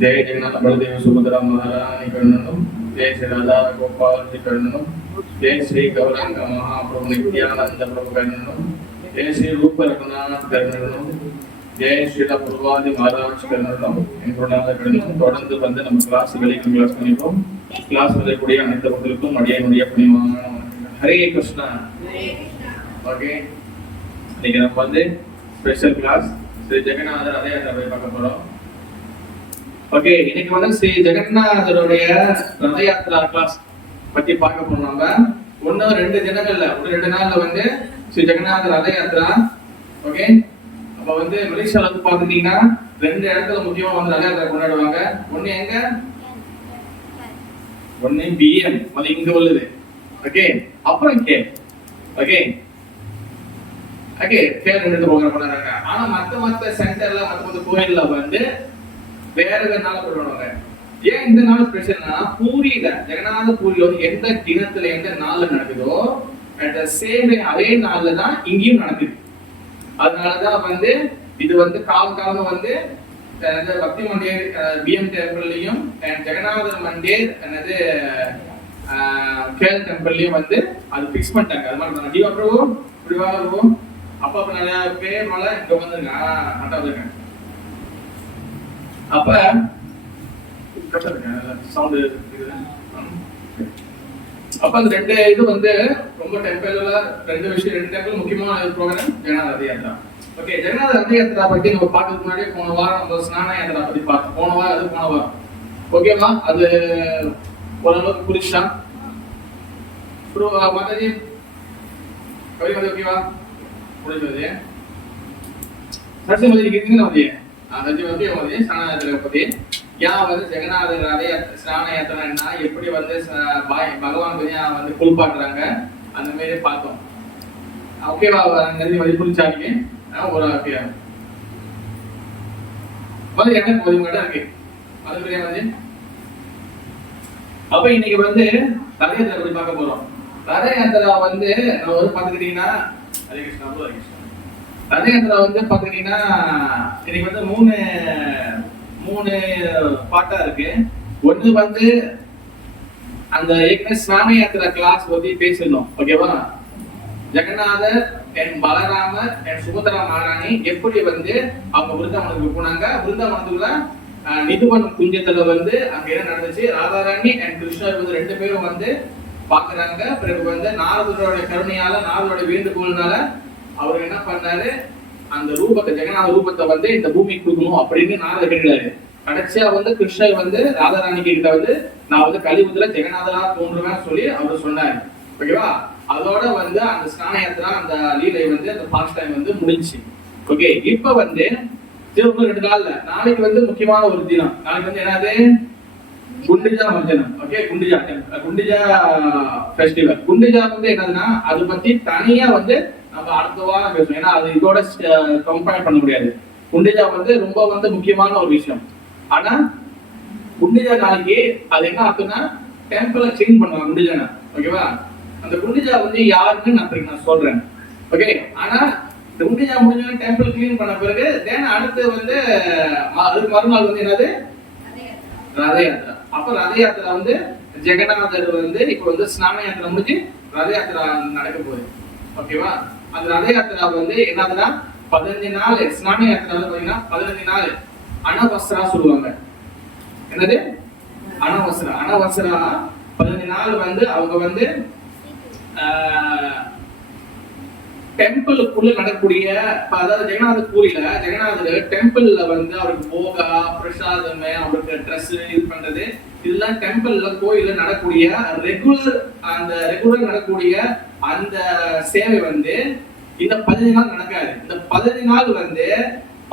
जय जगन्नाथ बलदेव सुभद्रा महारानी कर्णनम जय श्री राधा गोपाल जी कर्णनम जय श्री गौरंग महाप्रभु नित्यानंद प्रभु कर्णनम जय श्री रूप रघुनाथ कर्णनम जय श्री प्रभुवादी महाराज कर्णनम कर्णनम தொடர்ந்து வந்து நம்ம கிளாஸ்களை கிளாஸ் பண்ணிப்போம் கிளாஸ் வரக்கூடிய அனைத்து மக்களுக்கும் அடியனுடைய பணிவான ஹரே கிருஷ்ணா ஓகே இன்னைக்கு நம்ம வந்து ஸ்பெஷல் கிளாஸ் ஸ்ரீ ஜெகநாதர் அதே அதை பார்க்க போறோம் ஓகே இன்னைக்கு வந்து ஸ்ரீ ஜெகநாதருடைய ரத யாத்ரா கிளாஸ் பத்தி பார்க்க போறோம் நம்ம ஒன்னு ரெண்டு தினங்கள்ல ஒரு 2 நாள்ல வந்து ஸ்ரீ ஜெகநாதர் ரத யாத்ரா ஓகே அப்ப வந்து மலேசியால வந்து பாத்துட்டீங்கன்னா 2 இடத்துல முக்கியமா வந்து ரத யாத்ரா கொண்டாடுவாங்க ஒன்னு எங்க ஒன்னு பிஎம் அது இங்க உள்ளது ஓகே அப்புறம் கே ஓகே ஓகே கே ரெண்டு ப்ரோகிராம் பண்ணறாங்க ஆனா மத்த சென்டர்ல மத்த கோயில்ல வந்து வேற நாள் கொண்டாடுவாங்க ஏன் இந்த நாள் ஸ்பெஷல்னா பூரியில ஜெகநாத பூரியில வந்து எந்த தினத்துல எந்த நாள்ல நடக்குதோ அந்த சேம் அதே நாள்ல தான் இங்கேயும் நடக்குது அதனாலதான் வந்து இது வந்து காலமா வந்து பக்தி மண்டேர் பிஎம் டெம்பிள்லயும் ஜெகநாதர் மண்டேர் என்னது கேல் டெம்பிள்லயும் வந்து அது பிக்ஸ் பண்ணிட்டாங்க அது மாதிரி ஜீவா பிரபு புரிவா பிரபு அப்ப நிறைய பேர் மேல இங்க வந்துருங்க அட்டா இருக்கேன் அப்ப அந்த 2 இது வந்து ரொம்ப டெம்பிள்ல 2 விஷயம் 2 டெம்பிள் முக்கியமான ப்ரோகிராம் ஜெகநாத ரத யாத்ரா ஓகே ஜெகநாத ரத யாத்ரா பத்தி நம்ம பார்க்கிறதுக்கு முன்னாடி போன வாரம் நம்ம ஸ்நான யாத்ரா பத்தி பார்த்தோம் போன வாரம் ஓகேவா அது ஓரளவுக்கு புரிச்சா மாதாஜி ஓகேவா புரிஞ்சது நரசிம்மதி கிருத்திங்க வந்து ஜெகநாதர் ஸ்நான யாத்திரைன்னா எப்படி வந்து பகவான் வந்து குளிப்பாட்டுறாங்க அந்த மாதிரி பார்த்தோம் ஓகேவா நன்றி மதி புரிச்சாங்க ஒரு ஓகே வந்து என்ன போதும் இருக்கு அது வந்து அப்ப இன்னைக்கு வந்து ரத யாத்திரை பத்தி பார்க்க போறோம் ரத யாத்திரா வந்து நம்ம வந்து பாத்துக்கிட்டீங்கன்னா ஹரே கிருஷ்ணா ஹரே கிருஷ்ணா ரத யாத்திரா வந்து பாத்தீங்கன்னா இன்னைக்கு வந்து மூணு பாட்டா இருக்கு ஒண்ணு வந்து அந்த ஏற்கனவே ஸ்நான யாத்திரா கிளாஸ் பத்தி பேசிருந்தோம் ஓகேவா ஜெகநாதர் என் பலராமர் என் சுபத்ரா மகாராணி எப்படி வந்து அவங்க விருந்தாவனத்துக்கு போனாங்க விருந்தாவனத்துக்குள்ள நிதுவனம் குஞ்சத்துல வந்து அங்க என்ன நடந்துச்சு ராதாராணி அண்ட் கிருஷ்ணர் வந்து 2 பேரும் வந்து பாக்குறாங்க பிறகு வந்து நாரதரோட கருணையால நாரதரோட வேண்டுகோள்னால அவர் என்ன பண்ணாரு அந்த ரூபத்தை ஜெகநாத ரூபத்தை வந்து இந்த பூமிக்கு கொடுக்கணும் அப்படின்னு நாரதர் கேட்டாரு கடைசியா வந்து கிருஷ்ணர் வந்து ராதாராணி கிட்ட வந்து நான் வந்து கலியுகத்துல ஜெகநாதரா தோன்றுவேன் சொல்லி அவர் சொன்னாரு ஓகேவா அதோட வந்து அந்த ஸ்நான யாத்திரா அந்த லீலை வந்து அந்த பாஸ்ட் டைம் வந்து முடிஞ்சுச்சு ஓகே இப்ப வந்து 2 நாள்ல நாளைக்கு வந்து முக்கியமான ஒரு தினம் நாளைக்கு வந்து என்னது குண்டிஜா மர்ஜனம் ஓகே குண்டிஜா ஃபெஸ்டிவல் குண்டிஜா வந்து என்னதுன்னா அது பத்தி தனியா வந்து நம்ம அடுத்த வாரம் பேசுவோம் ஏன்னா அது இதோட கம்பேர் பண்ண முடியாது குண்டிஜா வந்து ரொம்ப வந்து முக்கியமான ஒரு விஷயம் ஆனா குண்டிஜா நாளைக்கு அது என்ன ஆகுதுன்னா டெம்பிளை கிளீன் பண்ணுவாங்க குண்டிஜானா ஓகேவா அந்த குண்டிஜா வந்து யாருன்னு நான் சொல்றேன் ஓகே ஆனா இந்த குண்டிஜா முடிஞ்சோன்னா டெம்பிள் கிளீன் பண்ண பிறகு தென் அடுத்து வந்து அதுக்கு மறுநாள் வந்து என்னது ரத யாத்திரா அப்ப ரத யாத்திரா வந்து ஜெகநாதர் வந்து இப்ப வந்து ஸ்நான யாத்திரா முடிஞ்சு ரத யாத்திரா நடக்க போகுது ஓகேவா அந்த ரத யாத்திரா வந்து என்னதுன்னா 15 நாள் ஸ்நான யாத்திரா வந்து பாத்தீங்கன்னா 15 நாள் அனவஸ்ரா சொல்லுவாங்க என்னது அனவஸ்ரா 15 நாள் வந்து அவங்க வந்து டெம்பிளுக்குள்ள நடக்கக்கூடிய அதாவது ஜெகநாதர் பூரியில ஜெகநாதர் டெம்பிள்ல வந்து அவருக்கு போகா பிரசாதமே அவருக்கு ட்ரெஸ் இது பண்றது இதெல்லாம் டெம்பிள்ல கோயில நடக்கூடிய ரெகுலர் நடக்கக்கூடிய அந்த சேவை வந்து இந்த 15 நாள் நடக்காது இந்த 15 நாள் வந்து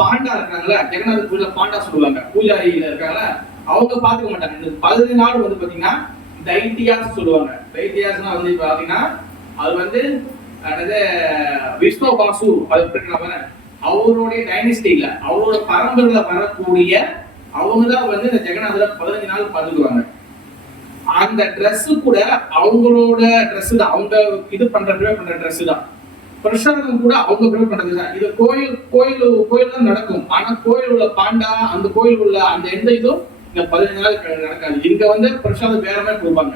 பாண்டா இருக்காங்களா ஜெகநாதர் பூரியில பாண்டா சொல்லுவாங்க பூஜாரியில இருக்காங்களா அவங்க பாத்துக்க மாட்டாங்க இந்த 15 நாள் வந்து பாத்தீங்கன்னா தைத்தியாஸ் சொல்லுவாங்க தைத்தியாஸ்னா வந்து பாத்தீங்கன்னா அது வந்து விஷ்ணு பாசு அவருடைய டைனஸ்டில அவரோட பரம்பரையில வரக்கூடிய அவங்கதான் வந்து இந்த ஜெகநாதர 15 நாள் பாத்துக்குவாங்க அந்த ட்ரெஸ் கூட அவங்களோட ட்ரெஸ் தான் அவங்க இது பண்ற ட்ரெஸ் தான் பிரசாதம் கூட அவங்க ப்ரிப்பேர் பண்றது தான் இது கோயில் தான் நடக்கும் ஆனா கோயில் உள்ள பாண்டா அந்த கோயில் உள்ள அந்த எந்த இதுவும் இந்த 15 நாள் நடக்காது. இங்க வந்து பிரசாதம் வேற மாதிரி கொடுப்பாங்க.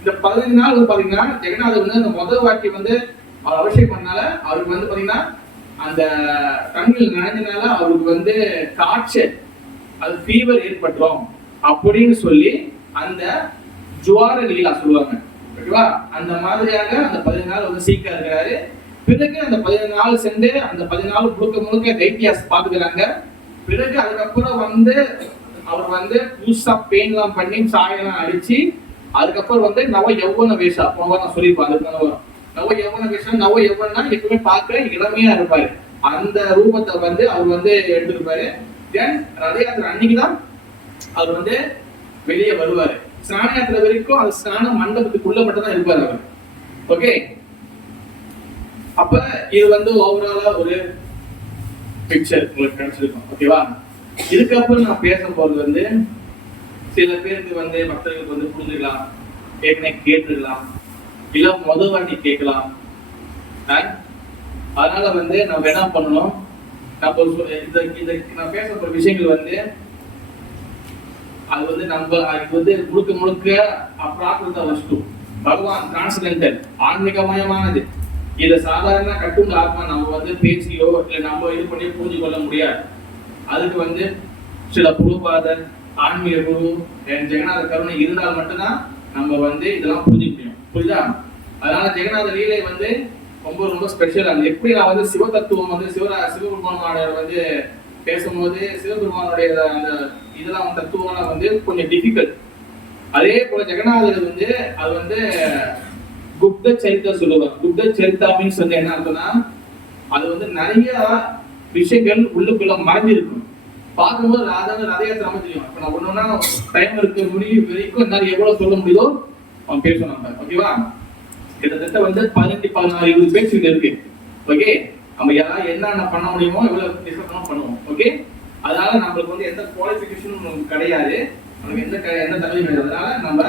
இந்த 15 நாள் வந்து பாத்தீங்கன்னா ஜெகநாதர் வந்து அந்த முதல் வாட்டி வந்து அவர் அபிஷேகம் பண்ணனால அவருக்கு வந்து பாத்தீங்கன்னா அந்த தண்ணியில் நனைஞ்சனால அவருக்கு வந்து காய்ச்சல், அது ஃபீவர் ஏற்பட்டுரும் அப்படின்னு சொல்லி அந்த ஜுவார லீலா சொல்லுவாங்க. ஓகேவா? அந்த மாதிரியாக அந்த 15 நாள் வந்து சீக்கிரம் இருக்கிறாரு. பிறகு அந்த 15 நாள் சென்று அந்த 15 நாள் முழுக்க தைத்தியாஸ் பாத்துக்கிறாங்க. பிறகு அதுக்கப்புறம் வந்து அவர் வந்து புதுசா பெயிண்ட் எல்லாம் பண்ணி சாயெல்லாம் அடிச்சு அதுக்கப்புறம் வந்து நவ யௌவன வேஷம் நான் சொல்லியிருப்பேன். அதுக்கு நவ யௌவன வேஷம், நவ யௌவனா எப்பவுமே பார்க்க இளமையா இருப்பாரு. அந்த ரூபத்தை வந்து அவர் வந்து எடுத்துருப்பாரு. தென் ரத யாத்திரை அன்னைக்குதான் அவர் வந்து வெளியே வருவாரு. ஸ்நான யாத்திரை வரைக்கும் அது ஸ்நான மண்டபத்துக்குள்ள மட்டும் தான் இருப்பாரு அவர். ஓகே, அப்ப இது வந்து ஓவராலா ஒரு பிக்சர் உங்களுக்கு கிடைச்சிருக்கும். ஓகேவா? இதுக்கப்புறம் நான் பேச போறது வந்து சில பேருக்கு வந்து பக்தர்களுக்கு வந்து புரிஞ்சுக்கலாம், ஏற்கனவே கேட்டுக்கலாம், இல்ல முதல் வாட்டி கேட்கலாம். அதனால வந்து நம்ம என்ன பண்ணணும், நான் பேச போற விஷயங்கள் வந்து அது வந்து நம்ம அது வந்து முழுக்க அப்ராக்கிருத வஸ்து, பகவான் டிரான்ஸ்டென்டல், ஆன்மீகமயமானது. இதை சாதாரண கட்டுண்ட ஆத்மா நம்ம வந்து பேசியோ இல்லை நம்ம இது பண்ணி புரிஞ்சு கொள்ள முடியாது. அதுக்கு வந்து சில குருபாதர், ஆன்மீக குரு, ஜெகநாத கருணை இருந்தால் மட்டும்தான் நம்ம வந்து இதெல்லாம் புரிஞ்சுக்க முடியும். புரியுதா? அதனால ஜெகநாத லீலை வந்து ரொம்ப ஸ்பெஷல். அது எப்படி நான் வந்து சிவ தத்துவம் வந்து சிவபெருமானோட வந்து பேசும்போது சிவபெருமானுடைய அந்த இதெல்லாம் தத்துவம்லாம் வந்து கொஞ்சம் டிஃபிகல்ட். அதே போல ஜெகநாதர் வந்து அது வந்து குப்த சரித்தா சொல்லுவாங்க. குப்த சரித்தா மீன்ஸ் வந்து என்ன அர்த்தம்னா அது வந்து நிறைய விஷயங்கள் உள்ளுக்குள்ள மறைஞ்சிருக்கும். பார்க்கும்போது ரத யாத்திரை தெரியும். இப்ப நான் ஒண்ணுன்னா டைம் இருக்கு முடிவு வரைக்கும் என்னால எவ்வளவு சொல்ல முடியுதோ அவன் பேசணும் நம்ம. ஓகேவா? கிட்டத்தட்ட வந்து 18, 16, 20 பேச்சுகள் இருக்கு. ஓகே, நம்ம யாராவது என்னென்ன பண்ண முடியுமோ எவ்வளவு டிஸ்கஸ் பண்ணுவோம். ஓகே, அதனால நம்மளுக்கு வந்து எந்த குவாலிஃபிகேஷனும் கிடையாது, நமக்கு எந்த தகுதியும் கிடையாது. அதனால நம்ம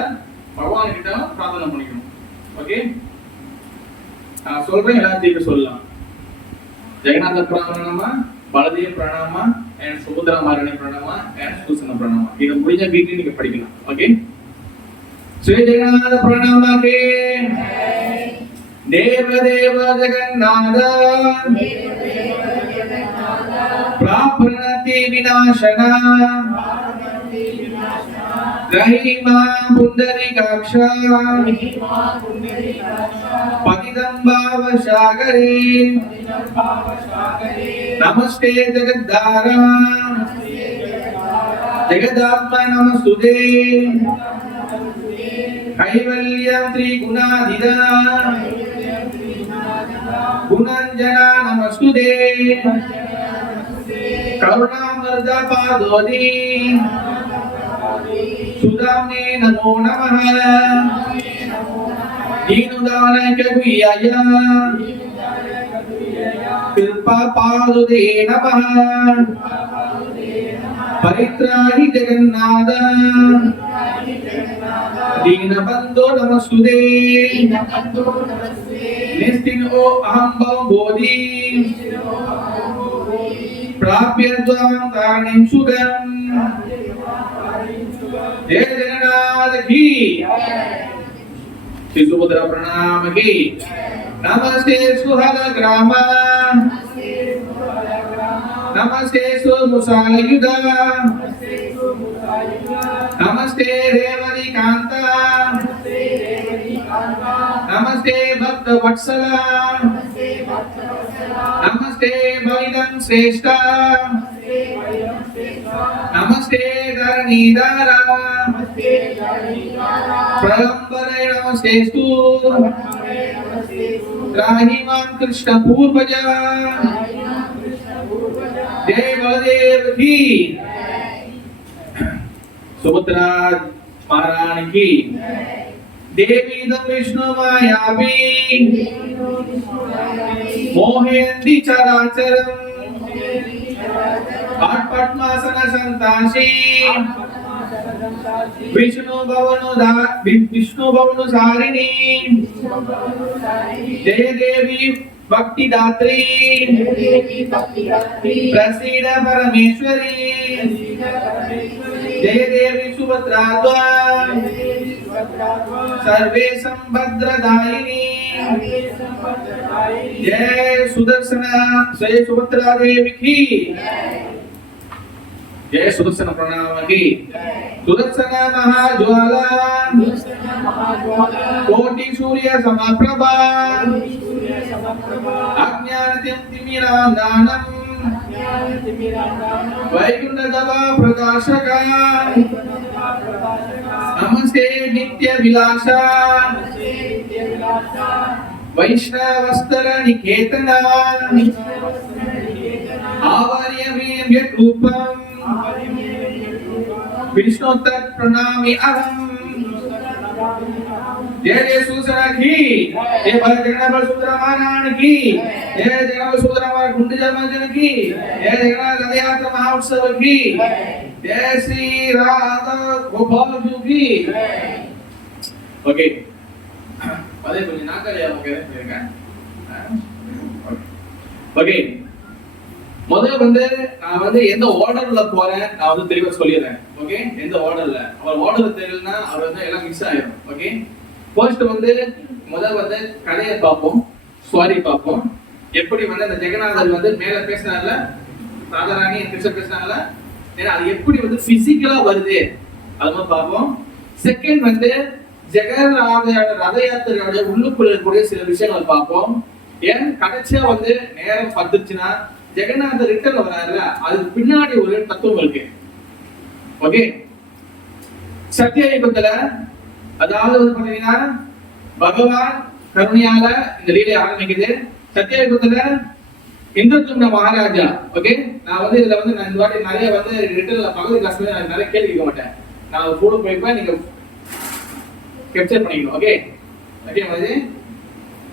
பகவான் கிட்ட பிரார்த்தனை பண்ணிக்கணும். ஓகே, நான் சொல்றேன், எல்லாத்தையும் சொல்லலாம். ஜெகநாத பிராணாமா, பலதேவ பிராணாமா, அண்ட் சுபத்ரா மாரணி பிராணாமா, அண்ட் சூசன பிராணாமா. இதை முடிஞ்ச வீட்லயும் நீங்க படிக்கலாம். ஓகே, ஸ்ரீ ஜெகநாத பிராணாமா கே தேவ தேவ ஜெகநாத பிராப்ரணதி விநாசனா ரஹீமா புண்டரிகாக்ஷா பதிதம் பாவ சாகரே நமஸ்தே ஜகத்தாரா ஜகதாத்மா நமஸ்துதே கைவல்யம் த்ரிகுணாதிதா குணஞ்சனா நமஸ்துதே கருணாமர்த பாதோதி சுதாம்னே நமோ நமः दीनुदानक गुह्याय कृपा पादुदे नमः परित्राहि जगन्नाथ दीनबन्धो नमस्तुते निस्तिनो अहं भवबोधि प्राप्य त्वां तारणिं सुखम् जय जगन्नाथ की सुभद्रा प्रणाम की नमस्ते सुहल ग्राम नमस्ते सुमुसायुध नमस्ते रेवती कांता नमस्ते भक्त वत्सल नमस्ते भविदं श्रेष्ठ नमस्ते धरणीधरा प्रलंबरे नमस्तेस्तु त्राहि मां कृष्ण पूर्वजा जय बलदेव की सुभद्रा महारानी की देवी दम विष्णु मायावी मोहयन्ति चराचरम् पद्मासन संतासी विष्णु भवनु सारिणी जय देवी भक्ति दात्री प्रसीद परमेश्वरी जय देवी सुभद्राद्वा सर्वे संभद्रदायिनी जय सुदर्शन जय सुभद्रा देवी की जय सुदर्शन प्रणाम की सुदर्शन महाज्वाला कोटि सूर्य समप्रभा अज्ञानतिमिरान्धनं वैकुण्ठदवा प्रकाशका नमस्ते नित्य विलासा वैष्णवस्तर निकेतना आवर्यमेव्य रूपम् विष्णु तत् प्रणामि अहम् जय जय सुदर्शन की जय जगन्नाथ सुंदर महाराज की जय जगन्नाथ सुंदर महाराज गुंडीचा मंदिर की जय जगन्नाथ रथ यात्रा महोत्सव की जय श्री राधा गोपाल जी की ओके அதே கொஞ்சம் நாக்கலையா ஓகே ஓகே முதல்ல நான் எந்த ஆர்டர்ல போறேன் நான் தெளிவா சொல்லிடுறேன் ஓகே எந்த ஆர்டர்ல அவர் ஆர்டர் தெரியலனா அவர் எல்லாம் மிஸ் ஆயிடும் ஓகே ஃபர்ஸ்ட் முதல்ல கதையை பார்ப்போம் ஸ்டோரி பார்ப்போம் எப்படி அந்த ஜெகநாதர் மேல பேசினார்ல ராதாராணி கிருஷ்ணர் பேசினாங்கல அது எப்படி பிசிக்கலா வருது அது மாதிரி பார்ப்போம் செகண்ட் ஜெகநாதரோட ரத யாத்திரையோட உள்ளுக்குள்ள இருக்கக்கூடிய சில விஷயங்கள் பார்ப்போம் ஏன் கடைசியா நேரம் பத்துச்சுன்னா ஜெகநாதர் ரிட்டர்ன் வராருல அதுக்கு பின்னாடி ஒரு தத்துவம் இருக்கு ஓகே சத்தியயுகத்துல அதாவது பாத்தீங்கன்னா பகவான் கருணையால இந்த லீலை ஆரம்பிக்குது சத்தியயுகத்துல இந்திரதும்ன மகாராஜா ஓகே நான் இதுல நான் இந்த வாட்டி நிறைய ரிட்டர்ன்ல பகவத் கிளாஸ்ல நான் நிறைய கேள்வி கேட்க மாட்டேன் நான் கூட போய்ப்பேன் நீங்க கேப்சர் பண்ணிக்கணும் ஓகே ஓகே மாதிரி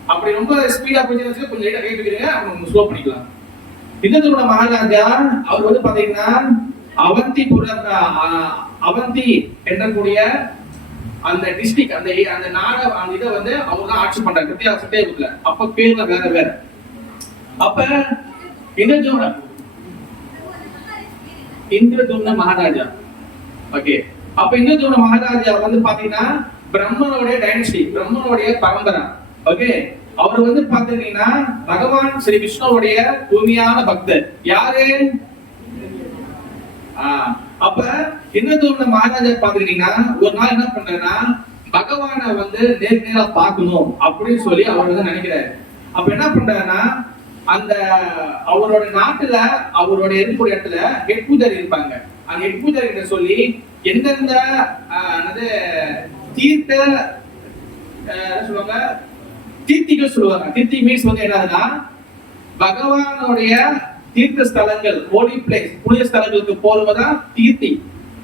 அப்படி ரொம்ப ஸ்பீடா போயிடுச்சு கொஞ்சம் லேட்டா கேட்டுக்கிறீங்க அவங்க ஸ்லோ பண்ணிக்கலாம் இந்திரதும்ன மகாராஜா அவர் பாத்தீங்கன்னா அவந்தி என்றக்கூடிய அந்த டிஸ்ட்ரிக்ட் அந்த நாட அந்த இதை அவங்க தான் ஆட்சி பண்றாங்க சத்தியயுகத்துல அப்ப பேர்ல வேற வேற அப்ப இந்திரதும்ன மகாராஜா ஓகே அப்ப இந்திரதும்ன மகாராஜா பாத்தீங்கன்னா பிரம்மனுடைய டைனஸ்டி பிரம்மனுடைய பரம்பரை ஓகே அவர் பாத்தீங்கன்னா பகவான் ஸ்ரீ விஷ்ணுவுடைய தூய்மையான பக்தர் யாரு அப்ப இந்திரதும்ன மகாராஜா பாத்துக்கிட்டீங்கன்னா ஒரு நாள் என்ன பண்றாருன்னா பகவான நேரா பார்க்கணும் அப்படின்னு சொல்லி அவர் நினைக்கிறாரு அப்ப என்ன பண்றாருன்னா அந்த அவரோட நாட்டுல அவரோட இருக்கக்கூடிய இடத்துல ஹெட் பூஜாரி இருப்பாங்க அந்த ஹெட் பூஜாரி கிட்ட சொல்லி எந்தெந்த தீர்த்த சொல்லுவாங்க தீர்த்திகள் சொல்லுவாங்க தீர்த்தி மீன்ஸ் என்னதுன்னா பகவானுடைய தீர்த்த ஸ்தலங்கள் ஹோலி பிளேஸ் புனித ஸ்தலங்களுக்கு போறதுதான் தீர்த்தி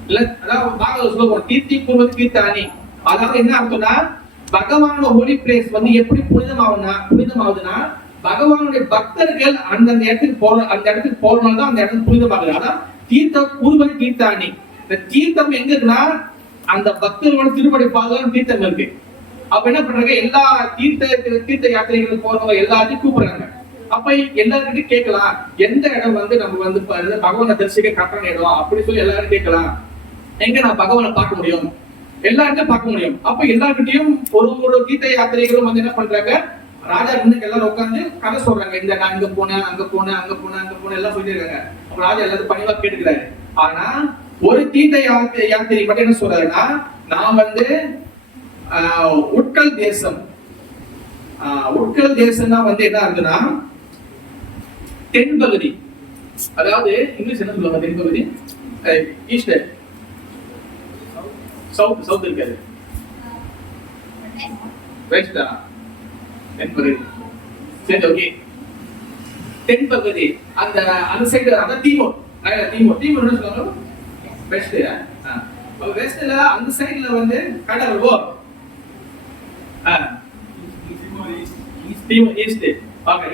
இல்ல அதாவது சொல்லுவோம் தீர்த்தி பூர்வ தீர்த்தானி அதாவது என்ன அர்த்தம்னா பகவானோட ஹோலி பிளேஸ் எப்படி புனிதமாகுதுன்னா பகவானுடைய பக்தர்கள் அந்தந்த இடத்துக்கு போறதுனால அந்த இடத்துக்கு புனிதமாகுது அதான் தீர்த்த பூர்வ தீர்த்தானி இந்த தீர்த்தம் எங்க இருக்குன்னா அந்த பக்தர்களோட திருப்படி பாதுகாப்பு தீர்த்தம் இருக்கு அப்ப என்ன பண்றாங்க எல்லா தீர்த்த யாத்திரைகளுக்கு போறவங்க எல்லாத்தையும் கூப்பிடுறாங்க அப்ப எல்லாருக்கிட்டையும் கேட்கலாம் எந்த இடம் நம்ம பகவானை தரிசிக்க கட்டண இடம் அப்படி சொல்லி எல்லாரும் கேட்கலாம் எங்க நான் பகவானை பார்க்க முடியும் எல்லாருக்கும் பார்க்க முடியும் அப்ப எல்லாருக்கிட்டையும் ஒரு தீர்த்த யாத்திரைகளும் என்ன பண்றாங்க ராஜா முன்னுக்கு எல்லாரும் உட்காந்து கதை சொல்றாங்க இந்த நான் இங்க போனேன் அங்க போனேன் எல்லாம் சொல்லிருக்காங்க அப்ப ராஜா எல்லாரும் பணிவா கேட்டுக்கிறாரு ஆனா ஒரு தீர்த்த யாத்திரை மட்டும் என்ன சொல்றாருன்னா நான் உட்கல் தேசம் தேசம்னா என்ன இருக்குன்னா தென்பகுதி அதாவது இங்கிலீஷ் என்ன சொல்லுவாங்க தென்பகுதி ஈஸ்ட் சவுத் இருக்காது வெஸ்டா தென்பகுதி சரி ஓகே தென்பகுதி அந்த சைடு அந்த தீமோர் என்ன சொல்லுவாங்க வெஸ்ட் வெஸ்ட்ல அந்த சைடுல கடல் ஈஸ்ட்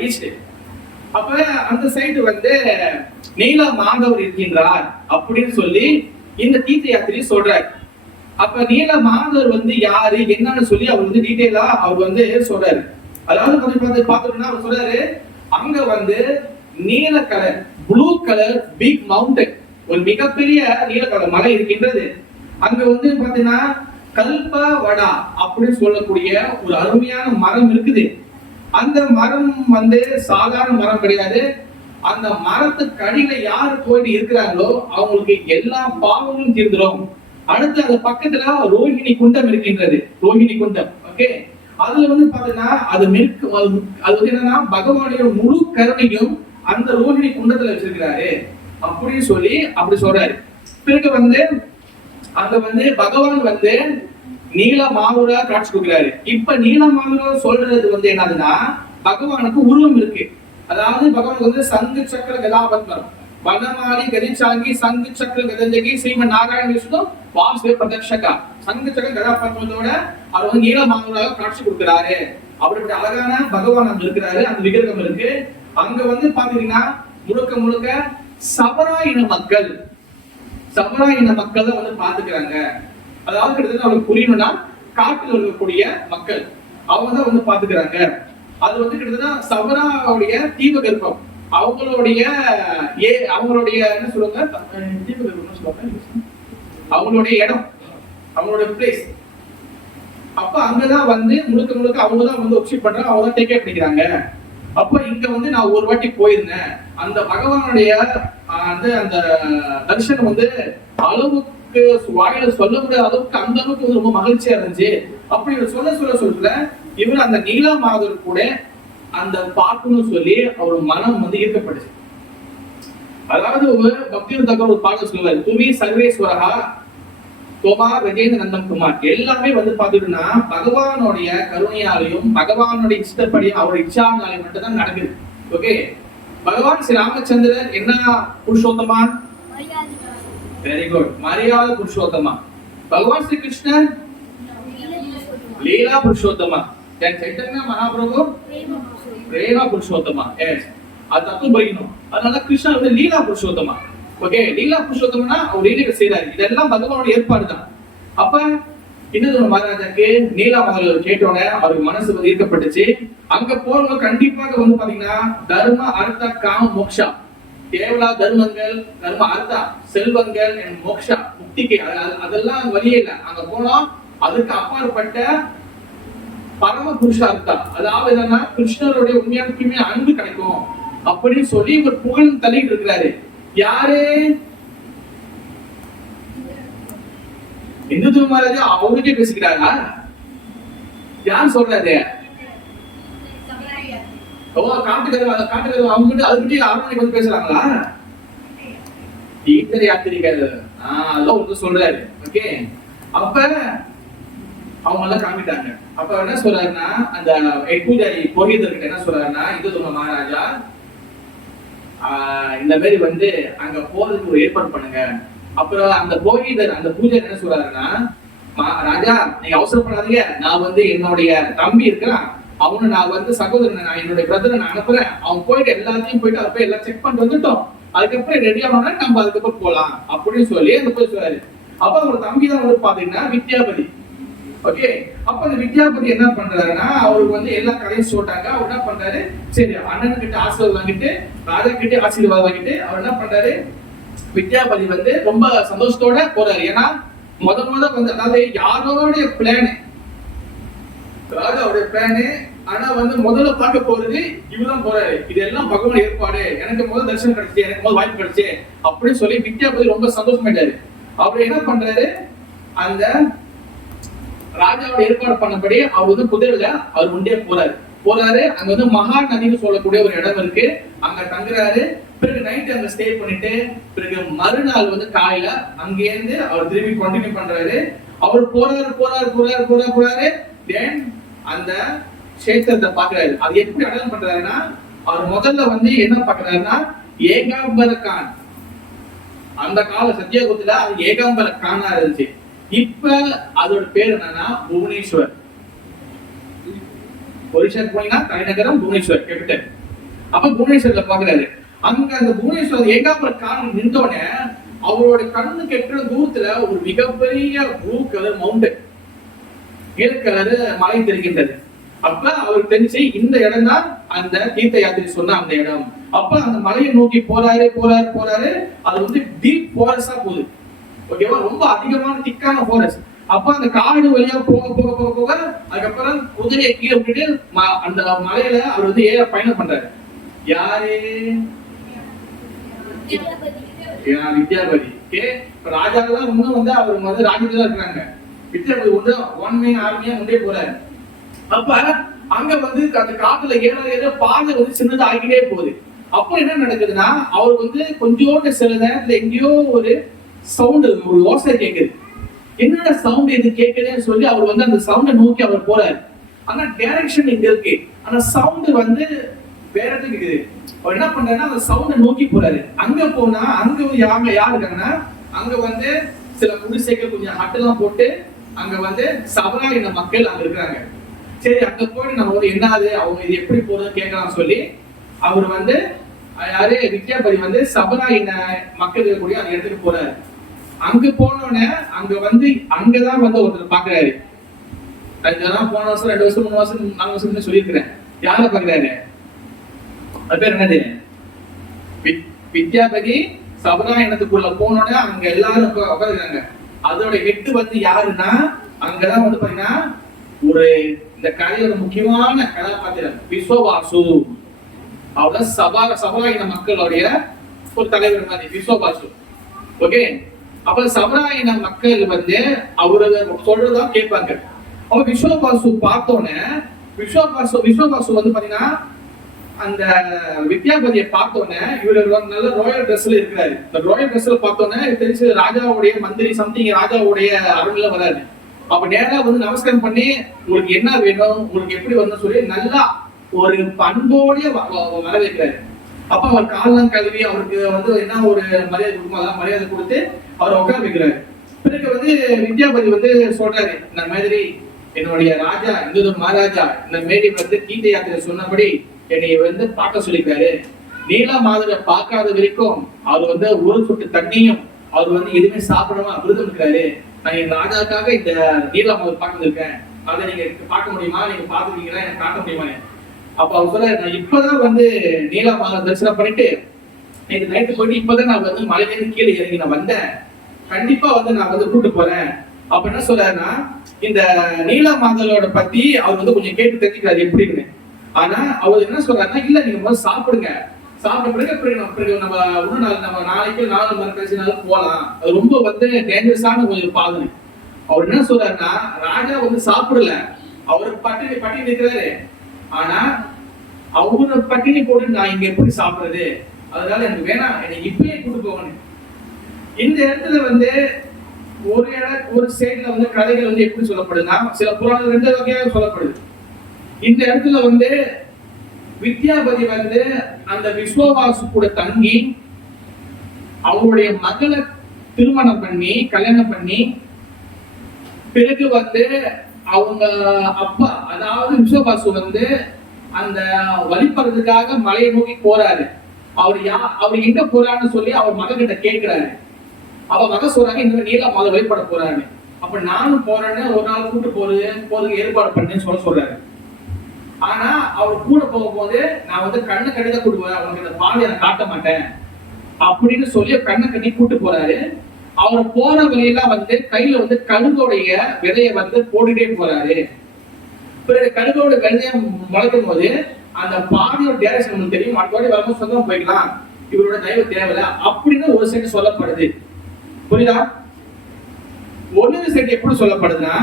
ஈஸ்ட் அப்ப அந்த சைடு நீல மாதவர் இருக்கின்றார் அப்படின்னு சொல்லி இந்த தீர்த்த யாத்திரை சொல்றாரு அப்ப நீல மாதவர் யாரு என்னன்னு சொல்லி அவர் டீடைலா அவர் சொல்றாரு அதாவது பாத்தோம்னா அவர் சொல்றாரு அங்க நீல colour blue colour big mountain ஒரு மிகப்பெரிய நீலக்கடல் மலை இருக்கின்றது. அங்க வந்து பாத்தீங்கன்னா கல்பவடா அப்படின்னு சொல்லக்கூடிய ஒரு அருமையான மரம் இருக்குது. அந்த மரம் வந்து சாதாரண மரம் கிடையாது. அந்த மரத்துக்கு அடியில யாரு போயிட்டு இருக்கிறாங்களோ அவங்களுக்கு எல்லா பாவங்களும் தீர்ந்துடும். அடுத்து அந்த பக்கத்துல ரோஹிணி குண்டம் இருக்கின்றது. ரோஹிணி குண்டம், ஓகே. அதுல வந்து பாத்தீங்கன்னா அது வந்து என்னன்னா பகவானுடைய முழு கருணையும் அந்த ரோஹிணி குண்டத்துல வச்சிருக்கிறாரு அப்படின்னு சொல்லி அப்படி சொல்றாரு. பிறகு வந்து அங்க வந்து பகவான் வந்து நீல மாவுரா காட்சி கொடுக்கிறாரு. இப்ப நீல மாவுரா சொல்றது வந்து என்னதுன்னா பகவானுக்கு உருவம் இருக்கு. அதாவது பகவானுக்கு வந்து சங்கு சக்கர கதாபத்மம், வனமாலி கதிச்சாங்கி சங்கு சக்கர கதஞ்சகி ஸ்ரீமன் நாராயண விஷ்ணு வாசுதேவ பிரதக்ஷகா சங்கு சக்கர கதாபத்மத்தோட அவர் வந்து நீல மாவுராக காட்சி கொடுக்கிறாரு. அப்படிப்பட்ட அழகான பகவான் அங்க இருக்கிறாரு. அந்த விக்கிரகம் இருக்கு. அங்க வந்து பாத்தீங்கன்னா முழுக்க முழுக்க சபரா இன மக்கள் தான் வந்து பாத்துக்கிறாங்க. அதாவது கிட்டத்தட்ட அவங்களுக்கு புரியணும்னா காட்டில் இருக்கக்கூடிய மக்கள் அவங்க தான் வந்து பாத்துக்கிறாங்க. அது வந்து கிட்டத்தட்ட சபராவுடைய தீபகற்பம், அவங்களுடைய என்ன சொல்லுவாங்க, தீபகற்பம் சொல்லுவாங்க, அவங்களுடைய இடம், அவங்களுடைய பிளேஸ். அப்ப அங்கதான் வந்து முழுக்க முழுக்க அவங்க தான் வந்து ஒர்ஷிப் பண்றாங்க, அவங்க தான் டேக் கேர் பண்ணிக்கிறாங்க. அப்ப இங்க வந்து நான் ஒரு வாட்டி போயிருந்தேன். அந்த பகவானுடைய அந்த தர்ஷனம் வந்து அளவுக்கு வாயில சொல்ல முடியாத அளவுக்கு அந்த அளவுக்கு ரொம்ப மகிழ்ச்சியா இருந்துச்சு. அப்படி சொல்ல இவர் அந்த நீலா மாதர் கூட அந்த பார்க்கணும்னு சொல்லி அவர் மனம் வந்து ஈர்க்கப்பட்டுச்சு. அதாவது பக்தி ஒரு பாடல் சொல்லுவார், துவி சர்வேஸ்வரகா தோமா கஜேந்திர நந்தம் குமார். எல்லாமே வந்து பாத்தீங்கன்னா பகவானுடைய கருணையாலையும் பகவானுடைய இஷ்டப்படி அவருடைய இச்சானாலையும் மட்டும் தான் நடக்குது. ஓகே, பகவான் ஸ்ரீ ராமச்சந்திரன் என்ன புருஷோத்தமா? வெரி குட், மரியாதை புருஷோத்தமா. பகவான் ஸ்ரீ கிருஷ்ணன் லீலா புருஷோத்தமா. சைத்தன்ய மகாபிரபு பிரேமா புருஷோத்தமா. அது தத்துவம் படிக்கணும். அதனால கிருஷ்ணன் வந்து லீலா புருஷோத்தமா. ஓகே, லீலா புருஷோத்தமனா அவர் லீலையை செய்யறாரு. இதெல்லாம் பகவானுடைய ஏற்பாடு தான். அப்ப இன்னொரு மகாராஜாக்கு நீலா மகள் கேட்டோன்னே அவருக்கு மனசு வந்து ஈர்க்கப்பட்டுச்சு. அங்க போறவங்க கண்டிப்பாக வந்து பாத்தீங்கன்னா தர்ம அர்த்த காம மோக்ஷா, கேவலா தர்மங்கள், தர்ம அர்த்தா, செல்வங்கள், மோக்ஷா, முக்திக்கு அதெல்லாம் வழியே இல்லை. அங்க போனா அதுக்கு அப்பாற்பட்ட பரம புருஷார்த்தா, அதாவது என்னன்னா கிருஷ்ணருடைய உண்மையான அன்பு கிடைக்கும் அப்படின்னு சொல்லி இவர் புகழ் தள்ளிட்டு இருக்கிறாரு. யாரு? இந்து மகாராஜா அவருக்கே பேசிக்கிறாரா? யார் சொல்றாரு? காட்டுக்கதை அவங்க கிட்ட அதுக்கிட்டே அரண்மனைக்கு வந்து பேசுறாங்களா? தீர்த்த யாத்திரிகள் அதெல்லாம் ஒன்று சொல்றாரு. ஓகே, அப்ப அவங்க எல்லாம் காமிட்டாங்க. அப்ப என்ன சொல்றாருன்னா அந்த பூஜாரி புரோகிதர்கிட்ட என்ன சொல்றாருன்னா, இந்து மகாராஜா இந்த மாதிரி வந்து அங்க போறதுக்கு ஒரு ஏற்பாடு பண்ணுங்க. அப்புறம் அந்த புரோகிதர் அந்த பூஜாரி என்ன சொல்றாருன்னா, ராஜா நீங்க அவசரப்படாதீங்க, நான் வந்து என்னுடைய தம்பி இருக்கிறான், அவனு நான் வந்து சகோதரன், நான் என்னுடைய பிரதரை நான் அனுப்புறேன், அவன் போயிட்டு எல்லாத்தையும் போயிட்டு அதை போய் எல்லாம் செக் பண்ணிட்டு வந்துட்டோம், அதுக்கப்புறம் ரெடி ஆனோம்னா நம்ம அதுக்கப்புறம் போலாம் அப்படின்னு சொல்லி அந்த போய் சொல்றாரு. அப்ப அவரோட தம்பி தான் வந்து பாத்தீங்கன்னா வித்யாபதி. ஓகே, அப்ப அந்த வித்யாபதி என்ன பண்றாருன்னா அவருக்கு வந்து எல்லா கதையும் சொல்லிட்டாங்க. அவர் என்ன பண்றாரு, சரி அண்ணன் கிட்ட ஆசீர்வாதம் வாங்கிட்டு ராஜா கிட்ட ஆசீர்வாதம் வாங்கிட்டு அவர் என்ன பண்றாரு, வித்யாபதி வந்து ரொம்ப சந்தோஷத்தோட போறாரு. ஏன்னா முதல்ல வந்து அதாவது யாரோடைய பிளான், ராஜாவுடைய பிளானு, ஆனா வந்து முதல்ல பார்க்க போறது இவர்தான் போறாரு. இதெல்லாம் பகவான் ஏற்பாடு, எனக்கு முதல் தரிசனம் கிடைச்சு, எனக்கு முதல் வாய்ப்பு கிடைச்சு அப்படின்னு சொல்லி வித்யாபதி ரொம்ப சந்தோஷமாயிட்டாரு. அவர் என்ன பண்றாரு, அந்த ராஜாவோட ஏற்பாடு பண்ணபடி அவர் வந்து குதிரையில அவர் முன்னே போறாரு. அங்க வந்து மகா நதினு சொல்லக்கூடிய ஒரு இடம் இருக்கு, அங்க தங்குறாரு. பிறகு நைட் அங்க ஸ்டே பண்ணிட்டு பிறகு மறுநாள் வந்து காலையில அங்கேருந்து அவர் திரும்பி கண்டினியூ பண்றாரு. அவர் போறாரு. தென் அந்த கஷேத்திரத்தை பாக்குறாரு. அது எப்படி அடல் பண்றாருன்னா, அவர் முதல்ல வந்து என்ன பாக்குறாருன்னா ஏகாம்பர கான். அந்த கால சத்தியகுத்துல அது ஏகாம்பர கானா இருந்துச்சு. இப்ப அதோட பேர் என்னன்னா புவனேஸ்வர். ஒரிஷாக்கு போனீங்கன்னா தலைநகரம் புவனேஸ்வர் கேபிட்டல். அப்ப புவனேஸ்வர்ல பாக்குறாரு. அங்க அந்த புவனேஸ்வர் ஏகாம்பர கான் நின்றோடனே அவரோட கண்ணுக்கு எட்டுற தூரத்துல ஒரு மிகப்பெரிய ப்ளூ கலர் மவுண்டன், நீல கலர் மலை தெரிகின்றது. அப்ப அவருக்கு தெரிஞ்சு இந்த இடம் தான் அந்த தீர்த்த யாத்திரை சொன்ன அந்த இடம். அப்ப அந்த மலையை நோக்கி போறாரு போறாரு போறாரு. அது வந்து டீப் ஃபாரஸ்டா போகுது. ஓகேவா? ரொம்ப அதிகமான திக்கான ஃபாரஸ்ட். அப்ப அந்த காடு வழியா போக போக போக போக அதுக்கப்புறம் குதிரையை கீழே விட்டுட்டு அந்த மலையில அவர் வந்து ஏற பயணம் பண்றாரு. யாரு? வித்யாபதி. ராஜாக்கெல்லாம் இன்னும் வந்து அவர் வந்து ராஜ்யத்துல தான் இருக்காங்க. வித்யாபதி ஒன்று ஒன் மேன் ஆர்மியா முன்னே போறாரு. அப்ப அங்க வந்து அந்த காட்டுல ஏற பாதை வந்து சின்னதா ஆகிட்டே போகுது. அப்ப என்ன நடக்குதுன்னா அவர் வந்து கொஞ்சோண்டு சில நேரத்துல எங்கேயோ ஒரு சவுண்ட், ஒரு ஓசை கேக்குது. என்னோட சவுண்ட் எது கேக்குதுன்னு சொல்லி அவர் வந்து அந்த சவுண்டை நோக்கி அவர் போறாரு. ஆனா டைரக்ஷன் இங்க இருக்கு, ஆனா சவுண்ட் வந்து வேற இடத்துக்கு இருக்குது. அவர் என்ன பண்றாருன்னா அந்த சவுண்டை நோக்கி போறாரு. அங்க போனா அங்க யாரு இருக்காங்கன்னா அங்க வந்து சில குடிசைகள் கொஞ்சம் ஹட்டெல்லாம் போட்டு அங்க வந்து சபராயின மக்கள் அங்க இருக்கிறாங்க. சரி, அங்க போயிட்டு நம்ம வந்து என்னது அவங்க இது எப்படி போறதுன்னு கேட்கலாம் சொல்லி அவர் வந்து யாரு வித்யாபதி வந்து சபராயின மக்கள் இருக்கக்கூடிய அந்த இடத்துக்கு போறாரு. அங்க போனோடனே அங்க வந்து அங்கதான் வந்து ஒருத்தர் பாக்குறாரு. அதுதான் போன வருஷம் 2 வருஷம் 3 வருஷம் 4 வருஷம் சொல்லியிருக்கிறேன். யார பாக்குறாரு? அது பேர் என்னது? வித்யாபதி சபராயணத்துக்குள்ள போனோடனே அங்க எல்லாரும் உட்காந்துருக்காங்க. அதோட ஹெட் வந்து யாருன்னா அங்கதான் வந்து பாத்தீங்கன்னா ஒரு இந்த கதையோட முக்கியமான கதாபாத்திரம் விஸ்வவாசு. அவர் சபராயின மக்களுடைய ஒரு தலைவர் மாதிரி விஸ்வவாசு. ஓகே, அப்ப சபராயின மக்கள் வந்து அவரு சொல்றதான் கேட்பாங்க. அப்ப விஸ்வவாசு பார்த்தோன்னே விஸ்வவாசு வந்து பாத்தீங்கன்னா அந்த வித்யாபதியை பார்த்தோன்னே இவர் நல்ல ராயல் ட்ரெஸ்ல இருக்கிறாரு. இந்த ராயல் ட்ரெஸ்ல பார்த்தோன்னே தெரிஞ்சு ராஜாவுடைய மந்திரி சம்திங் ராஜாவுடைய அருள்ல வராரு. அப்ப நேரா வந்து நமஸ்காரம் பண்ணி உங்களுக்கு என்ன வேணும், உங்களுக்கு எப்படி வரணும்னு சொல்லி நல்லா ஒரு பண்போடைய வரவேற்கிறாரு. அப்ப அவர் காலம் கல்வி அவருக்கு வந்து என்ன ஒரு மரியாதை கொடுக்கும் அதெல்லாம் மரியாதை கொடுத்து அவர் உட்கார வைக்கிறாரு. பிறகு வந்து வித்யாபதி வந்து சொல்றாரு, இந்த மாதிரி என்னுடைய ராஜா இந்து மகாராஜா இந்த மேரி வந்து தீர்த்த யாத்திரை சொன்னபடி என்னை வந்து பார்க்க சொல்லிக்கிறாரு. நீலா மாதிரி பார்க்காத வரைக்கும் அவர் வந்து ஒரு சொட்டு தண்ணியும் அவர் வந்து எதுவுமே சாப்பிடாம விருதம் இருக்கிறாரு. நான் என் ராஜாவுக்காக இந்த நீலா மாதிரி பார்க்க இருக்கேன். அதை நீங்க பார்க்க முடியுமா? நீங்க பாத்துருக்கீங்களா? எனக்கு காட்ட முடியுமா? அப்ப அவர் சொல்ல, நான் இப்பதான் வந்து நீலா மாதிரி தரிசனம் பண்ணிட்டு நேற்று நைட்டு போயிட்டு இப்பதான் நான் வந்து மலையிலேருந்து கீழே இறங்கி நான் வந்தேன். கண்டிப்பா வந்து நான் வந்து கூட்டு போறேன். அப்ப என்ன சொல்றாருன்னா இந்த நீலா மாதலோட பத்தி அவர் வந்து கொஞ்சம் கேட்டு தெரிஞ்சுக்கிறாரு எப்படின்னு. ஆனா அவர் என்ன சொல்றாருன்னா இல்ல நீங்க முதல்ல சாப்பிடுங்க, சாப்பிட்ட பிறகு நம்ம இன்னும் நம்ம நாளைக்கு 4 மணி கழிச்சுனாலும் போகலாம். அது ரொம்ப வந்து டேஞ்சரஸான ஒரு பாதனை. அவர் என்ன சொல்றாருன்னா ராஜா வந்து சாப்பிடல, அவருக்கு பட்டினி நிற்கிறாரு. ஆனா அவரு பட்டினி போட்டு நான் இங்க எப்படி சாப்பிடுறது? அதனால எனக்கு வேணாம், என்னை இப்பயே கூட்டு போகணும். இந்த இடத்துல வந்து ஒரு சைடுல வந்து கதைகள் வந்து எப்படி சொல்லப்படுதுன்னா சில புராணம் 2 வகையாக சொல்லப்படுது. இந்த இடத்துல வந்து வித்யாபதி வந்து அந்த விஸ்வவாசு கூட தங்கி அவருடைய மகளை திருமணம் பண்ணி கல்யாணம் பண்ணி பிறகு வந்து அவங்க அப்பா அதாவது விஸ்வவாசு வந்து அந்த வழிபடுறதுக்காக மலையை நோக்கி போறாரு. அவர் எங்க போறான்னு சொல்லி அவர் மகன் கிட்ட கேட்கிறாரு. அவ மக சொல்றாங்க இந்த நீலா மலை வழிபட போறாரு. அப்ப நானும் போறேன்னு ஒரு நாள் கூட்டு போறதுக்கு ஏற்பாடு பண்ணேன்னு சொல்றாரு. ஆனா அவர் கூட போகும்போது நான் வந்து கண்ணை கட்டிதான் கூட்டுவேன், அவனுக்கு இந்த பாதையை நான் காட்ட மாட்டேன் அப்படின்னு சொல்லி கண்ணை கட்டி கூட்டு போறாரு. அவர் போற வழியெல்லாம் வந்து கையில வந்து கழுகோடைய விதையை வந்து போட்டுட்டே போறாரு. பிறகு கழுகோட விதையை முளைக்கும் போது அந்த பாதையோட டைரக்ஷன் உங்களுக்கு தெரியும், அடுத்த வரும்போது சொந்தம் போய்க்கலாம், இவரோட தயவு தேவையில்ல அப்படின்னு ஒரு சைடு சொல்லப்படுது. புரியுதா? ஒன்னு சைடு எப்படி சொல்லப்படுதுன்னா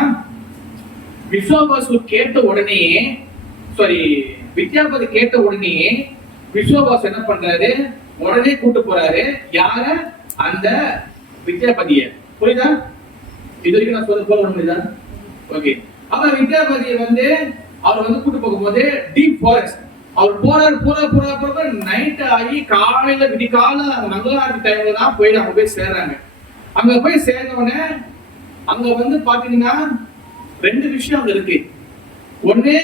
விஸ்வவாசு கேட்ட உடனே வித்யாபதி கேட்ட உடனே விஸ்வவாசு என்ன பண்றாரு, உடனே கூட்டு போறாரு. யார? அந்த வித்யாபதிய. புரியுதா? இது வரைக்கும் நான் சொல்ல புரியுதா? ஓகே. அப்ப வித்யாபதிய வந்து அவர் வந்து கூட்டு போகும்போது டீப் ஃபாரஸ்ட் அவர் போறாரு நைட் ஆகி காலையில விடிகால மங்களாரத்தி டைம்ல தான் போய் அவங்க போய் சேர்றாங்க. அங்க போய் சேர்ந்தவொடனே அங்க வந்து பாத்தீங்கன்னா 2 விஷயம் அங்க இருக்கு. ஒண்ணு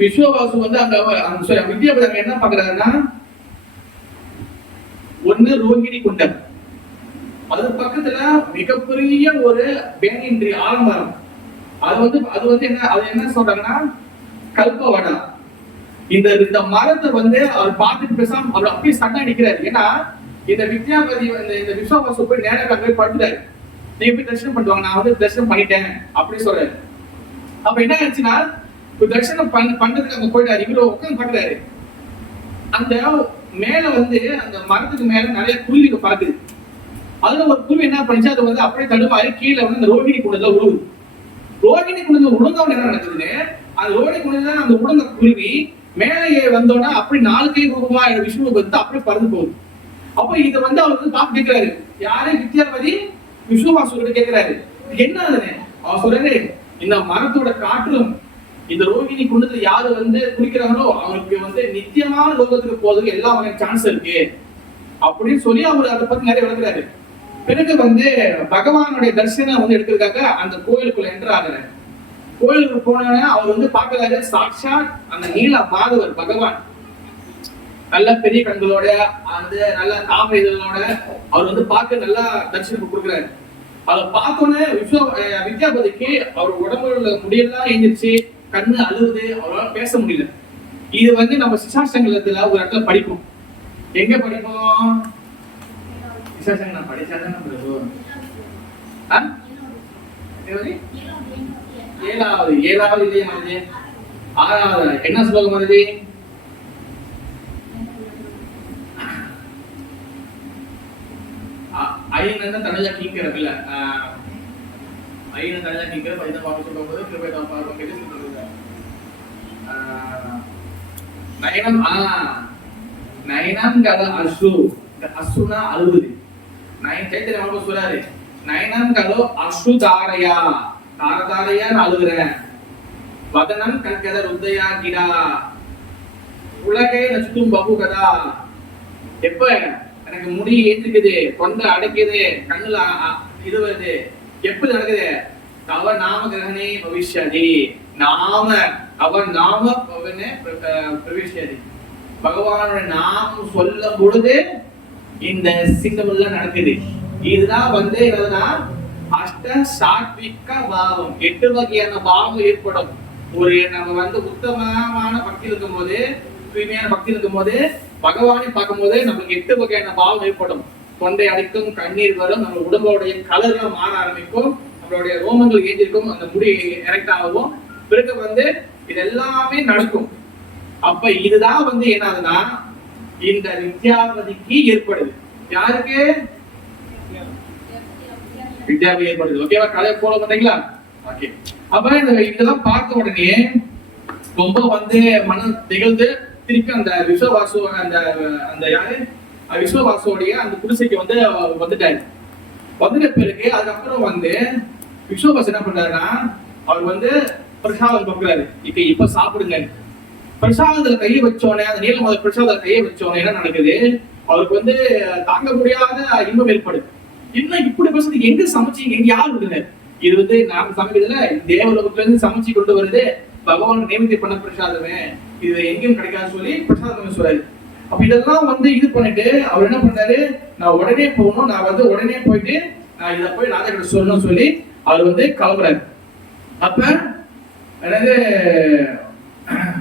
விஸ்வவாசு வந்து அங்க வித்யாபதி அங்க என்ன பாக்குறாருன்னா ஒண்ணு ரோகிணி குண்டம், அது பக்கத்துல மிகப்பெரிய ஒரு பேனின்றி ஆலமரம். அது வந்து என்ன சொல்றாங்கன்னா கல்பவடா. இந்த மரத்தை வந்து அவர் பார்த்துட்டு பேசாம அவர் அப்படியே சண்டை அடிக்கிறாரு. ஏன்னா இந்த வித்யாபதி இந்த விஸ்வவாசு போய் நேரம் அங்கே போய் படுத்துட்டாரு. நீங்க போய் தரிசனம் பண்ணுவாங்க, நான் வந்து தரிசனம் பண்ணிட்டேன் அப்படி சொல்றாரு. அப்ப என்ன ஆச்சுன்னா தரிசனம் பண்றதுக்கு அங்க போயிட்டாரு. இவரு உட்காந்து பாக்குறாரு. அந்த மேல வந்து அந்த மரத்துக்கு மேல நிறைய குருவிங்க பாக்குது. அதுல ஒரு குருவி என்ன பண்ணிச்சு, அது வந்து அப்படியே தடுமாறி கீழே வந்து அந்த ரோகிணி குண்டத்துல உழுவுது. ரோகிணி குண்டத்துல உழுந்தவன் என்ன நடக்குதுன்னு, அந்த ரோகிணி குண்டத்துல அந்த உழுந்த குருவி மேலே வந்தோன்னா அப்படி 4 கை ரூபமா விஷ்ணுவை வந்து அப்படியே பறந்து போகுது. அப்ப இதை வந்து அவர் வந்து பார்த்து கேட்கிறாரு, யாரே வித்யாபதி விஸ்வவாசு கிட்ட கேட்கிறாரு, என்ன ஆகுதுன்னு. அவர் சொல்றாரு, இந்த மரத்தோட காற்றும் இந்த ரோகிணி குண்டத்துல யாரு வந்து குடிக்கிறாங்களோ அவருக்கு வந்து நித்தியமான லோகத்துக்கு போறதுக்கு எல்லா வகையான சான்ஸ் இருக்கு அப்படின்னு சொல்லி அவர் அதை பத்தி நிறைய விளக்குறாரு. பிறகு வந்து பகவானுடைய தரிசனம் வந்து எடுக்கிறதுக்காக அந்த கோயிலுக்குள்ள என்டர் ஆகுறாரு. கோயிலுக்கு போன அவர் வந்து பாக்குறாரு, சாட்சாத் அந்த நீல மாதவர் பகவான் நல்ல பெரிய கண்களோட அந்த நல்ல தாமரை இதழோட அவர் வந்து பார்க்க நல்லா தரிசனம் கொடுக்குறாரு. அதை பார்த்தோன்னே வித்யாபதிக்கு அவர் உடம்புல முடியெல்லாம் எழுந்திருச்சு, கண்ணு அழுகுது, அவரால் பேச முடியல. இது வந்து நம்ம சிசாசங்கத்துல ஒரு இடத்துல படிப்போம். எங்க படிப்போம்? சிசாசங்கம் படிச்சாதான் ஏழாவது இதே மாதிரி 6வது என்ன ஸ்லோகம் வருது? ஐநந்த தனஜா கீங்கறதுல ஐநந்த தனஜா கீங்கற பைதா பாட்டு சொல்லும்போது கிருபைதா பாட்டு கேட்டு சொல்லுங்க. நயனம் கல அசு, அசுனா அழுகுது. சைத்தன்ய மகாபிரபு சொல்றாரு, நயனம் கலோ அசு தாரையா, தாரதாரையான்னு அழுகுறேன். வதனம் கண்கத ருத்தையா கிடா, உலகே நச்சும் பகு கதா. எப்ப எனக்கு முடி ஏற்றுக்குது, தொண்டை அடைக்குது, கண்ணுல இது வருது, எப்படி நடக்குது? தவ நாம கிரகணே பவிஷ்யதி, நாம அவன் நாம பிரவேசியதி, பகவானுடைய நாமம் சொல்லும் பொழுது இந்த சிங்கமெல்லாம் நடக்குது. இதுதான் வந்து என்னதுன்னா அஷ்ட சாத்விக பாவம், 8 வகையான பாவம் ஏற்படும். ஒரு நம்ம வந்து உத்தமமான பக்தி இருக்கும் போது, தூய்மையான பக்தி இருக்கும் போது, பகவானை பார்க்கும் போது நமக்கு 8 வகையான பாவம் ஏற்படும். தொண்டை அடைக்கும், கண்ணீர் வரும், நம்ம உடம்போடைய கலர்லாம் மாற ஆரம்பிக்கும், நம்மளுடைய ரோமங்கள் ஏற்றிருக்கும், அந்த முடி எரெக்ட் ஆகும். பிறகு வந்து இது எல்லாமே நடக்கும். அப்ப இதுதான் வந்து என்னதுன்னா இந்த வித்யாபதிக்கு ஏற்படுது. யாருக்கு? வித்யாபதி ஏற்படுது. ஓகேவா? கதை போல பண்றீங்களா? ஓகே. அப்ப இதெல்லாம் பார்த்த உடனே ரொம்ப வந்து மனம் திகழ்ந்து திருப்பி அந்த விஸ்வவாசு அந்த யாரு விஸ்வவாசுடைய அந்த குடிசைக்கு வந்து வந்துட்டாரு. வந்துட்ட பிறகு அதுக்கப்புறம் வந்து விஸ்வவாசு என்ன பண்றாருன்னா அவர் வந்து பிரசாதம் கொடுக்குறாரு. இப்ப சாப்பிடுங்க. பிரசாதத்துல கையை வச்சோடனே, அந்த நீலமலை பிரசாதத்துல கையை வச்சோடனே என்ன நடக்குது? அவருக்கு வந்து தாங்க முடியாத இன்பம் ஏற்படுது. இன்னும் இப்படி பேசுறது எங்க சமைச்சீங்க, எங்க யார் விடுங்க? இது வந்து நாம சமைக்கிறதுல தேவலோகத்துல இருந்து சமைச்சு கொண்டு வருது, பகவான் நியமித்தி பண்ண பிரசாதமே, இது எங்கேயும் கிடைக்காதுன்னு சொல்லி பிரசாதம் சொல்றாரு. அப்ப இதெல்லாம் வந்து இது பண்ணிட்டு அவர் என்ன பண்றாரு, நான் உடனே போகணும், நான் வந்து உடனே போயிட்டு நான் இதை போய் ராஜா கிட்ட சொல்லணும்னு சொல்லி அவர் வந்து கிளம்புறாரு. அப்ப அதாவது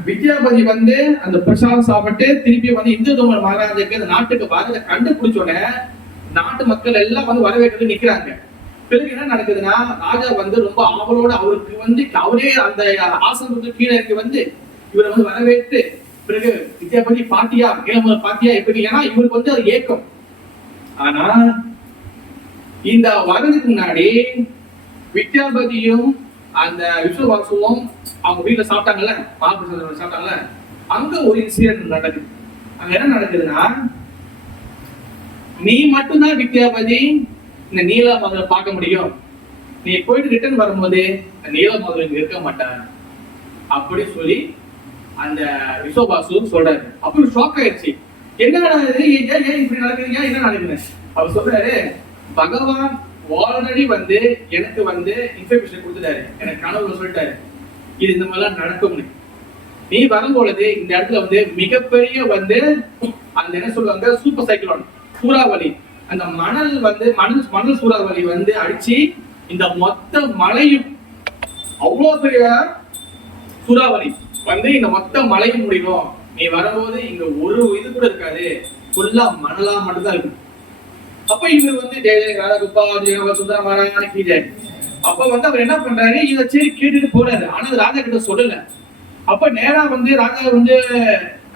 வித்யாபதி வந்து அந்த பிரசாதம் சாப்பிட்டு திருப்பி வந்து இந்து தோமர் மகாராஜாக்கு அந்த நாட்டுக்கு வரதை கண்டுபிடிச்சோட நாட்டு மக்கள் எல்லாம் வந்து வரவேற்கிறது நிக்கிறாங்க. பிறகு என்ன நடக்குதுன்னா ராஜா வந்து ரொம்ப ஆவலோட அவருக்கு வந்து அவரே அந்த ஆசனத்துக்கு கீழே இருக்கு வந்து இவரை வந்து வரவேற்று, பிறகு வித்யாபதி பாட்டியா நீலமலை பாட்டியா எப்படி, ஏன்னா இவருக்கு வந்து அது ஏக்கம். ஆனா இந்த வரதுக்கு முன்னாடி வித்யாபதியும் அந்த விஸ்வவாசுவும் அவங்க வீட்டுல சாப்பிட்டாங்கல்ல, மகாபிரசாதம் சாப்பிட்டாங்கல்ல, அங்க ஒரு இன்சிடென்ட் நடக்குது. அங்க என்ன நடக்குதுன்னா, நீ மட்டும்தான் வித்யாபதி இந்த நீல மதுரை பார்க்க முடியும், நீ போயிட்டு ரிட்டர்ன் வரும்போது நீல மதுரை இங்க இருக்க மாட்டார் அப்படி சொல்லி அந்த விஸ்வவாசு சொல்றாரு. அப்படி ஷாக் ஆயிடுச்சு. என்ன ஏன் இப்படி நடக்குது, என்ன நடக்குது? அவர் சொல்றாரு, பகவான் ஆல்ரெடி வந்து எனக்கு வந்து இன்ஃபர்மேஷன் கொடுத்துட்டாரு, எனக்கு கனவுல சொல்லிட்டாரு இது இந்த மாதிரிலாம் நடக்கும்னு. நீ வரும்பொழுது இந்த இடத்துல வந்து மிகப்பெரிய வந்து அந்த என்ன சொல்லுவாங்க சூப்பர் சைக்ளோன் சூறாவளி, அந்த மணல் வந்து மணல் சூறாவளி வந்து அடிச்சு இந்த மொத்த மழையும் அவ்வளவு பெரிய சூறாவளி வந்து இந்த மொத்த மலையும் முடியும், நீ வரும்போது இங்க ஒரு இது கூட இருக்காது, ஃபுல்லா மணலா மட்டும் தான் இருக்கும். அப்ப இவர் வந்து ஜெய ஜெய ராதகுப்பா ஜெய சுந்தரமாராயண கீழே. அப்ப வந்து அவர் என்ன பண்றாரு, இதை சரி கேட்டுட்டு போறாரு. ஆனா அது ராஜா கிட்ட சொல்லல. அப்ப நேரா வந்து ராஜா வந்து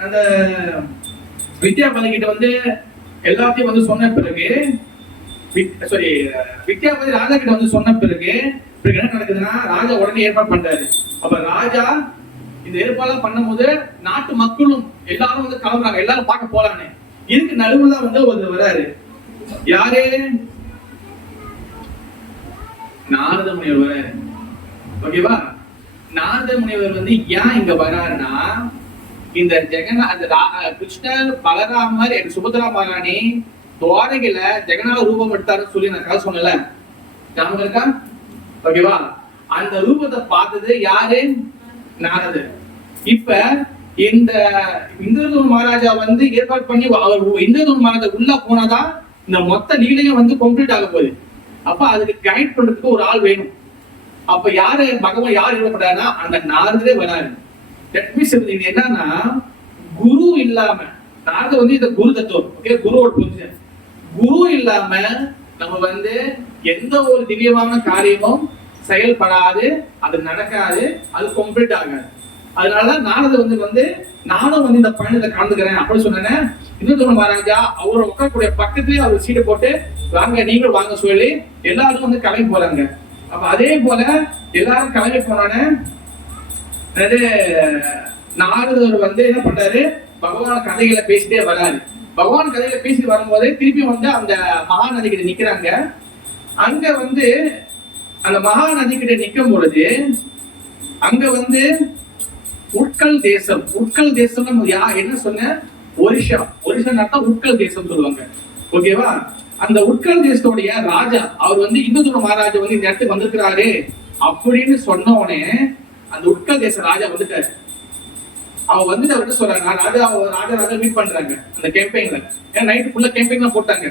அந்த வித்யாபதி கிட்ட வந்து எல்லாத்தையும் வந்து சொன்ன பிறகு, வித்யாபதி ராஜா கிட்ட வந்து சொன்ன பிறகு என்ன நடக்குதுன்னா, ராஜா உடனே ஏற்பாடு பண்றாரு. அப்ப ராஜா இந்த ஏற்பாடு பண்ணும்போது நாட்டு மக்களும் எல்லாரும் வந்து கிளம்புறாங்க, எல்லாரும் பார்க்க போறாங்க. இதுக்கு நடுவுல வந்து ஒருத்தர் வராரு. யாரு? நாரத முனிவர் வராரு. ஓகேவா? நாரத முனிவர் வந்து ஏன் இங்க வராருன்னா, இந்த ஜெகநாத கிருஷ்ணர் பலராமர் என் சுபத்ரா மகாராணி துவாரகையில ஜெகநாத ரூபம் எடுத்தாருன்னு சொல்லி நான் கதை சொன்னல, ஞாபகம் இருக்கா? ஓகேவா? அந்த ரூபத்தை பார்த்தது யாரு? நாரதர். இப்ப இந்த இந்திரதூன் மகாராஜா வந்து ஏற்பாடு பண்ணி அவர் இந்திரதூன் மகாராஜா உள்ள போனாதான் இந்த மொத்த லீலையும் வந்து கம்ப்ளீட் ஆக போகுது. அப்ப அதுக்கு கைட் பண்றதுக்கு ஒரு ஆள் வேணும். அப்ப யாரு பகவான் யார் எழுதப்படாருன்னா அந்த நாரதரே வராரு. இது என்னன்னா, குரு இல்லாம நாரதர் வந்து இந்த குரு தத்துவம், ஓகே, குருவோட பொசிஷன். குரு இல்லாம நம்ம வந்து எந்த ஒரு திவ்யமான காரியமும் செயல்படாது, அது நடக்காது, அது கம்ப்ளீட் ஆகாது. அதனால நாரதர் வந்து நானும் வந்து இந்த பயணத்தை கலந்துக்கிறேன் அப்படின்னு சொன்னேன். இன்னொரு மகாராஜா அவரோட உட்காரக்கூடிய பக்கத்துலயே அவர் சீட்டை போட்டு வாங்க நீங்களும் வாங்க சொல்லி எல்லாரும் வந்து கிளம்பி போறாங்க. அப்ப அதே போல எல்லாரும் கிளம்பி போனோன்னே நாரதர் வந்து என்ன பண்றாரு, பகவான் கதைகளை பேசிட்டே வராரு. பகவான் கதைகளை பேசிட்டு வரும்போது திருப்பி வந்து அந்த மகாநதி கிட்ட நிக்கிறாங்க. அங்க வந்து அந்த மகாநதி கிட்ட நிக்கும் பொழுது அங்க வந்து உட்கல் தேசம், உட்கல் தேசம் என்ன சொன்ன, ஒரிஷா, ஒரிஷா நடத்தா உட்கல் தேசம் சொல்லுவாங்க. ஓகேவா? அந்த உட்கல் தேசத்துடைய ராஜா அவர் வந்து இந்துதுர மகாராஜா வந்து இந்த இடத்துக்கு வந்திருக்கிறாரு அப்படின்னு சொன்ன உடனே அந்த உட்கல் தேச ராஜா வந்துட்டாரு. அவன் வந்துட்டு அவர்கிட்ட சொல்றாங்க, ராஜா மீட் பண்றாங்க அந்த கேம்பெயின்ல. ஏன்னா நைட்டு ஃபுல்லா கேம்பெயின் தான் போட்டாங்க.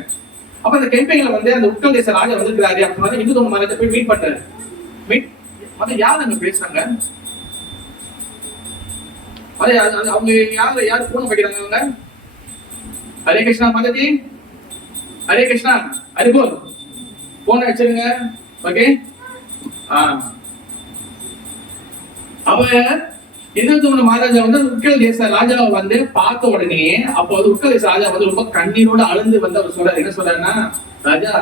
அப்ப அந்த கேம்பெயின்ல வந்து அந்த உட்கல் தேச ராஜா வந்திருக்கிறாரு அப்படின்னு இந்துதுர மகாராஜா போய் மீட் பண்றாரு. மீட் யார் அங்க பேசுறாங்க, அவங்க யாரு போன வைக்கிறாங்க அவங்க? ஹரே கிருஷ்ணா மாதாஜி, ஹரே கிருஷ்ணா, ஹரி போல், போன வச்சிருங்க. ஓகே. அவ இன்னொரு மகாராஜா வந்து உட்கல் தேச ராஜாவை வந்து பார்த்த உடனே அப்போ வந்து உட்கல் தேச ராஜா வந்து ரொம்ப கண்ணீரோட அழுந்து வந்து அவர் சொல்றாரு. என்ன சொல்றாருன்னா, ராஜா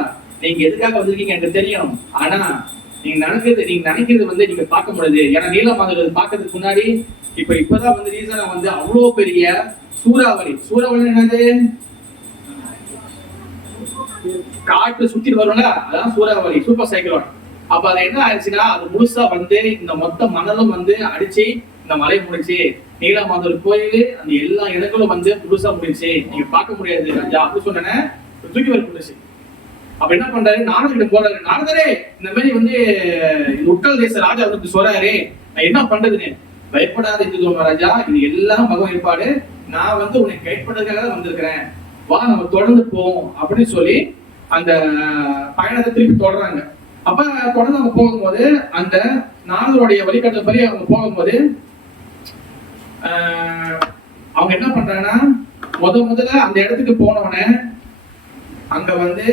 நீங்க எதுக்காக வந்திருக்கீங்க எனக்கு தெரியும், ஆனா நீங்க நினைக்கிறது வந்து நீங்க பார்க்க முடியாது. ஏன்னா நீலமாதர் பார்க்கறதுக்கு முன்னாடி இப்பதான் வந்து ரீசனா வந்து அவ்வளவு பெரிய சூறாவளி என்னது, காட்டு சுத்தி வரும்ல, அதான் சூறாவளி, சூப்பர் சைக்ளோன். அப்ப அது என்ன ஆயிடுச்சுன்னா, அது முழுசா வந்து இந்த மொத்த மணலும் வந்து அடிச்சு இந்த மலை முடிச்சு, நீலமாதர் கோயில் அந்த எல்லா இடங்களும் வந்து முழுசா முடிச்சு, நீங்க பார்க்க முடியாது ராஜா அப்படி சொன்னேன். தூக்கி வர முடிச்சு. அப்ப என்ன பண்றாரு, நாரதர்கிட்ட போறாரு. நாரதரே இந்த மாதிரி வந்து உட்கல் தேச ராஜா வந்து சொல்றாரு, நான் என்ன பண்றதுன்னு. பயப்படாத இந்து மகாராஜா, இது எல்லாம் பகவான் ஏற்பாடு, நான் வந்து உன்னை கைட் பண்றதுக்காக வந்திருக்கிறேன், வா நம்ம தொடர்ந்து போவோம் அப்படின்னு சொல்லி அந்த பயணத்தை திருப்பி தொடர்றாங்க. அப்ப தொடர்ந்து அவங்க போகும்போது அந்த நாரதருடைய வழிகாட்டுபடி அவங்க போகும்போது அவங்க என்ன பண்றாங்கன்னா, முதல்ல அந்த இடத்துக்கு போனவனே அங்க வந்து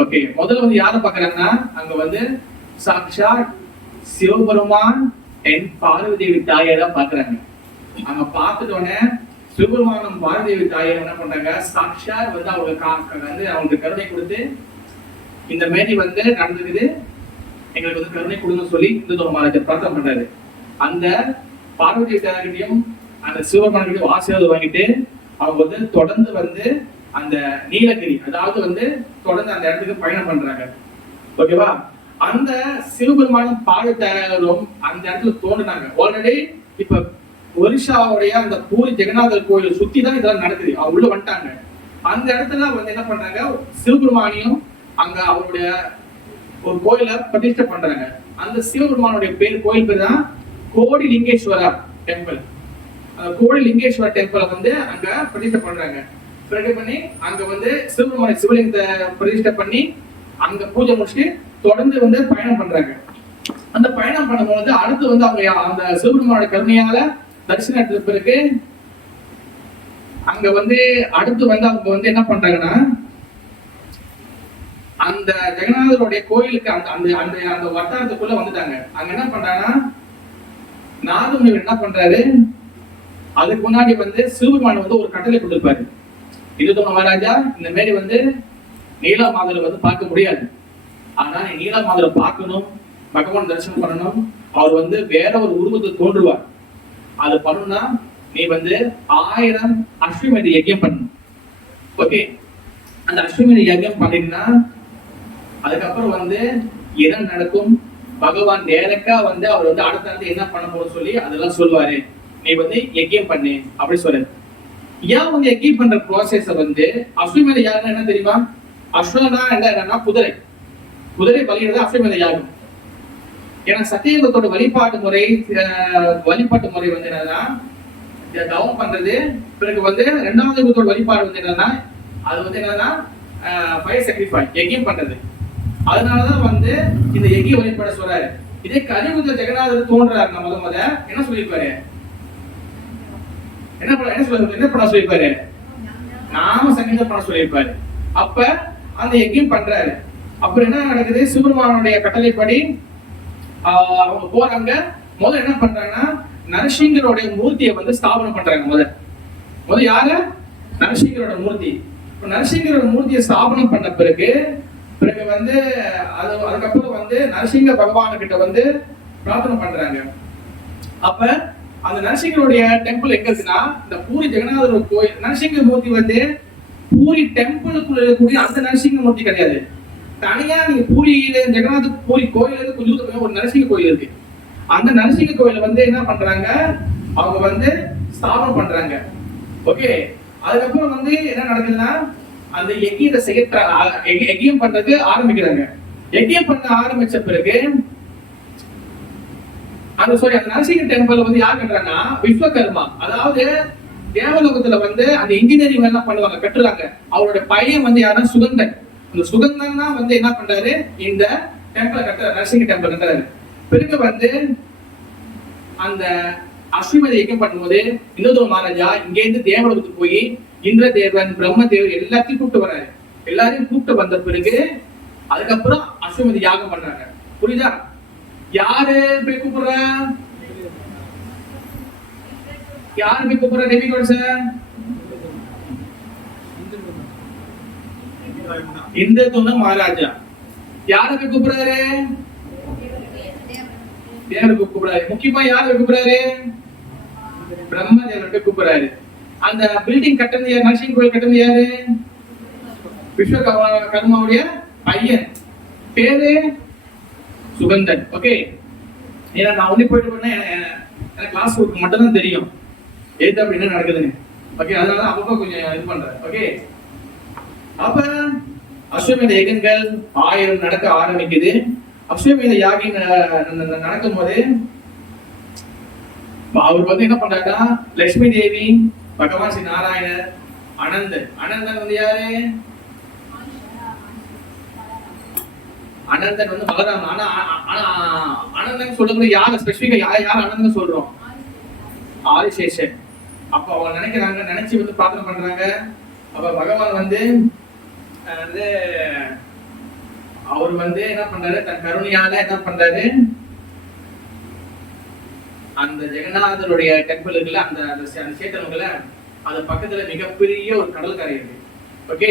ஓகே, முதல்ல வந்து யாரை பாக்குறாங்கன்னா, அங்க வந்து சாக்ஷாத் சிவபெருமான் என் பார்வதேவி தாயை தான் பாக்குறாங்க. அங்க பார்த்துட்ட உடனே சிவபெருமானும் பார்வதேவி தாயை என்ன பண்றாங்க, சாக்ஷாத் வந்து அவங்களுக்கு கருணை கொடுத்து இந்த மாதிரி வந்து நடந்துக்குது, எங்களுக்கு வந்து கருணை கொடுன்னு சொல்லி இந்து மகாராஜா பிரார்த்தனை பண்றாரு. அந்த பார்வதி தாயிட்டையும் அந்த சிவபெருமான்கிட்டையும் ஆசீர்வாதம் வாங்கிட்டு அவங்க வந்து தொடர்ந்து வந்து அந்த நீலகிரி, அதாவது வந்து தொடர்ந்து அந்த இடத்துக்கு பயணம் பண்றாங்க. ஓகேவா? அந்த சிவபெருமானும் பார்வதியும் அந்த இடத்துல தோன்றினாங்க. ஆல்ரெடி இப்ப ஒரிஷாவுடைய அந்த பூரி ஜெகநாதர் கோயிலை சுத்தி தான் இதெல்லாம் நடக்குது. அவங்க உள்ள வந்துட்டாங்க. அந்த இடத்துல வந்து என்ன பண்றாங்க, சிவபெருமானியும் அங்க அவருடைய ஒரு கோயிலை பிரதிஷ்டை பண்றாங்க. அந்த சிவபெருமானுடைய கோயில் பேர் தான் கோடி லிங்கேஸ்வரா டெம்பிள். கோடி லிங்கேஸ்வர டெம்பிளை வந்து அங்க பிரதிஷ்டை பண்றாங்க. பிரதிஷ்டை பண்ணி அங்க வந்து சிவபெருமானை சிவலிங்கத்தை பிரதிஷ்டை பண்ணி அங்க பூஜை முடிச்சுட்டு தொடர்ந்து வந்து பயணம் பண்றாங்க. அந்த பயணம் பண்ணும்போது அடுத்து வந்து அவங்க அந்த சிவபெருமானோட கருணையால தரிசனம் எடுத்த பிறகு அங்க வந்து அடுத்து வந்து அவங்க வந்து என்ன பண்றாங்கன்னா அந்த ஜெகநாதருடைய கோயிலுக்கு அந்த அந்த அந்த அந்த வட்டாரத்துக்குள்ள வந்துட்டாங்க. அங்க என்ன பண்றாங்கன்னா நாகமுனிவர் என்ன பண்றாரு, அதுக்கு முன்னாடி வந்து சிவபெருமான் வந்து ஒரு கட்டளை கொடுத்திருப்பாரு. இது மகாராஜா, இந்த மாதிரி வந்து நீலமாதரை வந்து பார்க்க முடியாது. ஆனா நீ நீலமாதரை பார்க்கணும், பகவான் தரிசனம் பண்ணணும், அவர் வந்து வேற ஒரு உருவத்தை தோன்றுவார். அது பண்ணணும்னா நீ வந்து 1000 அஸ்வமேத யஜ்யம் பண்ணணும். ஓகே, அந்த அஸ்வமேத யஜ்யம் பண்ணினா அதுக்கப்புறம் வந்து என்ன நடக்கும், பகவான் டைரக்டா வந்து அவர் வந்து அடுத்த என்ன பண்ண போறோம் சொல்லி அதெல்லாம் சொல்லுவாரு. நீ வந்து யஜ்யம் பண்ணு அப்படி சொல்றாரு. ஏன் வந்து யஜ்யம் பண்ற ப்ராசஸ் வந்து அஸ்வமேத யாகம் என்ன தெரியுமா? அஸ்வனா என்னன்னா குதிரை, குதிரை பலியிடுறது அஸ்வமேத யாகம். ஏன்னா சத்தியகத்தோட வழிபாட்டு முறை வந்து என்னன்னா தவம் பண்றது, பிறகு வந்து 2வது யுகத்தோட வழிபாடு வந்து என்னன்னா அது வந்து என்னன்னா ஃபயர் சாக்ரிஃபைஸ், யஜ்யம் பண்றது. அதனாலதான் வந்து இந்த யஜ்ய வழிபாட சொல்றாரு. இதே கலியுகத்துல ஜெகநாதர் தோன்றாரு, முத என்ன சொல்லியிருப்பாரு, என்ன பண்ண சொல்லியிருப்பாரு, நாம சங்கீதம் பண்ண சொல்லியிருப்பாரு. அப்ப அந்த யஜ்யம் பண்றாரு. அப்புறம் என்ன நடக்குது, சிவபெருமானுடைய கட்டளைப்படி அவங்க போறாங்க. முதல்ல என்ன பண்றாங்கன்னா நரசிங்கருடைய மூர்த்தியை வந்து ஸ்தாபனம் பண்றாங்க. முதல் யாரு, நரசிங்கரோட மூர்த்தி. நரசிங்கரோட மூர்த்தியை ஸ்தாபனம் பண்ண பிறகு வந்து அதுக்கப்புறம் வந்து நரசிங்க பகவான் கிட்ட வந்து பிரார்த்தனை பண்றாங்க. அப்ப அந்த நரசிங்கருடைய டெம்பிள் எங்க இருக்குன்னா இந்த பூரி ஜெகநாதர் கோயில். நரசிங்க மூர்த்தி வந்து பூரி டெம்பிளுக்குள்ள இருக்கக்கூடிய அந்த நரசிங்க மூர்த்தி கிடையாது. தனியா நீங்க பூரியில ஜெகநாத பூரி கோயில இருந்து கொஞ்சம் ஒரு நரசிங்க கோயில் இருக்கு. அந்த நரசிங்க கோயில வந்து என்ன பண்றாங்க, அவங்க வந்து ஸ்தாபனம் பண்றாங்க. ஓகே, அதுக்கப்புறம் வந்து என்ன நடக்குதுன்னா அந்த யஜ்யம் பண்றது ஆரம்பிக்கிறாங்க. யஜ்யம் பண்ண ஆரம்பிச்ச பிறகு அந்த நரசிங்க டெம்பிள் வந்து யார் கட்டுறாங்கன்னா விஸ்வகர்மா. அதாவது தேவலோகத்துல வந்து அந்த இன்ஜினியரிங் எல்லாம் பண்ணுவாங்க, கட்டுறாங்க. அவருடைய பையன் வந்து யாருன்னா சுகந்தன். அந்த சுகந்தன் தான் வந்து என்ன பண்றாரு, இந்த டெம்பிள் கட்டுறாரு, நரசிங்க டெம்பிள் கட்டுறாரு. பிறகு வந்து அந்த அஸ்வமேத யஜ்யம் பண்ணும்போது இந்திர மகாராஜா இங்க இருந்து தேவலோகத்துக்கு போய் இந்திரதேவன் பிரம்மதேவர் எல்லாத்தையும் கூப்பிட்டு வர்றாரு. எல்லாரையும் கூப்பிட்டு வந்த பிறகு அதுக்கப்புறம் அஸ்வமேத யாகம் பண்றாங்க. புரியுதா? யாரு போய் கூப்பிடுறா, யாரு போய் கூப்பிடுறா, டெபிகோட் சார், இந்திர மகாராஜா யாரை போய் கூப்பிடுறாரு, தேவருக்கு கூப்பிடுறாரு. முக்கியமா யாரு கூப்பிடுறாரு, பிரம்மதேவருக்கு கூப்பிடுறாரு. அந்த பில்டிங் கட்டணது யாரு, நரசிங்க கோயில் கட்டணது யாரு, விஸ்வகர்மாவுடைய பையன், பேரு சுகந்தன். ஓகே, ஏன்னா நான் ஒண்ணு போயிட்டு போனா எனக்கு கிளாஸ் ஒர்க் மட்டும் தான் தெரியும் எது அப்படி என்ன நடக்குதுன்னு. ஓகே, அதனால அப்பப்போ கொஞ்சம் இது பண்றேன். ஓகே, அப்ப அஸ்வமேத யஜ்யங்கள் 1000 நடக்க ஆரம்பிக்குது. அஸ்வமேத யாகம் நடக்கும் போது அவர் வந்து என்ன பண்றாருன்னா லட்சுமி தேவி, பகவான் ஸ்ரீ நாராயணர், அனந்தன் வந்து யாரு, அனந்தன் வந்து பலராமன். ஆனா அனந்தன் சொல்றது யாரு ஸ்பெசிபிக்கா, யார் அனந்தன் சொல்றோம், ஆதிசேஷன். அப்ப அவங்க நினைச்சு வந்து பிரார்த்தனை பண்றாங்க. அப்ப பகவான் வந்து அவர் வந்து என்ன பண்றாரு, தன் கருணையால என்ன பண்றாரு, அந்த ஜெகநாதருடைய டெம்பிள் இருக்குல்ல, அந்த சேத்தனங்கள அது பக்கத்துல மிகப்பெரிய ஒரு கடற்கரை இருக்கு. Okay,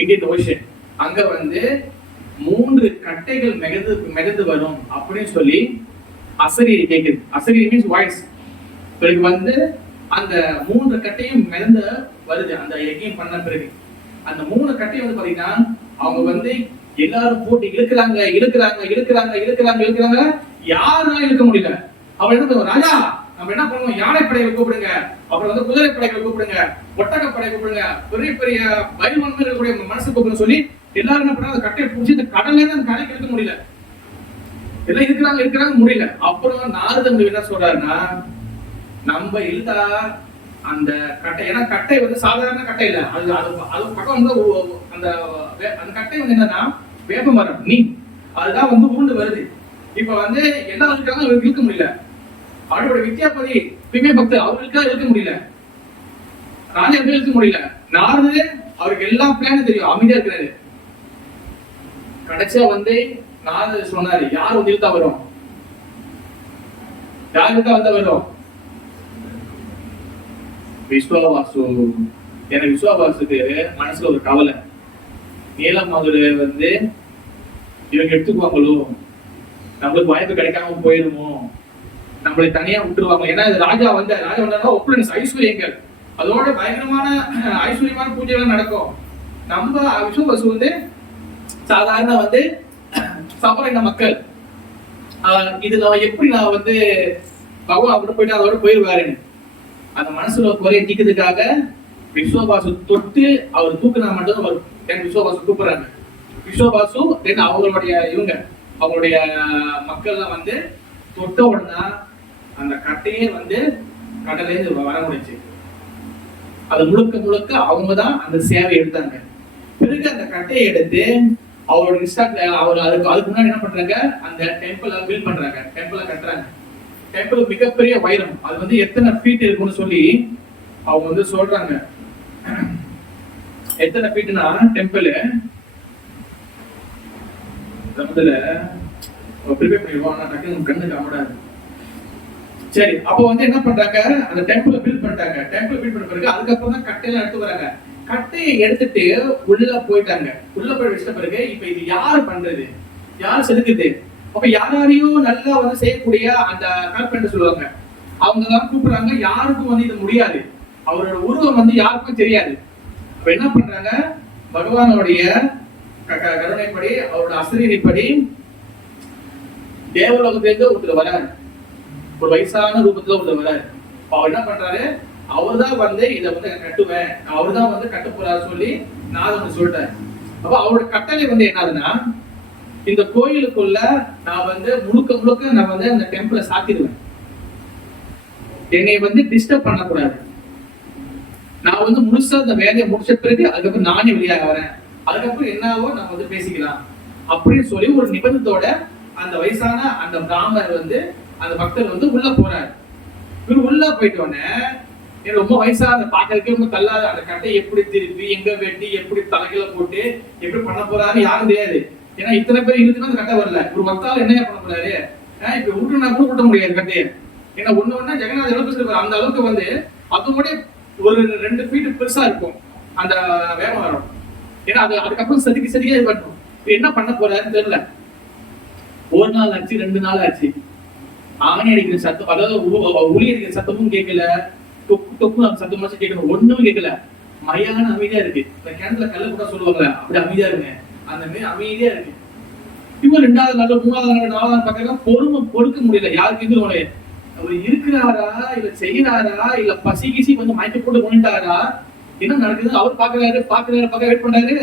Indian ocean. அங்க வந்து 3 கட்டைகள் மிதந்து வரும் அப்படின்னு சொல்லி அசரீரி கேக்குது. அசரீரி மீன்ஸ் வாய்ஸ். பிறகு வந்து அந்த 3 கட்டையும் மிதந்து வருது. அந்த யஜ்யம் பண்ண பிறகு அந்த 3 கட்டையும் வந்து பாத்தீங்கன்னா அவங்க வந்து எல்லாரும் போட்டு இழுக்கிறாங்க. யாரும் இழுக்க முடியல. அவ என்ன பண்ணுவோம், ராஜா நம்ம என்ன பண்ணுவோம், யானை படையை கூப்பிடுங்க, அப்புறம் வந்து குதிரை படைகளை கூப்பிடுங்க, ஒட்டக படையை கூப்பிடுங்க, பெரிய பெரிய பயில்வான் இருக்கக்கூடிய மனசு கூப்பிடுங்க சொல்லி எல்லாரும் என்ன பண்றாங்க, அந்த கட்டையை பிடிச்சி இந்த கடல்ல இருந்து அந்த கரைக்கு இழுக்க முடியல. எல்லாம் இருக்கிறாங்க முடியல. அப்புறம் நாரதன் என்ன சொல்றாருன்னா, நம்ம இழுத்தா அந்த கட்டை, ஏன்னா கட்டை வந்து சாதாரண கட்டை இல்ல, அது பக்கம் வந்து அந்த கட்டை வந்து என்னன்னா வேப்ப மரம், நீ அதுதான் வந்து உருண்டு வருது. இப்ப வந்து எல்லாரும் இருக்காங்க, இவருக்கு இருக்க முடியல. அவரோட வித்யாபதி பிமே பக்தர், அவர்களுக்கு இருக்க முடியல. ராஜா இருக்க முடியல. நாரது அவருக்கு எல்லா பிளானும் தெரியும், அமைதியா இருக்கிறாரு. கடைசியா வந்து நாரது சொன்னாரு, யார் வந்து இழுத்தா வரும், யாருக்கு வந்த வரும்? விஸ்வாவாசு. எனக்கு விஸ்வாவாசுக்கு மனசுல ஒரு கவலை, நீலம் மதுரை வந்து இவங்க எடுத்துக்குவாங்களோ, நம்மளுக்கு வாய்ப்பு கிடைக்காம போயிருமோ, நம்மளை தனியா விட்டுருவாங்க. ஏன்னா ராஜா வந்தா ஒப்புலன்ஸ் ஐஸ்வர்யங்கள், அதோட பயங்கரமான ஐஸ்வர்யமான பூஜைகள் நடக்கும். நம்ம விஸ்வாவாசு வந்து சாதாரண வந்து சாதாரண மக்கள். இது நான் எப்படி நான் வந்து பகவான் அப்படி போயிட்டு அதோட போயிருவாருன்னு அந்த மனசுல குறைய தீக்கிறதுக்காக விஸ்வபாசு தொட்டு அவர் தூக்குனா மட்டும் அவர் விஸ்வபாசு கூப்பிடுறாங்க. விஸ்வபாசு அவங்களுடைய அவங்களுடைய மக்கள்லாம் வந்து தொட்ட உடனே அந்த கட்டையே வந்து கடலேருந்து வர முடிச்சு. அது முழுக்க முழுக்க அவங்கதான் அந்த சேவை எடுத்தாங்க. பிறகு அந்த கட்டையை எடுத்து அவரோட அவர் அதுக்கு முன்னாடி என்ன பண்றாங்க, அந்த டெம்பிள பில்ட் பண்றாங்க, டெம்பிள கட்டுறாங்க. டெம்பிள் மிகப்பெரிய வைரம், அது வந்து எத்தனை ஃபீட் இருக்குன்னு சொல்லி அவங்க வந்து சொல்றாங்க. எத்தனை ஃபீட்னா டெம்பிள் ப்ரிப்பேர் பண்ணிடுவோம், டக்குனு கண்ணு காமடாது. சரி, அப்போ வந்து என்ன பண்றாங்க, அந்த டெம்பிள பில்ட் பண்றாங்க. டெம்பிள் பில்ட் பண்ண பிறகு அதுக்கப்புறம் தான் கட்டையெல்லாம் எடுத்து வராங்க. கட்டையை எடுத்துட்டு உள்ள போயிட்டாங்க. உள்ள போய் வச்ச பிறகு இப்ப இது யாரு பண்றது, யார் செதுக்குது? அப்ப யாரையும் நல்லா வந்து செய்யக்கூடிய அந்த கார்பெண்டர் சொல்லுவாங்க, அவங்க தான் கூப்பிடுறாங்க. யாருக்கும் வந்து இது முடியாது, அவரோட உருவம் வந்து யாருக்கும் தெரியாது. அப்ப என்ன பண்றாங்க, பகவானுடைய கருணைப்படி அவரோட அசரீரிப்படி தேவலோகத்திலிருந்து ஒருத்தர் வராரு, ஒரு வயசான ரூபத்துல ஒருத்தர் வராரு. அவர் என்ன பண்றாரு, அவர்தான் வந்து இதை வந்து கட்டுவேன், அவர்தான் வந்து கட்ட போறாரு சொல்லி நான் சொல்லிட்டாரு. அப்ப அவரோட கட்டளை வந்து என்னதுன்னா, இந்த கோயிலுக்குள்ள நான் வந்து முழுக்க முழுக்க நான் வந்து அந்த டெம்பிளை சாத்திடுவேன், என்னை வந்து டிஸ்டர்ப் பண்ணக்கூடாது, நான் வந்து முழுசா அந்த வேலையை முடிச்ச பிறகு அதுக்கப்புறம் நானே வெளியாக வரேன், அதுக்கப்புறம் என்னவோ நம்ம வந்து பேசிக்கலாம் அப்படின்னு சொல்லி ஒரு நிபந்தத்தோட அந்த வயசான அந்த பிராமணர் வந்து அந்த பக்தர் வந்து உள்ள போறாரு. இவர் உள்ள போயிட்ட உடனே ரொம்ப வயசான பாக்கிறதுக்கு ரொம்ப தள்ளாத அந்த கட்டை எப்படி திருப்பி எங்க வெட்டி எப்படி தலைகளை போட்டு எப்படி பண்ண போறாரு யாரும் தெரியாது. ஏன்னா இத்தனை பேர் இருக்குன்னா அந்த கட்டை வரல. ஒரு வக்கால என்ன பண்ண போறாரு, இப்ப விட்டுனா கூட விட்ட முடியாது கட்டையை. ஏன்னா ஒண்ணு ஒண்ணா ஜெகநாத எவ்வளவு அந்த அளவுக்கு வந்து அதோட ஒரு 2 ஃபீட் பெருசா இருக்கும் அந்த வியாபாரம். ஏன்னா அது அதுக்கப்புறம் செதுக்கி இது பண்ணும். என்ன பண்ண போறாருன்னு தெரியல. ஒரு நாள் ஆச்சு, 2 நாள் ஆச்சு, ஆணி அடிக்கிற சத்தம், அதாவது ஒளி அடிக்கிற சத்தமும் கேட்கல, தொக்கு தொக்கு சத்தம் மாச்சு கேட்கணும், ஒண்ணும் கேட்கல. மையான அமைதியா இருக்கு. இந்த கிணத்துல கல்ல கூட சொல்லுவாங்கல்ல, அப்படி அமைதியா இருங்க, அந்த மாதிரி அமைதியா இருக்கு. இவங்க 2வது நாள் 3வது நாள் 4வது நாள் பக்கம் பொறுமை கொடுக்க முடியல. யாருக்கு இது அவர் இருக்கிறாரா இல்ல செய்யறாரா இல்ல பசி கிசி கொஞ்சம் மயக்க போட்டு கொண்டுட்டாரா, என்ன நடக்குது அவர் பாக்குறாரு பார்க்க வெயிட் பண்றாரு.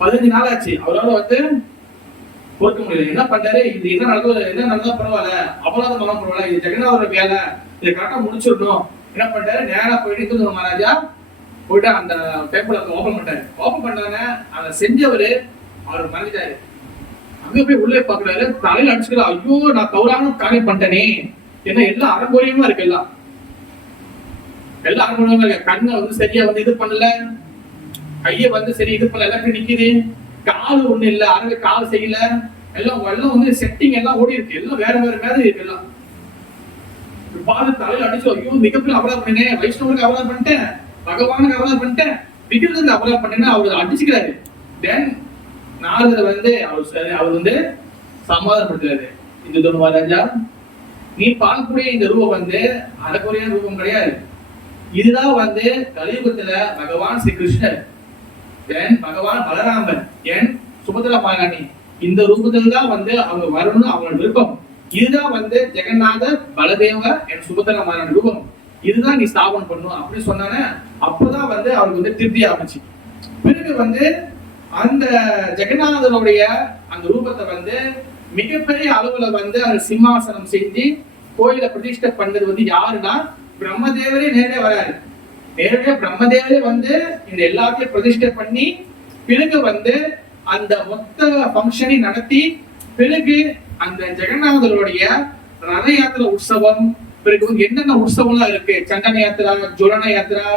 15 நாள் ஆச்சு, அவரால் வந்து பொறுக்க முடியல. என்ன பண்றாரு, இது என்ன நடக்குது, என்ன நடந்தா பரவாயில்ல, அபராதம் பண்ண பரவாயில்ல, இது ஜெகநாதோட வேலை, இதை கரெக்டா முடிச்சிடணும். என்ன பண்றாரு, நேரா போயிட்டு மகாராஜா போயிட்டு அந்த டெம்பிளை ஓபன் பண்ணிட்டாரு. ஓபன் பண்ணாங்க, அதை செஞ்சவரு அவர் மறைஞ்சிட்டாரு. அங்க போய் உள்ளே பாக்குறாரு, தலையில அடிச்சுக்கிறார். ஐயோ நான் தவறான காரியம் பண்ணிட்டேனே, ஏன்னா எல்லாம் அறங்குறையுமா இருக்கு, எல்லாம் அறங்குறையுமா இருக்கு. கண்ணை வந்து சரியா வந்து இது பண்ணல, கைய வந்து சரி இது பண்ணல, எல்லாத்தையும் நிக்குது. கால் ஒண்ணு இல்ல, அறவே கால் செய்யல, எல்லாம் வந்து செட்டிங் எல்லாம் ஓடி இருக்கு, எல்லாம் வேற மாதிரி இருக்கு. எல்லாம் பாது தலையில அடிச்சு, ஐயோ மிகப்பெரிய அபராதம் பண்ணேன், வைஷ்ணவருக்கு அபராதம் பண்ணிட்டேன், பகவானுக்கு அபராதம் பண்ணிட்டேன், விக்கிரத்துக்கு அபராதம் பண்ணேன்னு அவர் அடிச்சுக்கிறாரு. தென் நாரதர் வந்து அவர் வந்து சமாதானப்படுத்துறாரு. இந்த தோணு மகாராஜா, நீ பார்க்கக்கூடிய இந்த ரூபம் வந்து அறக்குறையான ரூபம் கிடையாது. இதுதான் வந்து கலியுகத்துல பகவான் ஸ்ரீ கிருஷ்ணர், தென் பகவான் பலராமன், என் சுபத்ரா மாராணி, இந்த ரூபத்துல தான் வந்து அவங்க வரணும்னு அவங்களோட விருப்பம். இதுதான் வந்து ஜெகநாத பலதேவ என் சுபத்ரா மாராணி ரூபம், இதுதான் நீ ஸ்தாபனம் பண்ணணும் அப்படின்னு சொன்னானே. அப்பதான் வந்து அவருக்கு வந்து திருப்தி ஆரம்பிச்சு. பிறகு வந்து அந்த ஜெகநாதனுடைய அந்த ரூபத்தை வந்து மிகப்பெரிய அளவுல வந்து அந்த சிம்மாசனம் செஞ்சு கோயில பிரதிஷ்டை பண்ணது வந்து யாருன்னா பிரம்மதேவரே நேரடியா வராரு. நேரடியா பிரம்மதேவரே வந்து இந்த எல்லாத்தையும் பிரதிஷ்டை பண்ணி பிறகு வந்து அந்த மொத்த ஃபங்க்ஷனை நடத்தி பிறகு அந்த ஜெகநாதருடைய ரத யாத்திரை உற்சவம், பிறகு வந்து என்னென்ன உற்சவம்லாம் இருக்கு, சண்டன யாத்திரா, ஜுலன யாத்திரா,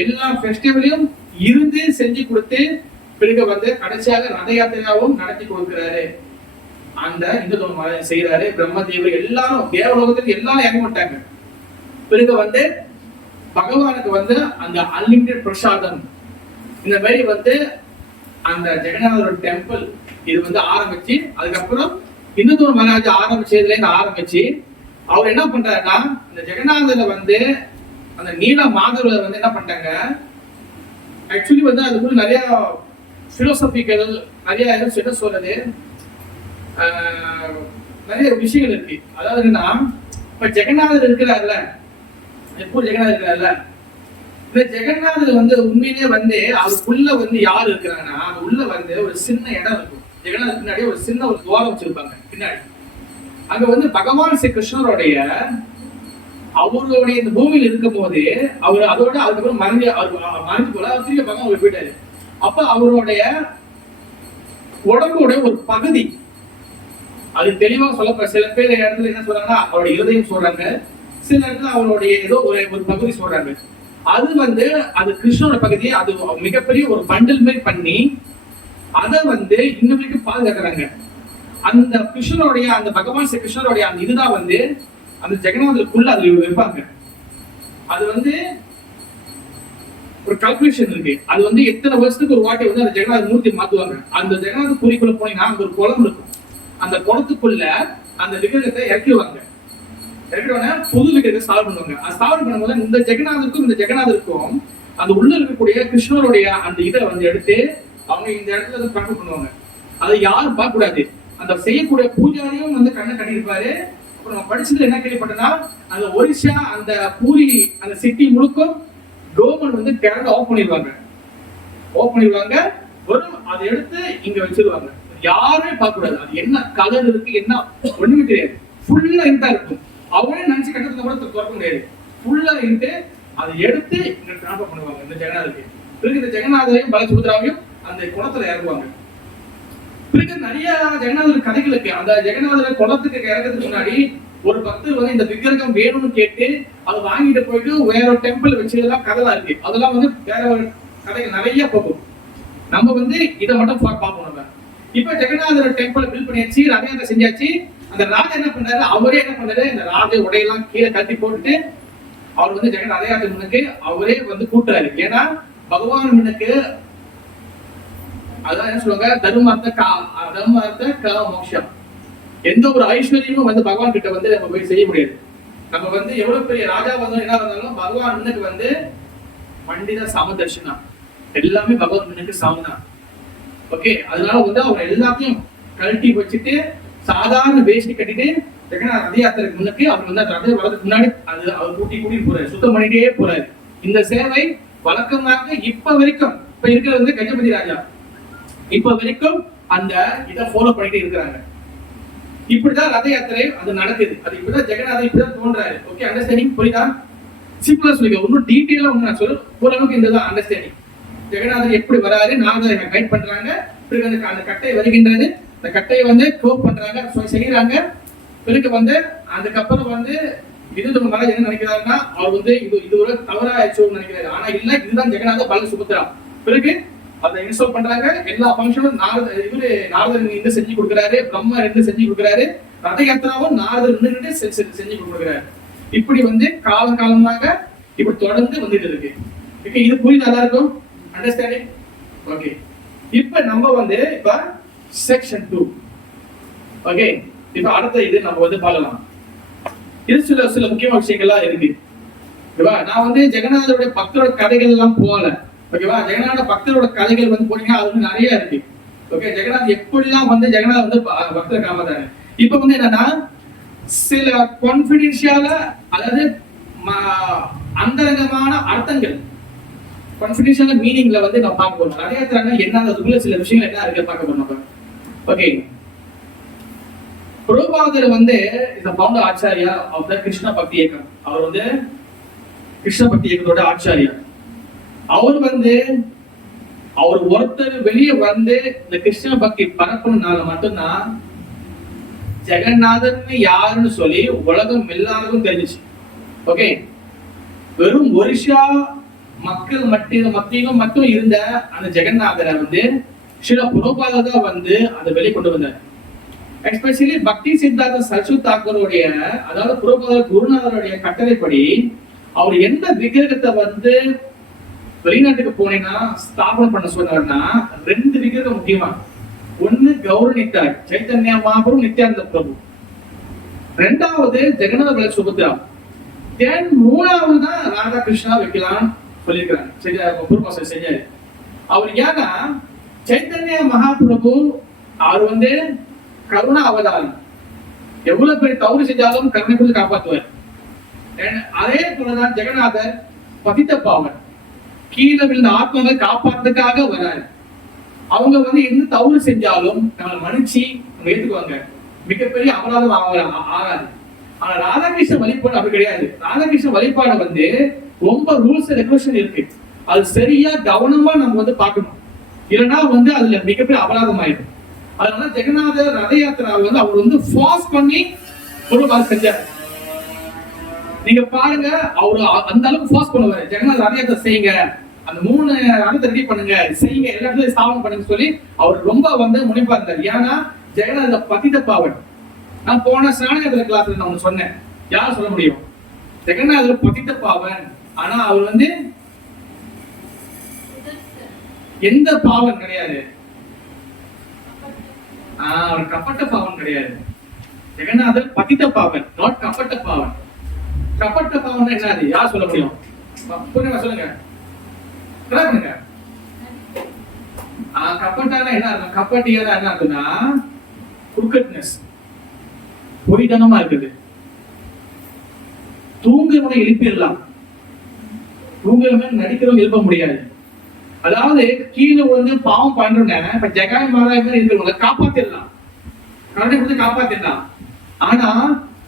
எல்லா ஃபெஸ்டிவலையும் இருந்து செஞ்சு கொடுத்து பிறகு வந்து கடைசியாக ரத யாத்திராவும் நடத்தி கொடுக்கிறாரு. அந்த இந்து தர்மம் செய்யறாரு. பிரம்மதேவர் எல்லாரும் தேவலோகத்துக்கு எல்லாரும் இறங்க மாட்டாங்க. பிறகு வந்து பகவானுக்கு வந்து அந்த அன்லிமிட்டட் பிரசாதம், இந்த மாதிரி வந்து அந்த ஜெகநாதரோட டெம்பிள் இது வந்து ஆரம்பிச்சு, அதுக்கப்புறம் இந்து மகாராஜா ஆரம்பிச்சதுல இருந்து ஆரம்பிச்சு அவர் என்ன பண்றாருன்னா, அந்த ஜெகநாதரை வந்து அந்த நீல மாதவரை வந்து என்ன பண்ணிட்டாங்க, ஆக்சுவலி வந்து அதுக்குள்ள நிறைய பிலோசபிக்கல் நிறைய என்ன சொல்றது நிறைய விஷயங்கள் இருக்கு. அதாவது என்னன்னா, இப்ப ஜெகநாதர் இருக்கிறார்ல, எப்போ ஜெகநாதர் இருக்கிறார்ல, இந்த ஜெகநாதர் வந்து உண்மையிலே வந்து அதுக்குள்ள வந்து யாரு இருக்கிறாங்கன்னா, அது உள்ள வந்து ஒரு சின்ன இடம் இருக்கும். ஜெகநாதர் பின்னாடி ஒரு சின்ன ஒரு துவாரம் வச்சிருப்பாங்க பின்னாடி. அங்க வந்து பகவான் ஸ்ரீ கிருஷ்ணருடைய அவருடைய இந்த பூமியில் இருக்கும் போது அவர் அதோட அதுக்கப்புறம் மறைஞ்சு போல திரும்ப பகவான் போயிட்டாரு. அப்ப அவருடைய உடம்போட ஒரு பகுதி அது தெளிவா சொல்ல, சில பேர் இடத்துல என்ன சொல்றாங்கன்னா அவருடைய இருதயம் சொல்றாங்க, சில இடத்துல அவருடைய ஏதோ ஒரு பகுதி சொல்றாங்க. அது வந்து அது கிருஷ்ணனோட பகுதியை அது மிகப்பெரிய ஒரு பண்டில் மாதிரி பண்ணி அதை வந்து இன்னும் வரைக்கும் பாதுகாக்கிறாங்க. அந்த கிருஷ்ணனுடைய அந்த பகவான் ஸ்ரீ கிருஷ்ணனுடைய அந்த இதுதான் வந்து அந்த ஜெகநாதருக்குள்ள அதுல வைப்பாங்க. அது வந்து ஒரு கால்குலேஷன் இருக்கு. அது வந்து எத்தனை வருஷத்துக்கு ஒரு வாட்டி வந்து அந்த ஜெகநாத மூர்த்தி மாத்துவாங்க. அந்த ஜெகநாத பூரிக்குள்ள போனீங்கன்னா அங்க ஒரு குளம் இருக்கும். அந்த குளத்துக்குள்ள அந்த விக்கிரகத்தை இறக்கிடுவாங்க. இறக்கிடுவாங்க, புது விக்கிரகத்தை ஸ்தாபனம் பண்ணுவாங்க. அது ஸ்தாபனம் பண்ணும்போது இந்த ஜெகநாதருக்கும் அந்த உள்ள இருக்கக்கூடிய கிருஷ்ணருடைய அந்த இதை வந்து எடுத்து அவங்க இந்த இடத்துல ப்ராக்டிஸ் பண்ணுவாங்க. அதை யாரும் பார்க்க கூடாது. அந்த செய்யக்கூடிய பூஜாரியும் வந்து கண்ணை கட்டியிருப்பாரு. அப்புறம் நம்ம படிச்சதுல என்ன கேள்விப்பட்டேன்னா, அந்த ஒரிசா அந்த பூரி அந்த சிட்டி முழுக்கும் கவர்மெண்ட் வந்து கரண்ட் ஆஃப் பண்ணிடுவாங்க. வரும் அதை எடுத்து இங்க வச்சிருவாங்க. யாருமே பார்க்க கூடாது. அது என்ன கலர் இருக்கு என்ன ஒண்ணுமே தெரியாது. ஃபுல்லா இருட்டா இருக்கும். அவனே நினைச்சு கட்டத்தை கூட திறக்க முடியாது. ஃபுல்லா இருந்து அதை எடுத்து இங்க டிரான்ஸ்ஃபர் பண்ணுவாங்க இந்த ஜெகநாதருக்கு. பிறகு இந்த ஜெகநாதரையும் பலசுபத்ராவையும் அந்த குளத்துல இறங்குவாங்க. பிறகு நிறைய ஜெகநாதர் கதைகள் இருக்கு. அந்த ஜெகநாதர் குளத்துக்கு இறங்கிறதுக்கு முன்னாடி ஒரு பக்தர் வந்து இந்த விக்கிரகம் வேணும்னு கேட்டு அதை வாங்கிட்டு போயிட்டு வேற ஒரு டெம்பிள் வச்சதெல்லாம் கதைலாம் இருக்கு. அதெல்லாம் வந்து வேற ஒரு கதைகள் நிறைய போகும். நம்ம வந்து இதை மட்டும் பார்ப்போம். நம்ம இப்ப ஜெகநாதர் டெம்பிள் பில்ட் பண்ணியாச்சு, ரதயாத்திரை செஞ்சாச்சு. அந்த ராஜா என்ன பண்றாரு, அவரே என்ன பண்றாரு, இந்த ராஜ உடையெல்லாம் கீழே கட்டி போட்டுட்டு அவர் வந்து ஜெகநாத ரதயாத்திரை முன்னுக்கு அவரே வந்து கூட்டுறாரு. ஏன்னா பகவான் முன்னுக்கு அதான் என்ன சொல்லுவாங்க, தர்மார்த்த மோட்சம். எந்த ஒரு ஐஸ்வர்யமும் வந்து பகவான் கிட்ட வந்து நம்ம போய் செய்ய முடியாது. நம்ம வந்து எவ்வளவு பெரிய ராஜா வந்தாலும் என்ன வந்தாலும் பகவான் முன்னுக்கு வந்து பண்டித சமதர்ஷனா எல்லாமே பகவான் முன்னுக்கு சமதான். ஓகே, அதனால வந்து அவர் எல்லாத்தையும் கழட்டி வச்சுட்டு சாதாரண வேஷ்டி கட்டிட்டு ஜெகநாத ரத யாத்திரைக்கு முன்னுக்கு அவர் வந்து ரத வரதுக்கு முன்னாடி அது அவர் கூட்டிட்டு போறாரு, சுத்தம் பண்ணிட்டே போறாரு. இந்த சேவை வழக்கமாக இப்ப வரைக்கும் இப்ப இருக்கிறது வந்து கஜபதி ராஜா இப்ப வரைக்கும் அந்த இதை ஃபாலோ பண்ணிட்டு இருக்கிறாங்க. இப்படிதான் ரத யாத்திரை அது நடக்குது. அது இப்படிதான் ஜெகநாதர் இப்படிதான் தோன்றாரு. ஓகே, அண்டர்ஸ்டாண்டிங் புரியுதா? சிம்பிளா சொல்லிக்க, இன்னும் டீட்டெயிலா ஒண்ணு நான் சொல்ல ஓரளவுக்கு இதுதான் அண்டர்ஸ்டாண்டிங். ஜெகநாதர் எப்படி வராரு, நாரதர் கைட் பண்றாங்க. பிறகு அந்த கட்டை வருகின்றது, அந்த கட்டையை வந்து க்ளோஸ் பண்றாங்க, செய்யறாங்க. பிறகு வந்து அதுக்கப்புறம் வந்து இது நம்ம என்ன நினைக்கிறாருன்னா, அவர் வந்து இது ஒரு தவறா ஆயிடுச்சு நினைக்கிறாரு. ஆனா இல்ல, இதுதான் ஜெகநாத பல சுபத்ரா. பிறகு அதை இன்ஸ்டால் பண்றாங்க. எல்லா ஃபங்க்ஷனும் நாரதர் இருந்து செஞ்சு கொடுக்குறாரு, பிரம்மா இருந்து செஞ்சு கொடுக்குறாரு, ரத யாத்திராவும் நாரதர் நின்றுட்டு செஞ்சு கொடுக்குறாரு. இப்படி வந்து காலமாக இப்படி தொடர்ந்து வந்துட்டு இருக்கு. இது புரியுது எல்லாருக்கும்? அண்டர்ஸ்டாண்டிங்? ஓகே, இப்ப நம்ம வந்து இப்ப செக்ஷன் 2. ஓகே, இப்ப அடுத்த இது நம்ம வந்து பார்க்கலாம். இது சில முக்கியமான விஷயங்கள்லாம் இருக்கு. ஓகேவா? நான் வந்து ஜெகநாதருடைய பக்தரோட கதைகள் எல்லாம் போகல. ஓகேவா? ஜெகநாத பக்தரோட கதைகள் வந்து போனீங்கன்னா அது வந்து நிறைய இருக்கு. ஓகே, ஜெகநாத் எப்படிலாம் வந்து ஜெகநாத் வந்து பக்தரை காப்பாத்தாங்க. இப்ப வந்து என்னன்னா, சில கான்பிடென்ஷியலா அதாவது அந்தரங்கமான அர்த்தங்கள் கான்பிடென்ஷியல் மீனிங்ல வந்து நம்ம பார்க்க போறோம். நிறைய தரங்க என்ன அதுக்குள்ள சில விஷயங்கள் என்ன இருக்கு பார்க்க போறோம் நம்ம. ஓகே, பிரபுபாதர் வந்து இந்த founder Acharya of the Krishna bhakti இயக்கம். அவர் வந்து கிருஷ்ண பக்தி இயக்கத்தோட ஆச்சாரியா. அவர் வந்து அவர் ஒருத்தர் வெளியே வந்து இந்த கிருஷ்ண பக்தி பரப்புனால மட்டும்தான் ஜெகநாதன் யாருன்னு சொல்லி உலகம் எல்லாருக்கும் தெரிஞ்சிச்சு. ஓகே, வெறும் ஒரிஷா மக்கள் மத்தியிலும் மட்டும் இருந்த அந்த ஜெகநாதரை வந்து சில புரோபாதா வந்து அதை வெளியே கொண்டு வந்தார். எஸ்பெஷலி பக்தி சித்தார்த்த சரஸ்வதி தாக்கூருடைய, அதாவது புரோபாத குருநாதருடைய கட்டளைப்படி அவர் எந்த விக்கிரகத்தை வந்து வெளிநாட்டுக்கு போனீங்கன்னா ஸ்தாபனம் பண்ண சொன்னார்னா 2 விக்கிரகம் முக்கியமா. ஒண்ணு கௌர நித்தாய் சைத்தன்ய மகாபிரபு நித்யானந்த பிரபு, 2வது ஜெகநாத பல சுபத்ரா, தென் 3வது தான் ராதாகிருஷ்ணா வைக்கலாம் சொல்லியிருக்கிறாங்க. செஞ்சாரு அவர். ஏன்னா சைத்தன்ய மகாபிரபு அவர் வந்து கருணா அவதாரம், எவ்வளவு பெரிய தவறு செஞ்சாலும் கருணை கொடுத்து காப்பாற்றுவார். அதே போலதான் ஜெகநாதர் பதித்த பாவன், கீழே விழுந்த ஆத்மாவை காப்பாற்றுறதுக்காக வராரு. அவங்க வந்து எந்த தவறு செஞ்சாலும் நம்மளை மன்னிச்சு ஏத்துக்குவாங்க, மிகப்பெரிய அபராதம் ஆகாது. ஆனா ராதாகிருஷ்ண வழிபாடு அப்படி கிடையாது. ராதாகிருஷ்ண வழிபாடு வந்து ரொம்ப ரூல்ஸ் ரெகுலேஷன் இருக்கு, அது சரியா கவனமா நம்ம வந்து பார்க்கணும், இல்லைன்னா வந்து அதுல மிகப்பெரிய அபராதம் ஆயிடும். அதனால ஜெகநாதர் ரத யாத்திரா வந்து அவர் வந்து ஃபாஸ்ட் பண்ணி ஒரு செஞ்சார். நீங்க பாருங்க, அவரு அந்த அளவுக்கு ஃபாஸ்ட் பண்ணுவாரு. ஜெகநாதர் ரத யாத்திரை செய்யுங்க, அந்த 3 ரதத்தை ரெடி பண்ணுங்க, செய்யுங்க, எல்லா இடத்துலயும் ஸ்தாபனம் பண்ணுங்க சொல்லி அவர் ரொம்ப வந்து முனைப்பா இருந்தார். ஏன்னா ஜெகநாதர் பதித்த பாவன். நான் போன ஸ்நானகத்துல கிளாஸ்ல நான் சொன்னேன், யாரும் சொல்ல முடியும் ஜெகநாதர் பதித்த பாவன். ஆனா அவர் வந்து எந்த பாவன் கிடையாது, அவர் கப்பட்ட பாவன் கிடையாது. ஜெகநாதர் பதித்த பாவன், நாட் கப்பட்ட பாவன். கப்பட்ட பாவன் என்னது, யார் சொல்ல முடியும்? சொல்லுங்க. கப்பட்டானா என்ன அர்த்தம்? கப்பட்டியா என்ன அர்த்தம்னா குருக்கட்னஸ், பொய்தனமா இருக்குது. தூங்குறவனை எழுப்பிடலாம், தூங்குறவங்க நடிக்கிறவங்க எழுப்ப முடியாது. அதாவது கீழே வந்து பாவம் பண்றேன், இப்ப ஜெகாய் மாதா இருக்கிறவங்க காப்பாத்திடலாம், கருணை கொடுத்து காப்பாத்திடலாம். ஆனா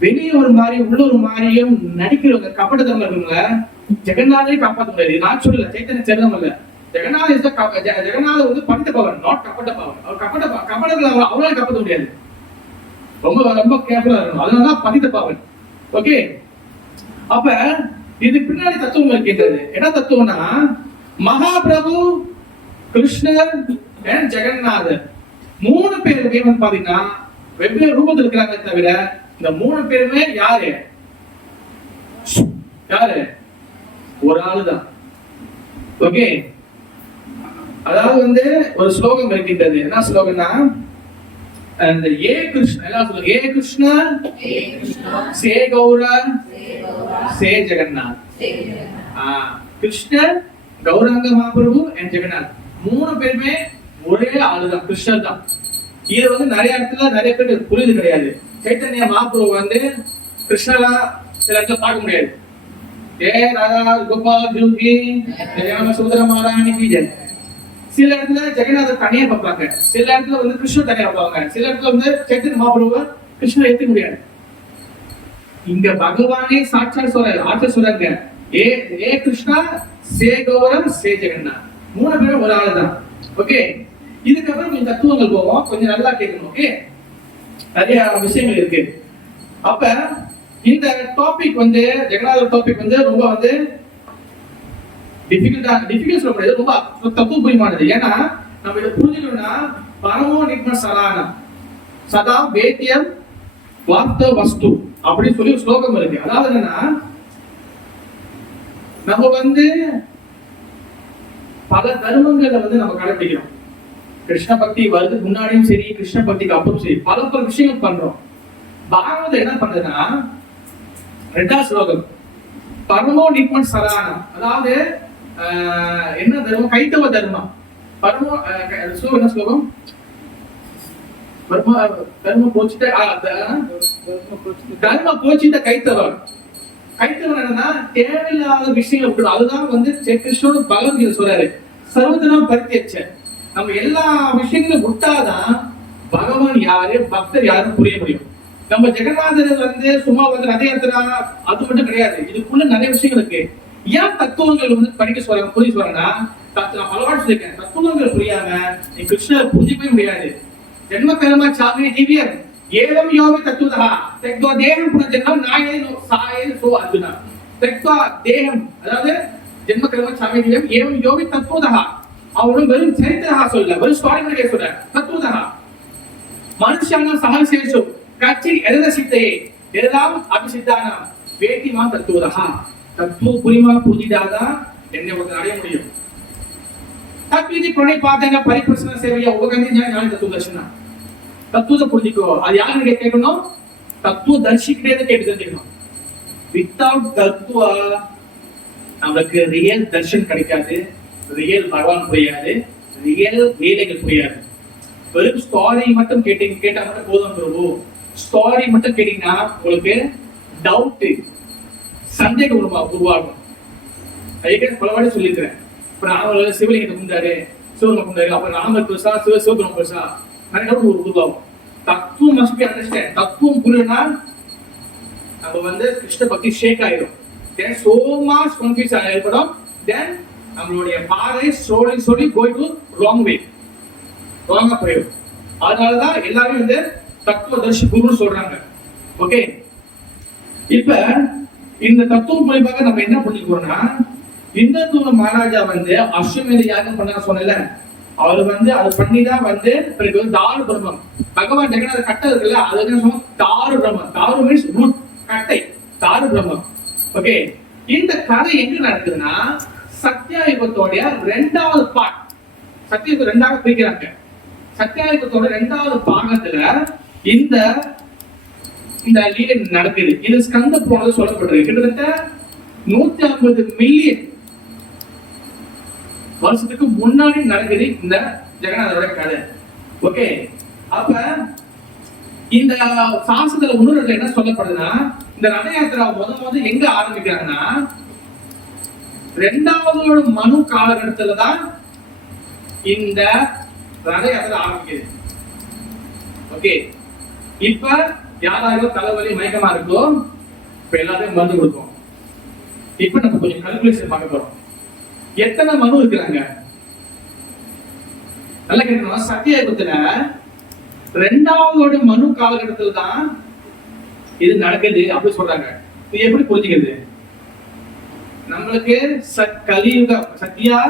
வெளியே ஒரு மாதிரி உள்ள ஒரு மாதிரியும் நடிக்கிறவங்க கப்பட்டத்தனமா இருக்கவங்க ஜெகநாதரை காப்பாற்ற முடியாது. நான் சொல்லல, சைத்தன்ய சரிதம் இல்ல. ஜெகநாதர் வந்து பதித்த பவன், நாட் கப்பட்ட பவன். அவர் கப்படங்களை அவரால் காப்பாற்ற முடியாது, ரொம்ப ரொம்ப கேர்ஃபுல்லா இருக்கணும். அதனாலதான் பதித்த பவன். ஓகே, அப்ப இது பின்னாடி தத்துவம் இருக்கின்றது. என்ன தத்துவம்னா மகாபிரபு, கிருஷ்ணர், ஜெகநாதர் 3 பேருமே வந்து பாத்தீங்கன்னா வெவ்வேறு ரூபத்தில் இருக்கிறாங்க. தவிர இந்த 3 பேருமே யாரு ஒரு ஆளுதான். ஓகே, அதாவது வந்து ஒரு ஸ்லோகம் இருக்கின்றது. என்ன ஸ்லோகம்னா அந்த ஏ கிருஷ்ண, எல்லாம் சொல்லுங்க, ஏ கிருஷ்ணா சே கௌரா சே ஜெகநாத். கிருஷ்ணர், கௌராங்க மகாபிரபு அண்ட் ஜெகநாத் 3 பேருமே ஒரே ஆளுதான், கிருஷ்ணர் தான். இது வந்து நிறைய இடத்துல நிறைய பேருக்கு புரியுது கிடையாது. சைத்தன்ய மகாபிரபு வந்து கிருஷ்ணரா சில இடத்துல பார்க்க முடியாது. ஏ ராதா கோபால் ஜூகி சுந்தர மகாராணிக்கு ஜெய். சில இடத்துல ஜெகநாதர் தனியா பார்ப்பாங்க, சில இடத்துல வந்து கிருஷ்ணர் தனியா பார்ப்பாங்க, சில இடத்துல வந்து சைத்தன்ய மகாபிரபு கிருஷ்ணர் ஏத்துக்க முடியாது. இங்க பகவானே சாட்சாத் சொல்றாரு, ஆட்சி சொல்றாங்க, ஏ கிருஷ்ணா சே கௌரம் சே ஜெகநாத். 3 பேரும் ஒரு ஆளு தான். ஓகே, இதுக்கப்புறம் கொஞ்சம் தத்துவங்கள் போவோம், கொஞ்சம் நல்லா கேட்கணும். ஓகே, நிறைய விஷயங்கள் இருக்கு. அப்ப இந்த டாபிக் வந்து ஜெகநாதர் டாபிக் வந்து ரொம்ப வந்து டிஃபிகல்ட் சொல்ல முடியாது, ரொம்ப தத்துவ புரியமானது. ஏன்னா நம்ம இதை புரிஞ்சுக்கணும்னா பரமோ நிக்ம சலானா சதா வேத்தியம் வாஸ்தவ வஸ்து அப்படின்னு சொல்லி ஒரு ஸ்லோகம் இருக்கு. அதாவது என்னன்னா நம்ம வந்து பல தர்மங்களை வந்து நம்ம கடைபிடிக்கிறோம். கிருஷ்ண பக்தி வருது முன்னாடியும் சரி, கிருஷ்ண பக்திக்கு அப்புறம் சரி, பல விஷயங்கள் பண்றோம். பாகவதம் என்ன பண்றதுன்னா 2வது ஸ்லோகம் பரமோ நிக்மன் சரானம், அதாவது என்ன தர்மம், கைத்தவ தர்மம். பரமோ என்ன ஸ்லோகம், தர்ம போச்சிட்ட கைத்தவன். கைத்தவன் என்னன்னா தேவையில்லாத விஷயங்களை விட்டு, அதுதான் வந்து கிருஷ்ணோட பகவத்கீதை சொல்றாரு, சர்வதனம் பரித்தியச்ச. நம்ம எல்லா விஷயங்களும் விட்டாதான் பகவான் யாரு, பக்தர் யாருன்னு புரிய முடியும். நம்ம ஜெகநாதர் வந்து சும்மா வந்து ரத யாத்திரா அது மட்டும் கிடையாது, இதுக்குள்ள நிறைய விஷயங்கள் இருக்கு. ஏன் தத்துவங்கள் வந்து படிக்க சொல்றாங்க, புரிய சொல்றாங்கன்னா, நான் பலவாடு சொல்லியிருக்கேன், தத்துவங்கள் புரியாம நீ கிருஷ்ணரை புரிஞ்சிக்கவே முடியாது. ஜென்ம கர்மா சாமி திவ்யர் ஏலம் யோவி தத்துவதா தெக்வா தேகம் புனர்ஜென்மம் நாயேனு சாயேனு சோ அர்ஜுனா தெக்வா தேகம் அதாவது ஜென்ம கர்ம சாமேதியம் ஏலம் யோவி தத்துவதா அவரும் வெறும் சரித்திரா சொல்ல வெறும் ஸ்டோரி மாதிரி சொல்ல தத்துவதா மனுஷான சமசேஷு கச்சி எதத சித்தே எல்லாம் அபிசித்தானாம் வேதிமா தத்துவதா தத்துவ புரிமா புரிஞ்சிட்டாதான் என்னை ஒருத்தர் அடைய முடியும். தத்விதி பிரணயபாதன பரிபிரசன சேவையா உபகந்தி ஞான தத்துவ தர்ஷனா தத்துவத்தை புரிஞ்சுக்கோ. அது யாருன்னு கேட்கணும்? தத்துவ தர்ஷிக்கிட்டே கேட்டு தெரிஞ்சுக்கணும். வித்தவுட் தத்துவா நம்மளுக்கு ரியல் தர்ஷன் கிடைக்காது, ரியல் பகவான் புரியாது, ரியல் வேலைகள் புரியாது. வெறும் ஸ்டோரி மட்டும் கேட்டா மட்டும் போதும் பிரபு. ஸ்டோரி மட்டும் கேட்டீங்கன்னா உங்களுக்கு டவுட் சந்தேகம் உருவாகும். அதுக்கு பல வாட்டி சொல்லியிருக்கிறேன். இப்ப ராமர் சிவலிங்கத்தை கும்பிட்டாரு, சிவலிங்கம் கும்பிட்டாரு, அப்ப ராமர் பெருசா சிவபெருமான் பெருசா நிறைய உருவாகும். தத்துவம் மஸ்ட் பி அண்டர்ஸ்டாண்ட். தத்துவம் புரியனா நம்ம கிருஷ்ண பக்தி ஷேக் ஆயிடும். then so much confusion ஏற்படும். then நம்மளுடைய பாதை slowly going to wrong way, wrong போயிடும். அதனாலதான் எல்லாரும் தத்துவதர்ஷி குருன்னு சொல்றாங்க. ஓகே, இப்ப இந்த தத்துவம் மூலமாக நம்ம என்ன பண்ணிக்கிறோம்னா, இந்திரதூர மகாராஜா அஸ்வமேத யாகம் பண்ண சொன்னல, அவர் அது பண்ணிதான் பிறகு தாரு பிரம்மம் பகவான் ஜெகநாத கட்டை இருக்குல்ல, அது என்ன சொல்லுவோம்? தாரு பிரம்மம். தாரு மீன்ஸ் ரூட், கட்டை, தாரு பிரம்மம். ஓகே, இந்த கதை எங்க நடக்குதுன்னா சத்தியாயுகத்தோடைய 2வது பார்ட். சத்தியயுகம் 2ஆக பிரிக்கிறாங்க. சத்தியாயுகத்தோட 2வது பாகத்துல இந்த லீலை நடக்குது. இது ஸ்கந்த போனது சொல்லப்படுறது. கிட்டத்தட்ட 150 மில்லியன் வருஷத்துக்கு முன்னாடி நடக்குது இந்த ஜெகநாதரோட கதை. ஓகே, அப்ப இந்த சாஸ்திரத்துல உணர்வுல என்ன சொல்லப்படுதுன்னா, இந்த ரத யாத்திரா முத எங்க ஆரம்பிக்கிறாங்கன்னா 2வது மனு காலகட்டத்துலதான் இந்த ரத யாத்திரை ஆரம்பிக்குது. ஓகே, இப்ப யாராவது தலைவலி மயக்கமா இருக்கோ இப்ப எல்லாத்தையும் மருந்து கொடுக்கும். இப்ப நம்ம கொஞ்சம் கல்குலேஷன் பார்க்க போறோம். எத்தனை மனு இருக்கிறாங்க நல்லா கேட்கணும். சத்தியயுகத்துல 2வது மனு காலகட்டத்துல தான் இது நடக்குது அப்படி சொல்றாங்க. இது எப்படி புரிஞ்சுக்கிறது? நம்மளுக்கு கலியுக சத்யா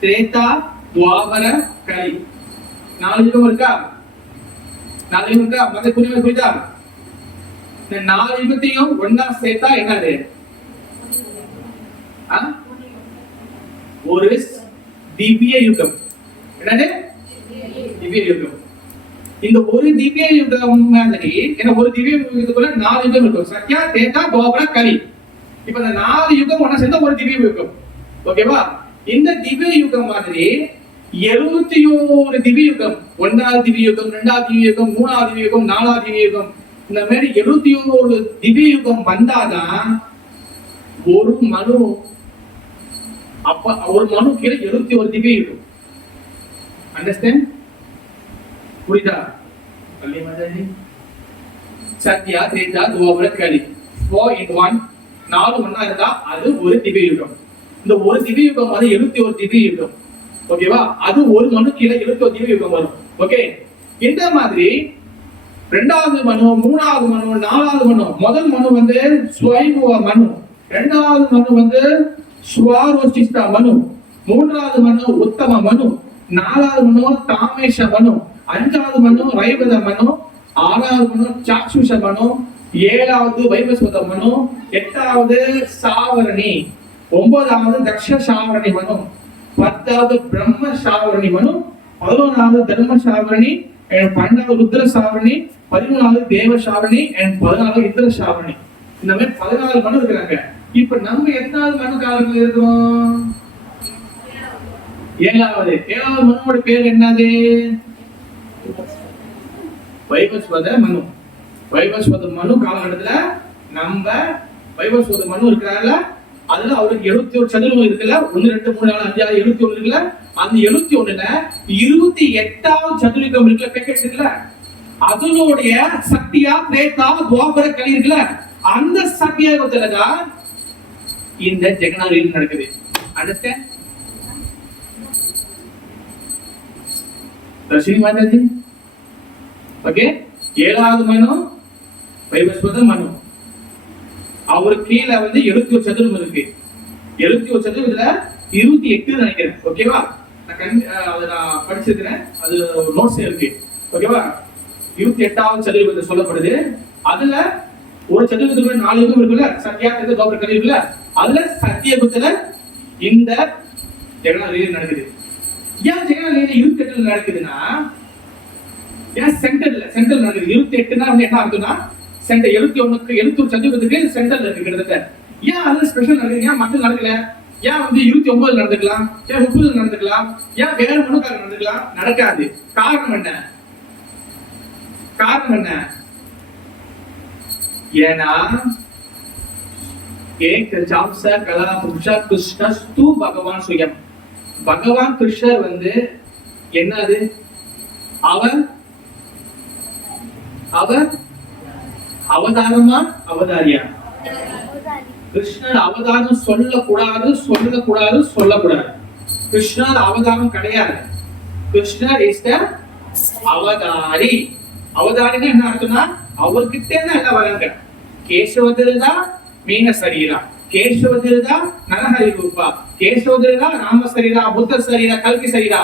திரேதா துவாபர கலி 4 யுகம் இருக்கா? 4 யுகம் இருக்கா? மத புரியுமா? புரியுதா? இந்த 4 யுகத்தையும் ஒண்ணா சேர்த்தா என்னது? ஒரு திவ்ய யுகம். என்னது? திவ்ய யுகம். இந்த ஒரு திவ்ய யுகம் மாதிரி ஒரு திவ்ய யுகத்துக்குள்ள 4 யுகம் இருக்கும். சத்யா தேதா துவாபர கலி. இப்ப இந்த 4 யுகம் ஒண்ணா சேர்ந்தா ஒரு திவ்ய யுகம். ஓகேவா? இந்த திவ்ய யுகம் மாதிரி 71 திவ்ய யுகம், 1வது திவ்ய யுகம், 2வது திவ்ய யுகம், 3வது திவ்ய யுகம், 4வது திவ்ய யுகம், இந்த மாதிரி 71 திவ்ய யுகம் வந்தாதான் ஒரு மனு. அப்ப ஒரு மனு கீழே 71 திவ்ய யுகம். அண்டர்ஸ்டாண்ட்? புரியுதா? சத்யா திரேதா துவாபர கலி 4 in 1. 4 ஒண்ணா இருந்தா அது ஒரு திவ்ய யுகம். இந்த ஒரு திவ்ய யுகம் 71 திவ்ய யுகம். ஓகேவா? அது ஒரு மனு கீழே 71 திவ்ய யுகம் வரும். ஓகே, இந்த மாதிரி 2வது மனு, 3வது மனு, 4வது மனு. முதல் மனு ஸ்வயம்புவ மனு, 2வது மனு ஸ்வாரோசிஷ்டா மனு, 3வது மனு உத்தம மனு, 4வது மனு தாமேஷ மனு, 5வது மனு ரைவத மனு, 6வது மனு சாக்ஷுஷ மனு, 7வது வைவஸ்வத மனு, 8வது சாவரணி, 9வது தக்ஷ சாவரணி மனு, 10வது பிரம்ம சாவரணி மனு, 11வது தர்ம சாவரணி, 12வது ருத்ர சாவரணி, 13வது தேவ சாவரணி, 14வது இந்திர சாவரணி. இந்த மாதிரி 14 மனு இருக்கிறாங்க. இப்ப நம்ம எத்தனாவது மனு காலத்துல இருக்கோம்? 7வது. 7வது மனுவோட பேர் என்னது? வைவஸ்வத மனு. வைவஸ்வத மனு காலகட்டத்துல நம்ம வைவஸ்வத மனு இருக்கிறாங்கல்ல, அதுல அவருக்கு 71 சதுரம் இருக்குல்ல, 1 2 3 4 5 6 71 இருக்குல்ல, அந்த 71ல 28வது சதுரகம் இருக்குல்ல, பேக்கெட் இருக்குல்ல, அதனுடைய சக்தியா திரேதா துவாபர கலி இருக்குல்ல, அந்த சத்தியாயுகத்துல தான் இந்த ஜெகநாத லீலை நடக்குது. அண்டர்ஸ்டாண்ட்? தர்ஷினி மாதாஜி. ஓகே, 7வது மனு வைவஸ்வத மனு. அவருக்கு கீழே வந்து 71 சதுரம் இருக்கு. 71 சதுரம் இதுல 28 நினைக்கிறேன். ஓகேவா? நான் படிச்சிருக்கிறேன், அது நோட்ஸ் இருக்கு. ஓகேவா? 28வது சதுரம் சொல்லப்படுது. அதுல ஒரு சதுரத்துக்கு 4 யுகம் இருக்குல்ல, சத்யாத்திர தோபர கலி இருக்குல்ல, அதுல சத்தியகுப்தல இந்த ஜெகநாத லீலை நடக்குது. ஏன் ஜெகநாத லீலை 28ல நடக்குதுன்னா, ஏன் சென்டர் நடக்குது? 28னா வந்து என்ன அர்த்தம்னா சென்டர் 71 சதுரத்துக்கு சென்டர்ல இருக்கு கிட்டத்தட்ட. ஏன் அதுல ஸ்பெஷல் நடக்குது? ஏன் மற்ற நடக்கல? ஏன் வந்து 29 நடந்துக்கலாம், ஏன் 30 நடந்துக்கலாம், ஏன் வேற மனுக்காக நடந்துக்கலாம்? நடக்காது. காரணம் என்ன? ஏன்னா கலா புருஷா கிருஷ்ணஸ்து பகவான் சுயம். பகவான் கிருஷ்ணர் வந்து என்னது? அவர் அவதாரமா அவதாரியா? கிருஷ்ணர் அவதாரம் சொல்லக்கூடாது. கிருஷ்ணர் அவதாரம் கிடையாது. கிருஷ்ணர் இஸ் த அவதாரி. அவதாரினா என்ன அர்த்தம்னா அவர்கிட்ட என்ன வராங்க? கேசவதிரதா மீன சரீரா, கேசவதிரதா நரஹரி ரூபா, கேசவதிரதா ராம சரீரா, புத்த சரீரா, கல்கி சரீரா.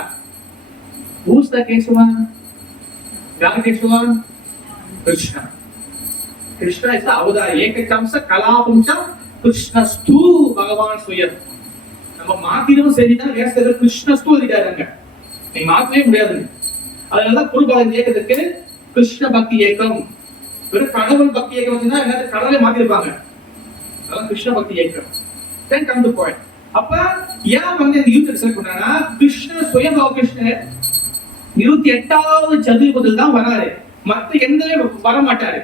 Who's the Kesava? யார் கேசவா? கிருஷ்ணா. கிருஷ்ணா இஸ் அவதாரி. ஏகசம்ச கலாபும்ச கிருஷ்ணஸ்து பகவான் சுயம். நம்ம மாத்திரும் சரிதான், வேஸ்தர் கிருஷ்ணஸ்து எழுதிட்டாங்க. நீ மாத்தவே முடியாது. அதனால குருபாலன் இயக்கத்துக்கு கிருஷ்ண பக்தி இயக்கம், வெறும் கடவுள் பக்தி இயக்கம் வச்சுன்னா என்ன கடவுளே மாத்திருப்பாங்க. அதான் கிருஷ்ண பக்தி இயக்கம். தென் கம் டு பாயிண்ட். அப்ப ஏன் வந்து இந்த யூத் செலக்ட் பண்றாங்கன்னா, கிருஷ்ண சுயம்பா கிருஷ்ணர் 28வது சதுரத்தில் தான் வராரு. மத்த எந்த வர மாட்டாரு.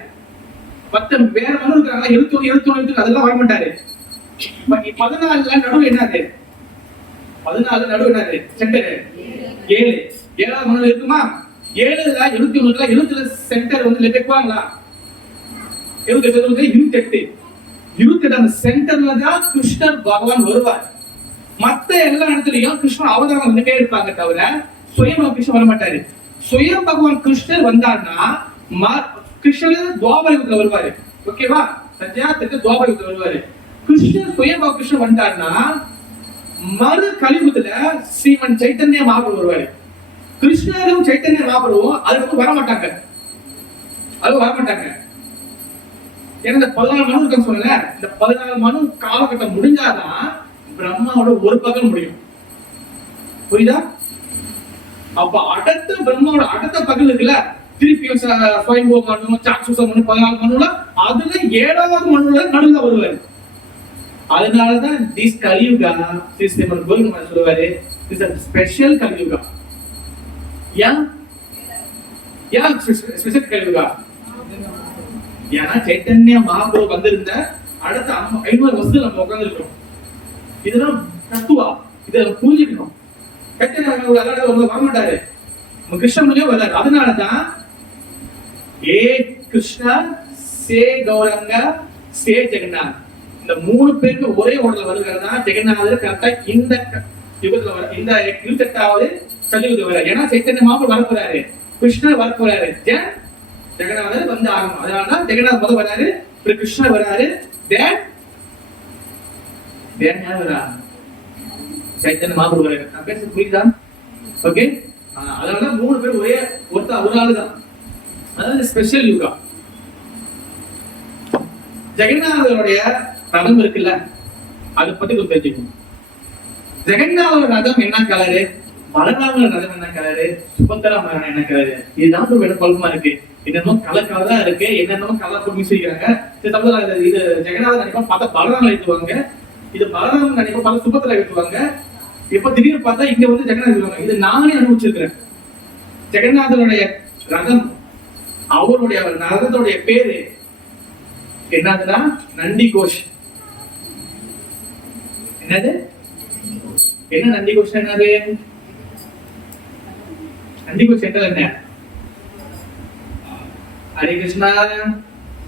மத்த வேற மனு இருக்காங்க 71 அதெல்லாம் வர மாட்டாரு. 14ல நடுவு என்னது? 14 நடுவு என்னது? சென்டர் 7. 7வது மனு இருக்குமா? 7ல 71ல சென்டர் வந்து வைப்பாங்களா? 28 அந்த சென்டர்ல தான் கிருஷ்ணர் பகவான் வருவார். மத்த எல்லா இடத்துலயும் கிருஷ்ணன் அவதாரம் வந்துட்டே இருப்பாங்க, தவிர சுயம் கிருஷ்ணன் வர மாட்டாரு. சுயம் பகவான் கிருஷ்ணர் வந்தார்னா கிருஷ்ணர் துவாபரயுகத்துல வருவாரு. ஓகேவா? சத்யாத்திற்கு துவாபரயுகத்துல வருவாரு. கிருஷ்ணர் சுயம் கிருஷ்ணன் வந்தார்னா மறு கலியுகத்துல ஸ்ரீமன் சைத்தன்ய மகாபிரபு வருவாரு. கிருஷ்ணரும் சைத்தன்ய மகாபிரபுவும் அதுக்கு வர மாட்டாங்க. ஏன்னா இந்த 14 மனு இருக்க சொன்னல, இந்த 14 மனு காலகட்டம் முடிஞ்சாதான் பிரம்மாவோட ஒரு பகல் முடியும். புரியுதா? அப்ப அடுத்த பிரம்மாவோட அடுத்த பகல் இருக்குல்ல, திருப்பியும் ஸ்வயம்பு மனு, சாக்ஷுஷ மனு, 14 மனுல அதுல 7வது மனுல நடுவுல வருவாரு. அதனாலதான் திஸ் கலியுகா ஸ்ரீமன் கோவிந்தமான் சொல்லுவாரு, திஸ் a special கலியுகா. ஏன் ஸ்பெஷல் கலியுகா? ஏன்னா சைத்தன்ய மகாபிரபு வந்திருந்த அடுத்த 500 வருஷத்துல நம்ம உட்கார்ந்து இருக்கோம். இதெல்லாம் தத்துவா, இதை புரிஞ்சுக்கணும். சைத்தன்ய மகாபிரபு வர மாட்டாரு, கிருஷ்ணனுக்கே வராது. அதனாலதான் ஏ கிருஷ்ணா சே கௌரங்க சே ஜெகநாத், இந்த 3 பேருக்கு ஒரே ஓடல வருகிறதா ஜெகநாதர் கரெக்டா இந்த யுகத்துல வர, இந்த 28வது சதுரத்துல வர. ஏன்னா சைத்தன்ய மகாபிரபு வர போறாரு, கிருஷ்ணர் வர போறாரு, ஜெகநாதர் வந்து ஆகணும். அதனாலதான் ஜெகநாத் முதல் வராரு, கிருஷ்ணர் வராரு, யார் வரா? சைத்தன்ய மகாபிரபு வராரு. நான் பேசுறது புரியுதா? ஓகே. அதனாலதான் 3 பேர் ஒரே ஒரு ஆளு தான். அதாவது ஸ்பெஷல் யுகா. ஜெகநாதருடைய ரதம் இருக்குல்ல, அதை பத்தி கொஞ்சம் தெரிஞ்சுக்கணும். ஜெகநாதரோட ரதம் என்ன கலரு, பலராம ரதம் என்ன கலரு, சுபத்திராம என்ன கலரு, இதுதான் குழப்பமா இருக்கு. என்னென்னமோ கலர் தான் இருக்கு, என்னென்னமோ கலர் போட்டு மிஸ் செய்யறாங்க. இது ஜெகநாதர் நினைப்பா பார்த்தா பலராம எழுத்துவாங்க, இது பலராம நினைப்பா பார்த்தா சுபத்திரா எழுத்துவாங்க. இப்ப திடீர்னு பார்த்தா இங்க வந்து ஜெகநாதர் எழுதுவாங்க. இது நானே அனுபவிச்சிருக்கிறேன். ஜெகநாதருடைய ரதம், அவருடைய ரதத்துடைய பேரு என்னதுன்னா நந்தி கோஷ். என்னது? என்ன நந்தி கோஷ்? என்னது நந்தி கோஷ் என்றால் என்ன? ஹரே கிருஷ்ணா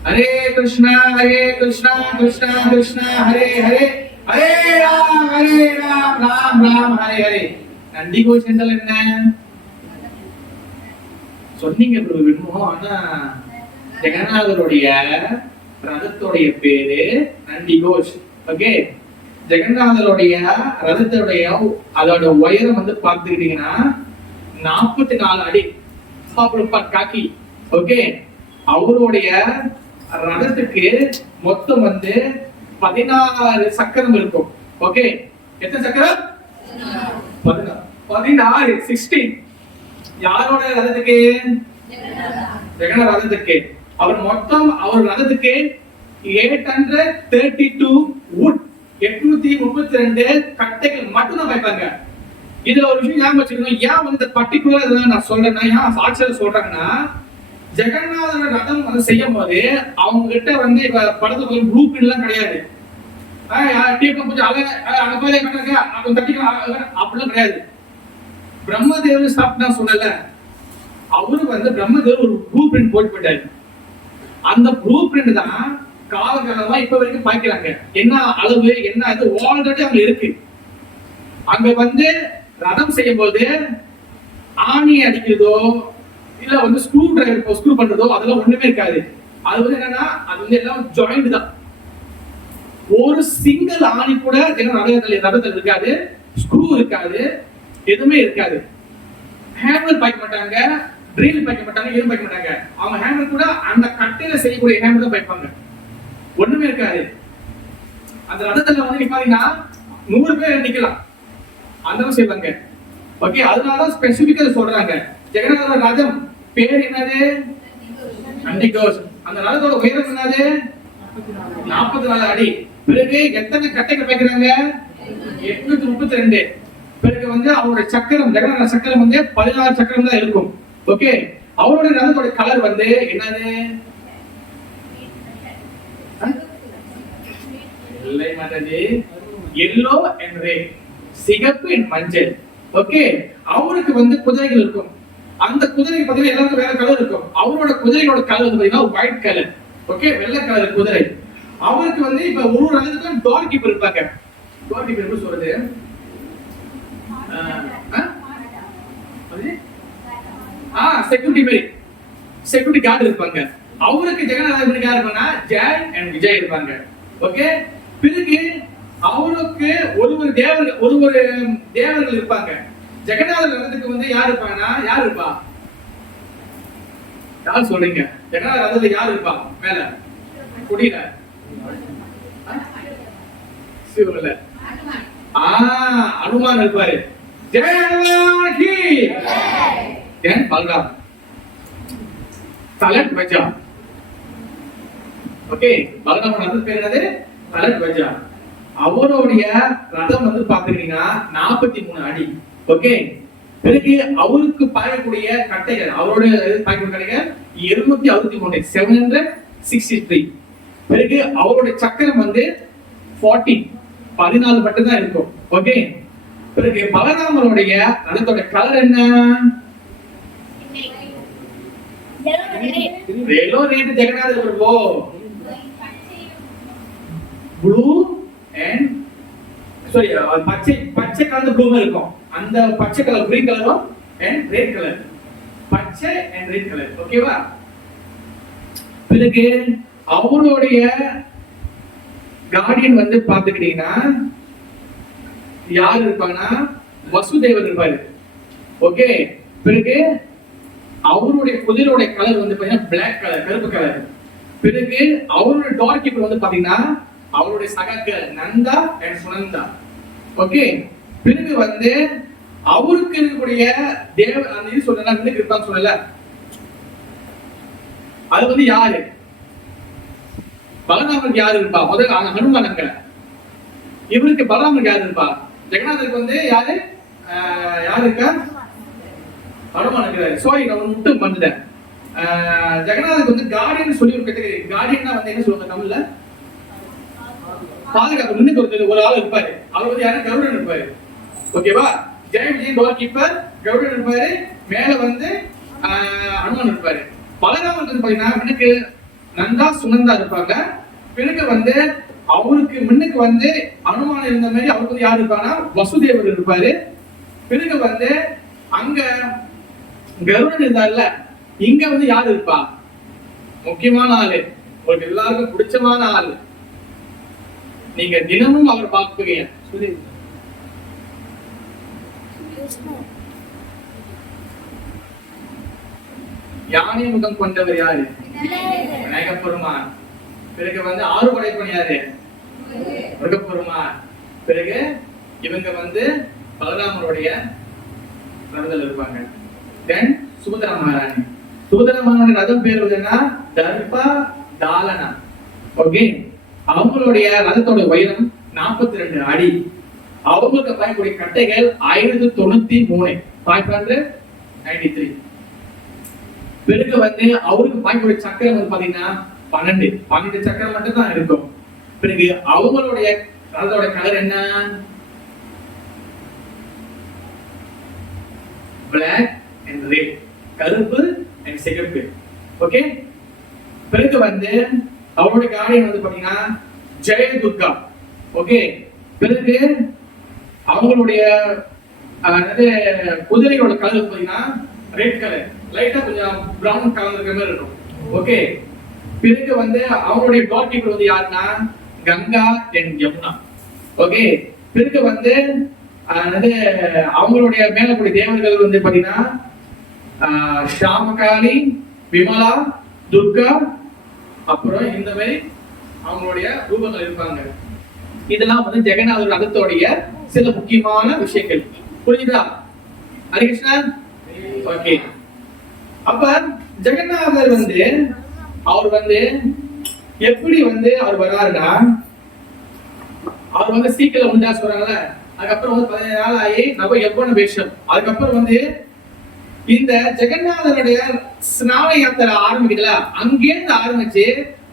ஹரே கிருஷ்ணா ஹரே கிருஷ்ணா கிருஷ்ணா கிருஷ்ணா ஹரே ஹரே ஹரே ராம் ராம் ராம் ஹரே ஹரே. நந்தி கோஷ் என்றால் என்ன சொன்னீங்க? ஆனா ஜெகநாதருடைய ரதத்துடைய பேரு நந்தி கோஷ். ஓகே, ஜெகநாதருடைய ரதத்துடைய அதோட உயரம் வந்து பார்த்துக்கிட்டீங்கன்னா 44 அடி காக்கி. ஓகே, அவருடைய ரதத்துக்கு மொத்தம் வந்து 16 சக்கரம் இருக்கும். ஓகே, எத்தனை சக்கரம்? 16 16. யாரோட ரதத்துக்கு? ஜெகநாத ரதத்துக்கு. அவர் மொத்தம் அவர் ரதத்துக்கு 832 wood 832 கட்டைகள் மட்டும் தான் வைப்பாங்க. இதுல ஒரு விஷயம் ஞாபகம் வச்சுக்கணும். ஏன் வந்து பர்டிகுலர் இதெல்லாம் நான் சொல்றேன்னா, ஏன் சாட்சியில சொல்றாங்கன்னா, ஜெகநாதர் ரதம் வந்து செய்யும் போது அவங்க கிட்ட வந்து இப்ப படத்துல ப்ளூ பிரிண்ட் எல்லாம் கிடையாது. அப்படிலாம் கிடையாது. பிரம்மதேவர் சாப்பிட்டா சொன்னல, அவரு வந்து பிரம்மதேவர் ஒரு ப்ளூ பிரிண்ட் போட்டு போயிட்டாரு. அந்த ப்ளூ பிரிண்ட் தான் காலகாலமா இப்ப வரைக்கும் பாக்கிறாங்க. என்ன அளவு என்ன இது ஆல்ரெடி அங்க இருக்கு. அங்க வந்து ரதம் செய்யும் போது ஆணி அடிக்கிறதோ இல்ல வந்து ஸ்க்ரூ டிரைவர் ஸ்க்ரூ பண்றதோ அதெல்லாம் ஒண்ணுமே இருக்காது. அது வந்து என்னன்னா அது வந்து எல்லாம் ஜாயிண்ட் தான். ஒரு சிங்கிள் ஆணி கூட ரதத்துல இருக்காது, ஸ்க்ரூ இருக்காது, எதுவுமே இருக்காது. ஹேமர் பாய்க்க மாட்டாங்க, ட்ரில் பாய்க்க மாட்டாங்க, எதுவும் பாய்க்க மாட்டாங்க. அவங்க ஹேமர் கூட அந்த கட்டையில செய்யக்கூடிய ஹேமர் தான் பாய்ப்பாங்க. ஒண்ணுமே இருக்காது. அந்த ரதத்துல வந்து பாத்தீங்கன்னா 100 பேர் நிக்கலாம், அந்த செய்வாங்க. ஓகே, அதனால ஸ்பெசிபிக்கா சொல்றாங்க. ஜெகநாத ரதம் பேர் என்னது? நந்திகோஷ். அந்த ரதத்தோட உயரம் என்னது? 44 அடி. பிறகு எத்தனை கட்டைகள் வைக்கிறாங்க? 832. பிறகு வந்து அவருடைய சக்கரம், ஜெகநாத சக்கரம் வந்து 16 சக்கரம் தான் இருக்கும். ஓகே, அவருடைய ரதத்தோட கலர் வந்து என்னது? இல்லை மாதாஜி, எல்லோ அண்ட் ரெட், சிகப்பு அண்ட் மஞ்சள். ஓகே, அவருக்கு வந்து குதிரைகள் இருக்கும். அந்த குதிரைக்கு பார்த்தீங்கன்னா எல்லாருக்கும் வேற கலர் இருக்கும். அவரோட குதிரையோட கலர் வந்து பாத்தீங்கன்னா ஒயிட் கலர். ஓகே, வெள்ளை கலர் குதிரை. அவருக்கு வந்து இப்ப ஒரு ரதத்துக்கு டோர் கீப்பர் இருப்பாங்க. டோர் கீப்பர் எப்படி சொல்றது? செக்யூரிட்டி மாதிரி, செக்யூரிட்டி கார்டு இருப்பாங்க. அவருக்கு ஜெகநாதன் யார் இருப்பாங்கன்னா ஜெய் அண்ட் விஜய் இருப்பாங்க. ஓகே, பிறகு அவருக்கு ஒரு தேவர்கள் இருப்பாங்க. ஜெகநாதர் ரதத்துக்கு வந்து யார் இருப்பாங்கன்னா யார் இருப்பா? யார் சொல்றீங்க? ஜெகநாதர் ரதத்துல யார் இருப்பா? மேல குடியில சிவல அனுமான் இருப்பாரு. ஜெய ஹனுமான் கி ஜெய். பல்ராம் தலட் வஜா. ஓகே, பல்ராம் ரதத்துக்கு பேர் என்னது? தலட் வஜா. அவருடைய ரதம் வந்து பாத்துக்கிட்டீங்கன்னா 43 அடி. ஓகே, பிறகு அவருக்கு பாயக்கூடிய கட்டைகள், அவருடைய பாயக்கூடிய கட்டைகள் 263 763. பிறகு அவருடைய சக்கரம் வந்து 14 மட்டும் தான் இருக்கும். ஓகே, பிறகு பலராமருடைய ரதத்தோட கலர் என்ன? Yellow red. Jagannathar Prabhu blue and sorry பச்சை கலந்த ப்ளூ இருக்கும். அந்த பச்சை கலர் கிரீன் கலரும் அண்ட் ரெட் கலர், பச்சை அண்ட் ரெட் கலர். ஓகேவா? பிறகு அவருடைய கார்டியன் வந்து பாத்துக்கிட்டீங்கன்னா யார் இருப்பாங்கன்னா வசுதேவர் இருப்பாரு. ஓகே, பிறகு அவருடைய குதிரையோட கலர் வந்து பாத்தீங்கன்னா பிளாக் கலர், கருப்பு கலர். பிறகு அவருடைய டோர் கீப்பர் வந்து பாத்தீங்கன்னா அவருடைய சகாக்கள் நந்தா அண்ட் சுனந்தா. ஓகே, பிறகு வந்து அவருக்கு இருக்கக்கூடிய தேவ அந்த இது சொல்றேன் இன்னைக்கு இருப்பான்னு சொல்லல, அது வந்து யாரு? பலராமருக்கு யாரு இருப்பா? முதல்ல ஹனுமான் அங்க. இவருக்கு பலராமருக்கு யாரு இருப்பா? ஜெகநாதருக்கு வந்து யாரு யாரு இருக்கா? ஹனுமான் இருக்கிறாரு. சாரி, நான் மட்டும் வந்துட்டேன். ஜெகநாதருக்கு வந்து கார்டியன் சொல்லி ஒரு கேட்டகரி. கார்டியன்னா வந்து என்ன சொல்லுவாங்க தமிழ்ல? பாதுகாப்பு. முன்னுக்கு ஒரு ஆள் இருப்பாரு. அவர் வந்து யாரு? கருடன் இருப்பாரு. ஓகேவா? ஜெய் விஜய் டோர் கீப்பர், கருடன் இருப்பாரு. மேல வந்து ஹனுமான் இருப்பாரு. பலராமருக்கு பாத்தீங்கன்னா முன்னுக்கு நந்தா சுனந்தா இருப்பாங்க. பிறகு வந்து அவருக்கு முன்னுக்கு வந்து அனுமான் இருந்த மாதிரி அவருக்கு வந்து யாரு இருப்பாங்கன்னா வசுதேவர் இருப்பாரு. பிறகு வந்து அங்க கருடன் இருந்தார்ல, இங்க வந்து யாரு இருப்பா? முக்கியமான ஆளு, உங்களுக்கு எல்லாருக்கும் பிடிச்சமான ஆளு. நீங்க தினமும் அவர் பார்க்குவீங்க. யானை முகம் கொண்டவர் யாரு? விநாயகப்பெருமான். பிறகு ஆறு படைப்பன் யாரு? முருகப்பெருமான். பிறகு இவங்க பலராமருடைய ரதத்தில் இருப்பாங்க. தென் சுபத்ரா மகாராணி. சுபத்ரா மகாராணி ரதம் பேர் தர்பா தாலனா. ஓகே, அவங்களுடைய ரதத்தோட உயரம் 42 அடி. அவங்களுக்கு பயக்கூடிய கட்டைகள் 593. 593. பிறகு அவருக்கு பயக்கூடிய சக்கரம் பாத்தீங்கன்னா 12 சக்கரம் மட்டும் தான் இருக்கும். பிறகு அவங்களுடைய ரதத்தோட கலர் என்ன? Black and red. கருப்பு and சிகப்பு. ஓகே, பிறகு அவருடைய காரியம் பாத்தீங்கன்னா ஜெய துர்கா. ஓகே, பிறகு அவங்களுடைய குதிரையோட கலர் பாத்தீங்கன்னா ரெட் கலர், லைட்டா கொஞ்சம் பிரவுன் கலர் இருக்கிற மாதிரி இருக்கும். ஓகே, பிறகு அவங்களுடைய டாட் கீப்பர் யாருன்னா கங்கா தென் யமுனா. ஓகே, பிறகு அவங்களுடைய மேல கூடிய தேவர்கள் பாத்தீங்கன்னா ஷாமகாலி, விமலா, துர்கா, அப்புறம் இந்த மாதிரி அவங்களுடைய ரூபங்கள் இருப்பாங்க. இதெல்லாம் ஜெகநாதர் ரதத்தோடைய சில முக்கியமான விஷயங்கள். புரியுதா ஹரிகிருஷ்ணன்? ஓகே, அப்ப ஜெகநாதர் அவர் எப்படி அவர் வராருன்னா, அவர் சீக்கிரம் உண்டா சொல்றாங்கல்ல, அதுக்கப்புறம் 15 நாள் ஆகி நம்ம எவ்வளவு வேஷம். அதுக்கப்புறம் இந்த ஜெகநாதனுடைய ஸ்நான யாத்திரை ஆரம்பிக்கல, அங்கேருந்து ஆரம்பிச்சு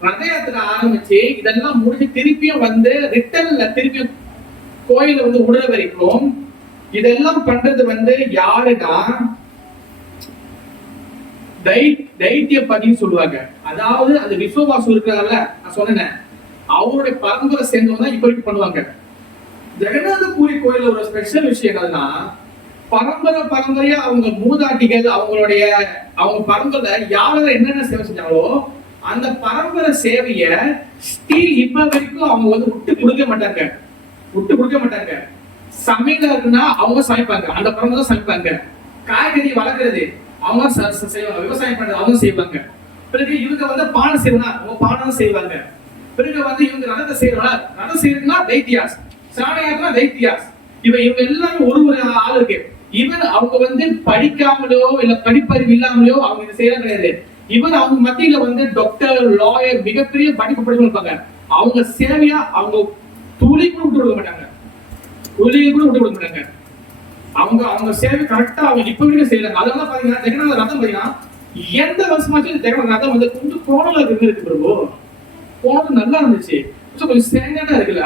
ரத யாத்திரை ஆரம்பிச்சு இதெல்லாம் முடிஞ்சு திருப்பியும் ரிட்டர்ன்ல திருப்பியும் கோயில உடுற வரைக்கும் இதெல்லாம் பண்றது யாருன்னா தைத்தியபதின்னு சொல்லுவாங்க. அதாவது அந்த விஸ்வவாசு இருக்கிறாங்கல்ல, நான் சொன்னேன், அவருடைய பரம்பரை சேர்ந்தவங்க தான் இப்ப வரைக்கும் பண்ணுவாங்க. ஜெகநாத பூரி கோயில ஒரு ஸ்பெஷல் விஷயம் என்னன்னா, பரம்பரையா அவங்க மூதாட்டிகள் அவங்க பரம்பரை யாரும் என்னென்ன சேவை செஞ்சாங்களோ அந்த பரம்பரை சேவைய ஸ்டீல் இப்ப வரைக்கும் அவங்க விட்டு கொடுக்க மாட்டாங்க. சமையலா அவங்க சமைப்பாங்க, அந்த பரம்பரை தான் சமைப்பாங்க. காய்கறி வளர்க்கறது அவங்க செய்வாங்க, விவசாயம் பண்றது அவங்க செய்வாங்க. பிறகு இவங்க பானை செய்வா அவங்க பானை செய்வாங்க. பிறகு இவங்க ரதத்தை செய்யறா, ரதம் செய்யறதுன்னா தைத்தியாஸ், சாணையாத்னா தைத்தியாஸ். இவங்க எல்லாரும் ஒரு ஆள் இருக்கு. இவன் அவங்க படிக்காமலோ இல்ல படிப்பறிவு இல்லாமலோ அவங்க இதை செய்யறது கிடையாது. இவன் அவங்க மத்தியில டாக்டர், லாயர், மிகப்பெரிய படிப்பு படிச்சிருப்பாங்க. அவங்க சேவையா அவங்க துளி கூட விட்டு கொடுக்க மாட்டாங்க. அவங்க சேவை கரெக்டா அவங்க இப்ப வரைக்கும் செய்யறாங்க. அதனால பாத்தீங்கன்னா ஜெகநாத ரதம் பாத்தீங்கன்னா எந்த வருஷமாச்சும் ஜெகநாத ரதம் கொஞ்சம் கோணலா இருக்கு பிரபு. கோணம் நல்லா இருந்துச்சு, கொஞ்சம் ஸ்டாண்டர்டா இருக்குல்ல,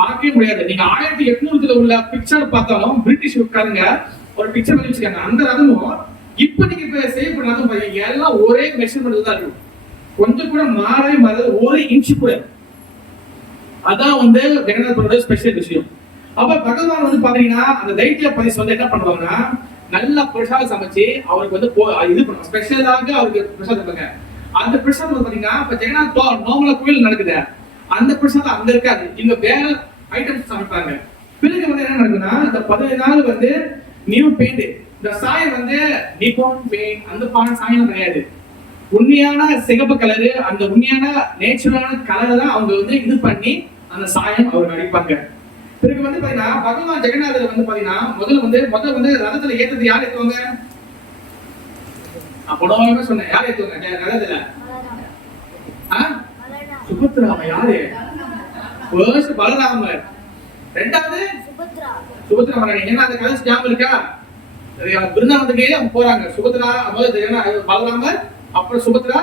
பார்க்கவே முடியாது. நீங்க 1800 உள்ள பிக்சர் பார்த்தாலும் பிரிட்டிஷ் உட்காருங்க ஒரு பிக்சர் பண்ணி வச்சிருக்காங்க. அந்த ரதமும் இப்ப நீங்க சேவ் பண்ண ரதம் பாத்தீங்க எல்லாம் ஒரே மெஷர்மெண்ட் தான் இருக்கும், கொஞ்சம் கூட மாறவே மாறாது, ஒரு இன்ச்சு கூட. அதான் ஜெகநாதரோட ஸ்பெஷல் விஷயம். அப்ப பகவான் பாத்தீங்கன்னா அந்த தைத்தியபதி என்ன பண்ணுவாங்கன்னா, நல்லா பிரசாதம் சமைச்சு அவருக்கு இது பண்ணுவாங்க, ஸ்பெஷலாக அவருக்கு பிரசாதம் இருப்பாங்க. அந்த பிரசாதம் பாத்தீங்கன்னா இப்ப ஜெகநாத் நார்மலா கோயில் நடக்குது, அந்த பிரசாதம் அங்க இருக்காது, இங்க வேற ஐட்டம்ஸ் சமைப்பாங்க. பிறகு என்ன நடக்குதுன்னா, இந்த 15 நாள் நியூ பெயிண்ட், இந்த சாயம் நிப்பான் பெயிண்ட், அந்த சாயம் கிடையாது, உண்மையான சிகப்பு கலரு, அந்த உண்மையான நேச்சுரலான கலரை தான் அவங்க இது பண்ணி அந்த சாயம் அவங்க அடிப்பாங்க. பிறகு பாத்தீங்கன்னா பகவான் ஜெகநாதர் பாத்தீங்கன்னா முதல்ல ரதத்துல ஏற்றது யார் ஏத்துவாங்க? அப்போ சொன்னேன், யார் ஏத்துவாங்க ரதத்துல? சுபத்ராம. யாரு? பலராமர். ரெண்டாவது சுபத்ரா மகாராணி. ஏன்னா அந்த கலர்ஸ் ஞாபகம் இருக்கா? பிருந்தாவனத்துக்கு அவங்க போறாங்க. சுபத்ரா பலராமர், அப்புறம் சுபத்ரா,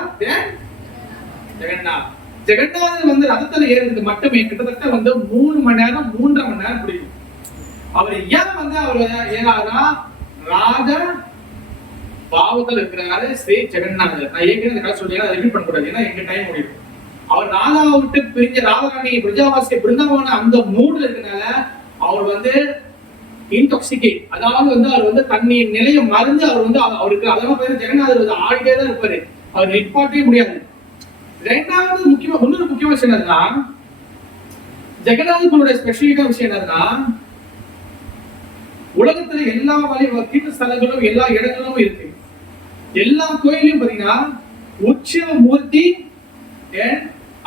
ஜெகநாத். ஜெகநாதர் ரதத்துல ஏறதுக்கு மட்டுமே கிட்டத்தட்ட 3 மணி நேரம் 3.5 மணி நேரம் பிடிக்கும். அவர் ஏன் அவர் ஏறாரா? ராஜ பாவத்தில் இருக்கிறாரு ஸ்ரீ ஜெகநாதர். நான் ஏற்கனவே இந்த கதை சொல்லி அதை ரிப்பீட் பண்ணக்கூடாது, ஏன்னா எங்க டைம் முடியும். அவர் ராதாவை விட்டு பிரிஞ்ச ராதாராணி பிரஜாவாசி பிருந்தாவன அந்த மூடுல இருக்கனால அவர் இன்டாக்சிகேட், அதாவது அவர் தண்ணி நிலையை மறந்து அவர் அவருக்கு அதெல்லாம் ஜெகநாதர் ஆடிட்டே தான் இருப்பாரு, அவர் நிப்பாட்டவே முடியாது. ரெண்டாவது இன்னொரு முக்கியமான விஷயம் என்னதுன்னா, ஜெகநாதனுடைய ஸ்பெஷலிட்டான விஷயம் என்னதுன்னா, உலகத்துல எல்லா தீர்த்த ஸ்தலங்களும் எல்லா இடங்களும் இருக்கு. எல்லா கோயிலையும் பாத்தீங்கன்னா உற்சவ மூர்த்தி,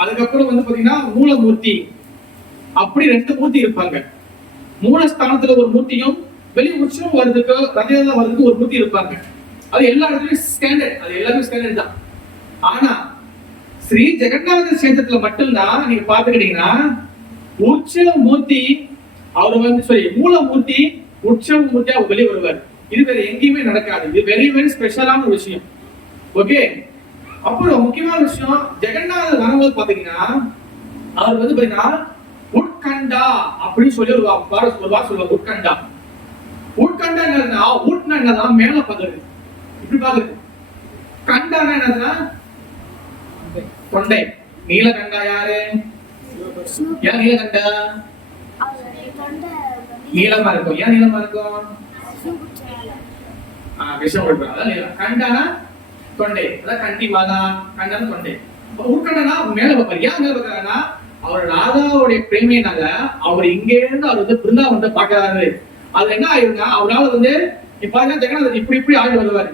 அதுக்கப்புறம் வந்து பாத்தீங்கன்னா மூலமூர்த்தி, அப்படி 2 மூர்த்தி இருப்பாங்க. மூலஸ்தானத்துல ஒரு மூர்த்தியும் வெளி உற்சவம் வர்றதுக்கு ரதயாத்திரை வர்றதுக்கு ஒரு மூர்த்தி இருப்பாங்க. அது எல்லா இடத்துலயும் ஸ்டாண்டர்ட், அது எல்லாமே ஸ்டாண்டர்ட் தான். ஆனா ஸ்ரீ ஜெகநாத கஷேத்திரத்துல மட்டும்தான் நீங்க பாத்துக்கிட்டீங்கன்னா உற்சவ மூர்த்தி அவர் வந்து மூலமூர்த்தி உற்சவ மூர்த்தியா வெளியே வருவார். இது வேற எங்கேயுமே நடக்காது. இது வெரி வெரி ஸ்பெஷலான ஒரு விஷயம். ஓகே, அப்புறம் முக்கியமான விஷயம், ஜெகநாதர் வரும்போது பாத்தீங்கன்னா அவர் வந்து பாத்தீங்கன்னா உட்கண்டா அப்படின்னு சொல்லி ஒரு வாரம் சொல்லுவாங்க. உட்கண்டா உட்கண்டா என்னதுன்னா, உட்னா என்னன்னா மேல பாக்குறது, இப்படி பாக்குறது. கண்டானா என்னதுன்னா தொண்டை. நீலகண்டா யாரு? ஏன் நீலகண்டா? நீளமா இருக்கும். ஏன் நீளமா இருக்கும்? விஷம் கொடுக்குறாங்க. கண்டானா தொண்டை, அதான் கண்டி வாதா, கண்டான தொண்டை. உட்கண்டனா மேல பார்ப்பாரு. ஏன் மேல பார்க்கறாங்கன்னா, அவர் ராதாவுடைய பிரேமையினால அவர் இங்க இருந்து அவர் வந்து பிருந்தாவனத்தை பாக்குறாரு. அது என்ன ஆயிருந்தா, அவரால் வந்து இப்ப ஜெகநாதர் இப்படி ஆடி வருவாரு.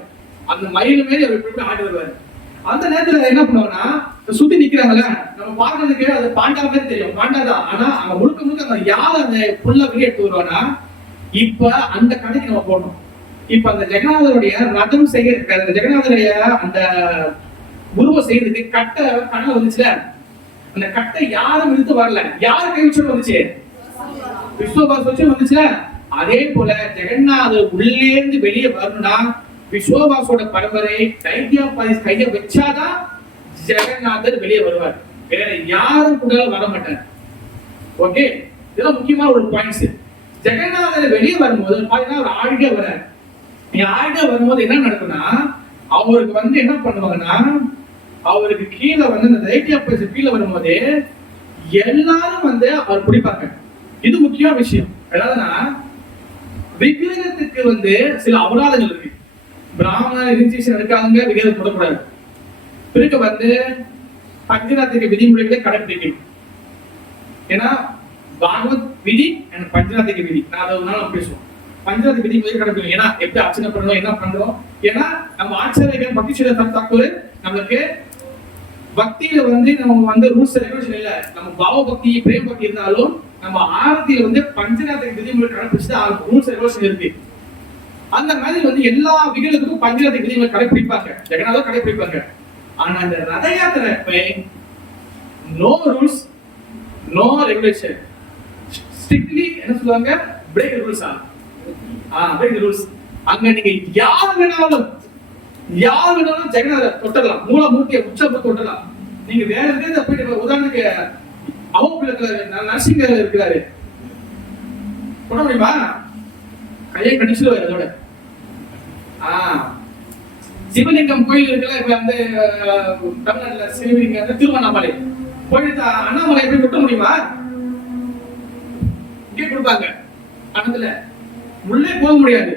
அந்த மயில் மேலே அவர் இப்படி ஆடி வருவாரு. அந்த நேரத்துல என்ன பண்ணுவாங்கன்னா, சுத்தி நிக்கிறாங்கல்ல, நம்ம பாக்குறதுக்கு அது பாண்டா மாதிரி தெரியும், பாண்டா தான். ஆனா அங்க முழுக்க அந்த யார் அந்த புல்ல வெளியே எடுத்து வருவானா, இப்ப அந்த கடைக்கு நம்ம போடணும். இப்ப அந்த ஜெகநாதருடைய ரதம் செய்ய, ஜெகநாதருடைய அந்த உருவ செய்யறதுக்கு கட்டை கடல வந்துச்சுல, அந்த கட்டை யாரும் இழுத்து வரல, யாரு கை வச்சு வந்துச்சு? விஸ்வபாஸ் வச்சு வந்துச்சுல. அதே போல ஜெகநாதர் உள்ளே இருந்து வெளியே வரணும்னா விஸ்வபாசோட பரம்பரை தைத்தியாபாதிஸ் கையை வச்சாதான் ஜெகநாதர் வெளியே வருவார். வேற யாரும் கூட வர மாட்டார். ஓகே, இதெல்லாம் முக்கியமான ஒரு பாயிண்ட்ஸ். ஜெகநாதர் வெளியே வரும்போது பாத்தீங்கன்னா ஒரு ஆழ்கை வர்றார். ஆழ்கை வரும்போது என்ன நடக்கும்னா, அவருக்கு வந்து என்ன பண்ணுவாங்கன்னா, அவருக்கு கீழே வந்து இந்த தைத்தியாபாதிஸ் கீழே வரும்போது எல்லாரும் வந்து அவர் பிடிப்பாங்க. இது முக்கியமான விஷயம். என்னதுன்னா, விக்கிரகத்துக்கு வந்து சில அபராதங்கள் இருக்கு. பிராமண ரிஜிஸ்ட்ரேஷன் எடுக்காதவங்க விகிதம் போடக்கூடாது. பிறகு வந்து பஞ்சராத்திரிக விதிமுறைகளை கடைபிடிக்கணும். ஏன்னா பாகவத் விதி அண்ட் பஞ்சராத்திரிக விதி, நான் அதை ஒரு நாள் பேசுவோம். பஞ்சராத்திரி விதிமுறைகளை கடைபிடிக்கணும். ஏன்னா எப்படி அர்ச்சனை பண்ணணும், என்ன பண்றோம். ஏன்னா நம்ம ஆச்சாரியர்கள் பக்தி ஸ்ரீதர் தாக்கூர் நம்மளுக்கு பக்தியில வந்து நம்ம வந்து ரூல்ஸ் ரெகுலேஷன் இல்ல, நம்ம பாவ பக்தி பிரேம பக்தி இருந்தாலும் நம்ம ஆரத்தியில வந்து பஞ்சராத்திரிக விதிமுறை கடைபிடிச்சு ரூல்ஸ் ரெகுலேஷன் இருக்கு. அந்த மாதிரி வந்து எல்லா விகிதத்துக்கும் பஞ்சராத்திரி விதிகளை கடைபிடிப்பாங்க, ஜெகநாதர் கடைபிடிப்பாங்க. ஆனா அந்த Rath Yatra no rules no regulation, strictly என்ன சொல்லுவாங்க, பிரேக் ரூல்ஸ். Break rules. அங்க நீங்க யார் வேணாலும் ஜெகநாதர் தொட்டலாம், மூலமூர்த்தியை உற்சவத்தை தொட்டலாம். நீங்க வேற எந்த போயிட்டு உதாரணத்துக்கு அவப்பிள்ளை நரசிங்கர் இருக்கிறாரு, தொட முடியுமா? கையை கடிச்சிடுவாரு. அதோட சிவலிங்கம் கோயில் இருக்குல்ல, இப்ப வந்து தமிழ்நாட்டுல சிவலிங்கம் திருவண்ணாமலை போயிட்டு அண்ணாமலை எப்படி தொட்ட முடியுமா? இங்கே கொடுப்பாங்க. அதுல உள்ளே போக முடியாது,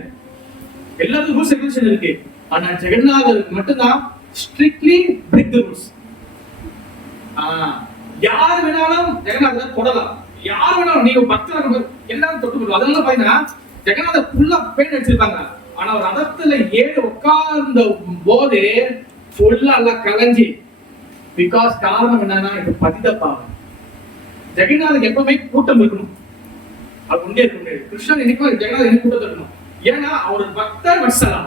எல்லாத்துக்கும் ரூல்ஸ் ரெகுலேஷன் இருக்கு. ஆனா ஜெகநாதருக்கு மட்டும்தான் ஸ்ட்ரிக்ட்லி பிரேக் தி ரூல்ஸ். யார் வேணாலும் ஜெகநாதர் தொடலாம், யார் வேணாலும் நீங்க பக்தர்கள் எல்லாரும் தொட்டு போடுவோம். அதெல்லாம் பாத்தீங்கன்னா ஜெகநாதர் ஃபுல்லா பெயிண்ட் அடிச்சிருப்பாங்க. ஆனா ஒரு ரதத்துல ஏறி உட்கார்ந்த போது ஃபுல்லா எல்லாம் கலைஞ்சி. பிகாஸ் காரணம் என்னன்னா, இப்ப பதித பாவம். ஜெகநாதருக்கு எப்பவுமே கூட்டம் இருக்கணும், அது உண்டே இருக்க முடியாது. கிருஷ்ணன் என்னைக்கும் ஜெகநாதர் எனக்கு கூட்டம் இருக்கணும். ஏன்னா அவர் பக்த வட்சலா,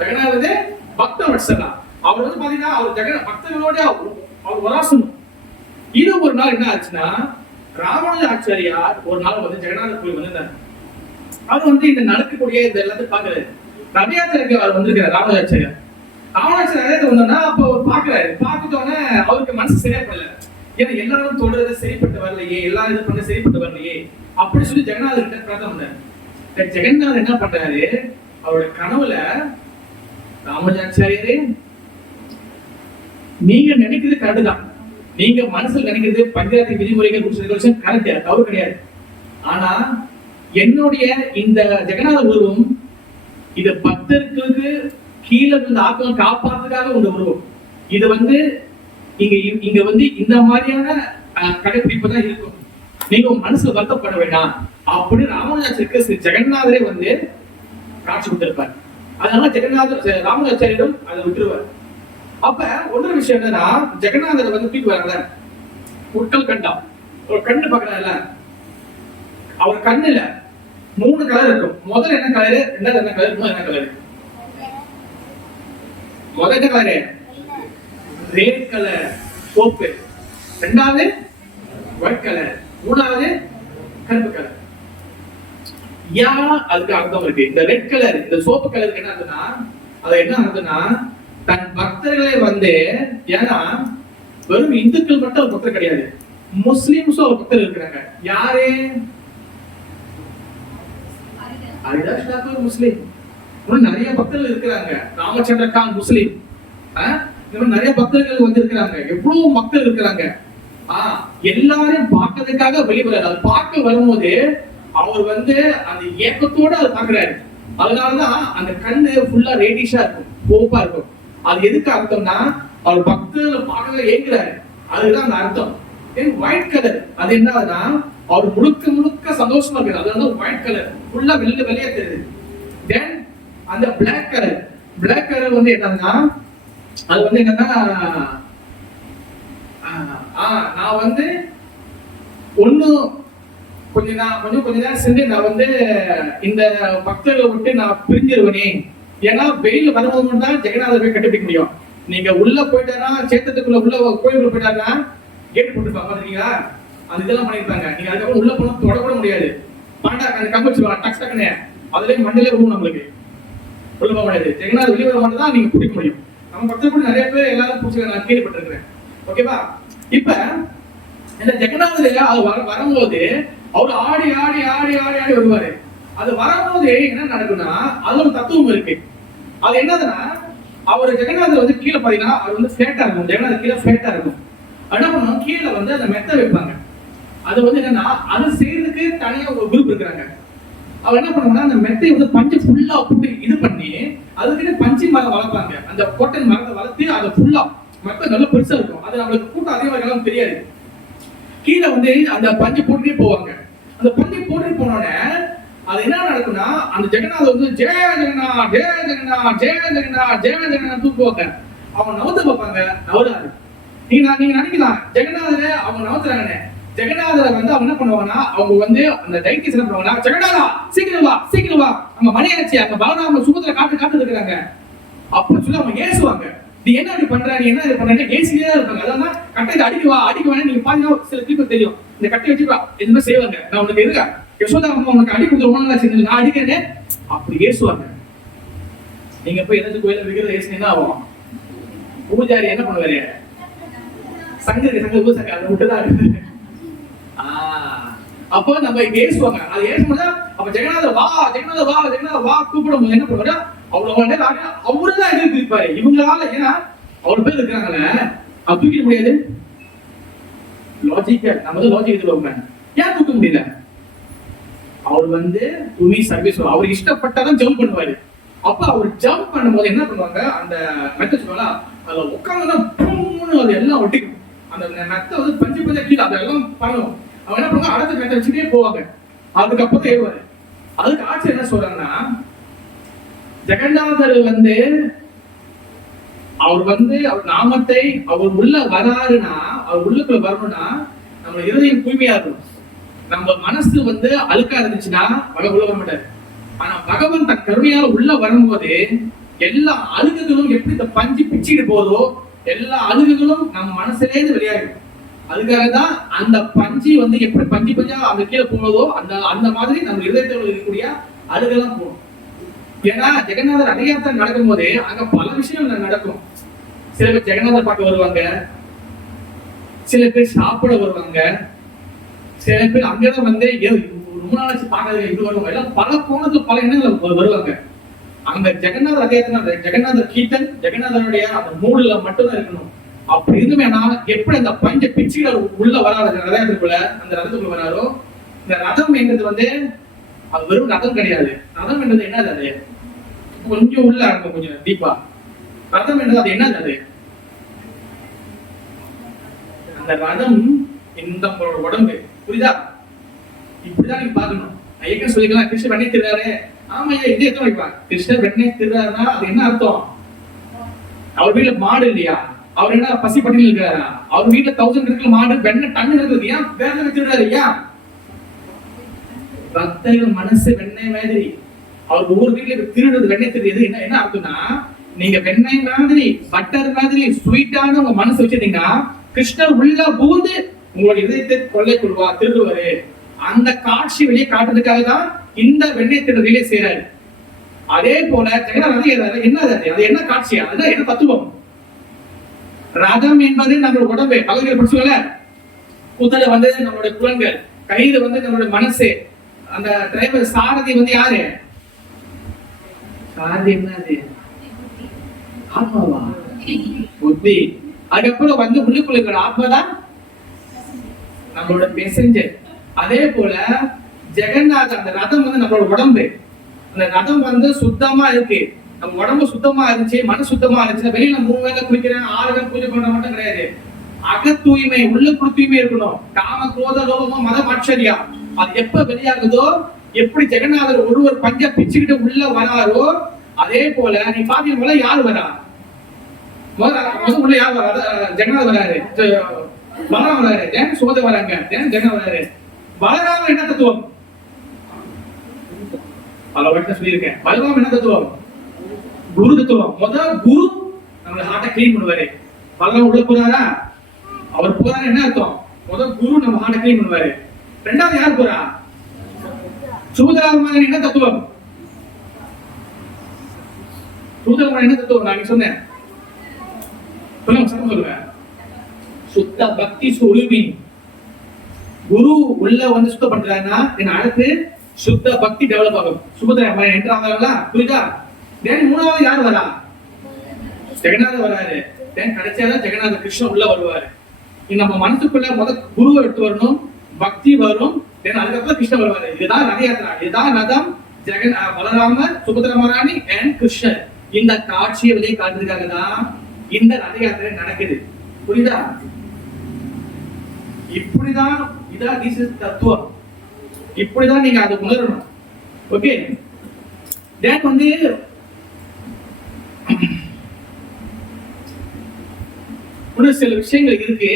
ஜெகநாதர் பக்த வட்சலா. அவர் வந்து பாத்தீங்கன்னா அவர் பக்தர்களோட அவர் வராசணும். இது ஒரு நாள் என்ன ஆச்சுன்னா, ராமானுஜ ஆச்சாரியார் ஒரு நாள் வந்து ஜெகநாதர் கோயில் வந்திருந்தார். அவர் வந்து இந்த நடக்கக்கூடிய இந்த எல்லாத்தையும் பாக்குறாரு. ரதயாத்திரைக்கு அவர் வந்திருக்காரு ராமானுஜாச்சாரியார். ராமானுஜாச்சாரியார் வந்தோம்னா அப்போ பாக்குறாரு. பார்த்துட்டோன்னே அவருக்கு மனசு சரியா பண்ணல. ஏன்னா எல்லாரும் தொடர்றது சரிப்பட்டு வரலையே, எல்லாரும் இது பண்ண சரிப்பட்டு வரலையே அப்படி சொல்லி ஜெகநாதர் கிட்ட பிரார்த்தனை பண்ணாரு. ஜெகநாதர் என்ன பண்றாரு, அவருடைய கனவுல, ராமானுஜாச்சாரியாரே நீங்க நினைக்கிறது கரெக்ட் தான், நீங்க மனசுல நினைக்கிறது பஞ்சாயத்து விதிமுறைகள் கரெக்ட், தவறு கிடையாது. ஆனா என்னுடைய இந்த ஜெகநாத உருவம் இது பக்தர்களுக்கு கீழே இருந்து ஆக்கம் காப்பாத்துக்காக உள்ள உருவம். இது வந்து இங்க இங்க வந்து இந்த மாதிரியான கடைபிடிப்பு தான் இருக்கும். நீங்க மனசு வருத்தப்பட வேண்டாம் அப்படின்னு ராமானுஜாச்சாரியருக்கு ஜெகநாதரே வந்து காட்சி கொடுத்திருப்பார். அதனால ஜெகநாதர் ராமானுஜாச்சாரியரும் அதை விட்டுருவார். அப்ப ஒன்னொரு விஷயம் என்னன்னா, ஜெகநாதர் வந்து தூக்கி வரல, உட்கல் கண்டா ஒரு கண்ணு பாக்குறாருல, அவர் கண்ணுல 3 கலர் இருக்கும். முதல்ல என்ன கலரு, ரெண்டாவது என்ன கலர், மூணு என்ன கலரு? முதல் என்ன கலரு? ரெட் கலர் சோப்பு, ரெண்டாவது ஒயிட் கலர், மூணாவது கருப்பு கலர். அதுக்கு அர்த்தம் இருக்கு. இந்த ரெட் கலர், இந்த சோப்பு கலருக்கு என்ன அர்த்தம்னா, அது என்ன அர்த்தம்னா, தன் பக்தர்களை வந்து, ஏன்னா வெறும் இந்துக்கள் மட்டும் ஒரு பக்தர் கிடையாது, முஸ்லிம்ஸும் ஒரு பக்தர் இருக்கிறாங்க. யாரு? ஹரிதாஸ் தாக்கூர் முஸ்லிம். நிறைய பக்தர்கள் இருக்கிறாங்க. ராமச்சந்திர கான் முஸ்லிம். நிறைய பக்தர்கள் வந்து இருக்கிறாங்க. எவ்வளவு மக்கள் இருக்கிறாங்க. எல்லாரையும் பார்க்கறதுக்காக வெளிவராரு. அது பார்க்க வரும்போது அவர் வந்து அந்த ஏக்கத்தோட அதை பார்க்கிறாரு. அதனாலதான் அந்த கண்ணு ஃபுல்லா ரேடிஷா இருக்கும், போப்பா இருக்கும். அது எதுக்கு அர்த்தம்னா, அவர் பக்தர்களை பார்க்க ஏங்குறாரு, அதுதான் அந்த அர்த்தம். ஒயிட் கலர் அது என்னன்னா, அவர் முழுக்க முழுக்க சந்தோஷமா இருக்காரு. அதனால ஒயிட் கலர் ஃபுல்லா வெளியே தெரியுது. தென் அந்த பிளாக் கலர் வந்து என்னன்னா, அது வந்து என்னன்னா, நான் வந்து கொஞ்ச நேரம் சென்று நான் வந்து இந்த பக்தர்களை விட்டு நான் பிரிஞ்சிருவனே. ஏன்னா வெயில் வரும்போது தான் ஜெகநாதர் போய் கண்டுபிடிக்க முடியும். நீங்க உள்ள போயிட்டாரா, சேத்தத்துக்குள்ள உள்ள கோயிலுக்குள்ள போயிட்டாருன்னா கேட்டு போட்டுருப்பாங்க, பாத்தீங்களா? அந்த இதெல்லாம் பண்ணிருப்பாங்க. நீங்க அதுக்கப்புறம் உள்ள போன தொட கூட முடியாது. பாண்டா கம்பு வச்சிருவாங்க, டக் டக்குன்னு அதுலயே மண்டலே விழுவும். நம்மளுக்கு உள்ள போக முடியாது. ஜெகநாதர் வெளியே வர மட்டும் தான் நீங்க பிடிக்க முடியும். நம்ம பக்தர் கூட நிறைய பேர் எல்லாரும் பிடிச்சி நான் கேள்விப்பட்டிருக்கிறேன். ஓகேவா? இப்ப இந்த ஜெகநாதர் அது வரும்போது அவர் ஆடி ஆடி ஆடி ஆடி ஆடி வருவாரு. அது வரும்போது என்ன நடக்கும்னா, அது ஒரு தத்துவம் இருக்கு. அது என்னதுன்னா, அவர் ஜெகநாதர் வந்து கீழே பாத்தீங்கன்னா அவர் வந்து ஃபிளேட்டா இருக்கும். ஜெகநாதர் கீழே ஃபிளேட்டா இருக்கும். என்ன பண்ணுவோம், கீழே வந்து அந்த மெத்த வைப்பாங்க. அது வந்து என்னன்னா, அது செய்யறதுக்கு தனியா ஒரு குரூப் இருக்கிறாங்க. அவர் என்ன பண்ணுவாங்கன்னா, அந்த மெத்தையை வந்து பஞ்சு ஃபுல்லா போட்டு இது பண்ணி அதுக்கு பஞ்சு மரம் வளர்ப்பாங்க. அந்த கோட்டன் மரத்தை வளர்த்து அதை ஃபுல்லா மெத்த நல்லா பெருசா இருக்கும். அது நம்மளுக்கு கூட்டம் அதிகமாக இருக்கலாம் தெரியாது. கீழே வந்து அந்த பஞ்சு போட்டுட்டே போவாங்க. அந்த பஞ்சு போட்டுட்டு போனோடனே அது என்ன நடக்கும்னா, அந்த ஜெகநாதர் வந்து ஜெய ஜெகநாத் ஜெய ஜெகநாத் ஜெய ஜெகநாத் ஜெய ஜெகநாத் தூக்குவாங்க. அவங்க நவுத்து பார்ப்பாங்க, நவராது. நீங்க நினைக்கலாம் ஜெகநாதரை அவங்க நவுத்துறாங்கன்னு. ஜெகநாதரை வந்து அவங்க என்ன பண்ணுவாங்கன்னா, அவங்க வந்து அந்த டைட்டிஸ் என்ன பண்ணுவாங்கன்னா, ஜெகநாதா சீக்கிரம் வா, நம்ம மணி ஆச்சு, அங்க பலராம சுபத்திர காட்டு இருக்கிறாங்க அப்படின்னு சொல்லி அவங்க ஏசுவாங்க. நீ என்ன இப்படி பண்ற, நீ என்ன இது பண்ற, ஏசிலே இருப்பாங்க. அதான் கட்டை அடிக்குவா நீங்க பாத்தீங்கன்னா சில திருப்பி தெரியும், இந்த கட்டை வச்சுக்கா எதுவுமே செய்வாங்க. நான் உனக்கு இருக்கா யசோதா அம்மா உனக்கு அடி கொடுத்துருவோம் செஞ்சு நான் அடிக்கிறேன் அப்படி ஏசுவாங்க. நீங்க போய் ஏதாச்சும் கோயில விக்கிற ஏசுனீங்கன்னா ஆகும். பூஜாரி என்ன பண்ணுவாரு, சங்க பூசங்க அதை விட்டுதான் இருக்கு. அப்போ நம்ம இங்க ஏசுவாங்க. அது ஏசும்போது அப்ப ஜெகநாதர் வா கூப்பிடும் போது என்ன பண்ணுவாரு, அவ்வளவு நேரம் அவருதான் எதிர்த்து இருப்பாரு. இவங்களால, ஏன்னா அவ்வளவு பேர் இருக்கிறாங்கல்ல, அது தூக்கிட முடியாது. லாஜிக்கல் நம்ம வந்து லாஜிக் எடுத்துக்கோங்க. ஏன் தூக்க முடியல? அவர் வந்து துணி சர்வீஸ் அவருக்கு இஷ்டப்பட்டாதான் ஜம்ப் பண்ணுவாரு. அப்ப அவர் ஜம்ப் பண்ணும்போது என்ன பண்ணுவாங்க, அந்த மெத்த சொல்லுவாங்க அதுல உட்காந்து அது எல்லாம் ஒட்டிக்கும். அந்த மெத்த வந்து பஞ்சு கீழே அதெல்லாம் பண்ணுவோம். அவங்க என்ன பண்ணுவாங்க, அடுத்த மெத்த வச்சுட்டே போவாங்க. அதுக்கப்புறம் ஏறுவாரு. அதுக்கு ஆட்சி என்ன சொல்றாங்கன்னா, ஜெகநாதர் வந்து அவர் வந்து அவர் நாமத்தை அவர் உள்ள வராருன்னா, அவர் உள்ளுக்குள்ள வரணும்னா நம்ம இருதயம் தூய்மையா இருக்கணும். நம்ம மனசு வந்து அழுக்கா இருந்துச்சுன்னா உள்ள வர மாட்டாரு. ஆனா பகவான் தன் கருணையால உள்ள வரும்போது எல்லா அழுகுகளும் எப்படி இந்த பஞ்சு பிச்சுட்டு போதோ எல்லா அழுகுகளும் நம்ம மனசுலேருந்து வெளியாகிடும். அதுக்காக தான் அந்த பஞ்சு வந்து எப்படி பஞ்சா அந்த கீழே போனதோ அந்த மாதிரி நம்ம இருதயத்தோடு இருக்கக்கூடிய அழுகெல்லாம் போகும். ஏன்னா ஜெகநாதர் அடையாளம் நடக்கும் போது அங்க பல விஷயங்கள் நடக்கும். சில பேர் ஜெகநாதர் பார்க்க வருவாங்க, சில பேர் சாப்பிட வருவாங்க, சில பேர் அங்கதான் வந்து ரொம்ப நாளாச்சு பார்க்கறது இது வருவாங்க. எல்லாம் பல கோணத்துல பல எண்ணங்கள் வருவாங்க. அங்க ஜெகநாதர் அடையாளம் ஜெகநாதர் கீர்த்தன் ஜெகநாதனுடைய அந்த மூடுல மட்டும்தான் இருக்கணும். அப்படி இருந்துமே எப்படி அந்த பஞ்ச பிச்சுகிற உள்ள வராது ரதத்துக்குள்ள, அந்த ரதத்துக்குள்ள வராரோ, இந்த ரதம் என்றது வந்து அது வெறும் ரதம் கிடையாது. ரதம் என்றது என்னது, அது கொஞ்சம் உள்ள இருக்கும், கொஞ்சம் டீப்பா. ரதம் என்றது அது என்னது, அது அந்த ரதம் இந்த உடம்பு. புரியுதா? இப்படிதான் நீங்க பாக்கணும். நான் ஏற்கனவே சொல்லிக்கலாம், கிருஷ்ணர் வெண்ணெய் திருறாரு. ஆமா, இதே எத்தனை வைப்பா? கிருஷ்ணர் வெண்ணெய் திருறாருன்னா அது என்ன அர்த்தம்? அவர் வீட்டுல மாடு இல்லையா? அவர் என்ன பசி பட்டியல் இருக்காரா? அவர் வீட்டுல 1000 கணக்குல மாடு வெண்ணெய் டன்னு இருக்குது. ஏன் வேற திருறாரு? ஏன்? பக்தர்கள் மனசு வெண்ணெய் மாதிரி. அவர் ஒவ்வொரு வீட்டுல திருடுறது வெண்ணெய் தெரியுது. என்ன என்ன அர்த்தம்னா, நீங்க வெண்ணெய் மாதிரி, பட்டர் மாதிரி ஸ்வீட்டான உங்க மனசு வச்சிருந்தீங்கன்னா கிருஷ்ணர் உள்ள பூந்து உங்களுடைய இதயத்தை கொள்ளை கொள்வா, திருடுவாரு. அந்த காட்சி வெளியே காட்டுறதுக்காக தான் இந்த வெண்ணெய் திருடு வெளியே செய்யறாரு. அதே போல ஜெகநாதர் என்ன அது என்ன காட்சியா? அது என்ன தத்துவம்? ரதம் என்பது நம்மளோட உடம்பு. பகவத்கீதை படிச்சுக்கல, குதிரை வந்து நம்மளுடைய புலன்கள், கயிறு வந்து நம்மளுடைய மனசு, அந்த டிரைவர் சாரதி வந்து யாரு? சாரதி என்னது? ஆத்மாவா? புத்தி. அதுக்கப்புறம் வந்து உள்ளுக்குள்ள இருக்கிற ஆத்மா தான் நம்மளோட மெசஞ்சர். அதே போல ஜெகநாதர் அந்த ரதம் வந்து நம்மளோட உடம்பு. அந்த ரதம் வந்து சுத்தமா இருக்கு. நம்ம உடம்பு சுத்தமா இருந்துச்சு, மன சுத்தமா இருந்துச்சு. வெளியில 3 வேளை குளிக்கிறேன், 6 வேளை பூஜை பண்ற மட்டும் கிடையாது. அக தூய்மை, உள்ளுக்குள் தூய்மை இருக்கணும். காம குரோத லோபம் மதம் ஆச்சரியா அது எப்ப வெளியாகுதோ, எப்படி ஜெகநாதர் ஒருவர் பஞ்ச பிச்சுக்கிட்டு உள்ள வராரோ, அதே போல நீ பாத்தீங்கன்னா யாரு வரா? உள்ள யார் வரா? ஜெகநாதர் வராரு, பலராம வராரு, ஏன் சோத வராங்க, ஏன் ஜெகநாதர் வராரு. பலராம என்ன தத்துவம்? பல வட்டம் சொல்லியிருக்கேன். பலராம என்ன தத்துவம்? குரு தத்துவம். முதல் குரு நம்மள ஹார்ட்டை கிளீன் பண்ணுவாரு. பலராம உள்ள போறாரா? அவர் போறாரு என்ன அர்த்தம்? முதல் குரு நம்ம ஹார்ட்டை கிளீன் பண்ணுவாரு. ரெண்டாவது யார் போறா? சுபதராமன் என்ன தத்துவம்? சுபதராமன் என்ன தத்துவம்? நான் சொன்னேன், சொல்லுங்க. சுத்த பக்தி சொலுவி. குரு உள்ள வந்து சுத்தம் பண்றாருன்னா அடுத்து சுத்த பக்தி டெவலப் ஆகும். சுபதராமன் என்டர் ஆகிறாங்களா? புரியுதா? மூணாவது யார் வரா? ஜெகநாதர் வராரு. கடைசியாதான் ஜெகநாதர் கிருஷ்ணன் உள்ள வருவாரு. நம்ம மனசுக்குள்ள முதல் குருவை எடுத்து வரணும், பக்தி வரும், அதுக்கப்புறம் கிருஷ்ணன் வருவாரு. இதுதான் ரத யாத்திரா. இதுதான் ரதம். பலராமர், சுபத்ரமராணி அண்ட் கிருஷ்ணர். இந்த காட்சியை வெளியே காட்டுறதுக்காக தான் இந்த ரத யாத்திரை நடக்குது. புரியுதா? இப்படிதான் இதான் தத்துவம். இப்படிதான் நீங்க அதை உணரணும். ஓகே, வந்து இன்னும் சில விஷயங்கள் இருக்கு.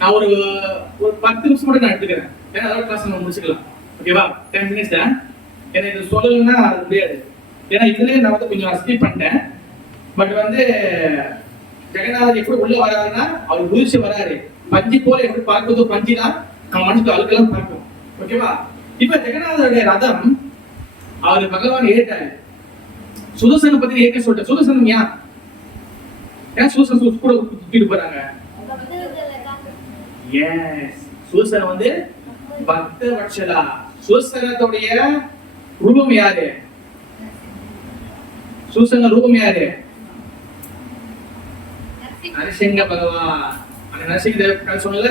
நான் ஒரு 10 நிமிஷம் மட்டும் நான் எடுத்துக்கிறேன். ஏன்னா அதாவது கிளாஸ் நம்ம முடிச்சுக்கலாம். ஓகேவா? 10 மினிட்ஸ் தான். ஏன்னா இது சொல்லலைன்னா அது முடியாது. ஏன்னா இதுலயே நான் வந்து கொஞ்சம் ஸ்கிப் பண்ணிட்டேன். பட் வந்து ஜெகநாதர் எப்படி உள்ள வராருன்னா, அவர் குதிச்சு வராரு. பஞ்சி போல எப்படி பார்க்குதோ, பஞ்சி தான் நம்ம மனசுக்கு அழுக்கெல்லாம் பார்க்கும். ஓகேவா? இப்ப ஜெகநாதருடைய ரதம் அவர் பகவான் ஏற்றாரு. சுதர்சனை பத்தி ஏற்க சொல்லிட்டேன். சுதர்சனம் யார்? ஏன் சுதர்சன் கூட சுத்திட்டு போறாங்க? எஸ், சுதர்சன் வந்து பக்த வட்சலா. சுதர்சனத்துடைய ரூபம் யாரு? சுதர்சன ரூபம் யாரு? நரசிங்க பகவான். அந்த நரசிங்க தேவ சொன்னல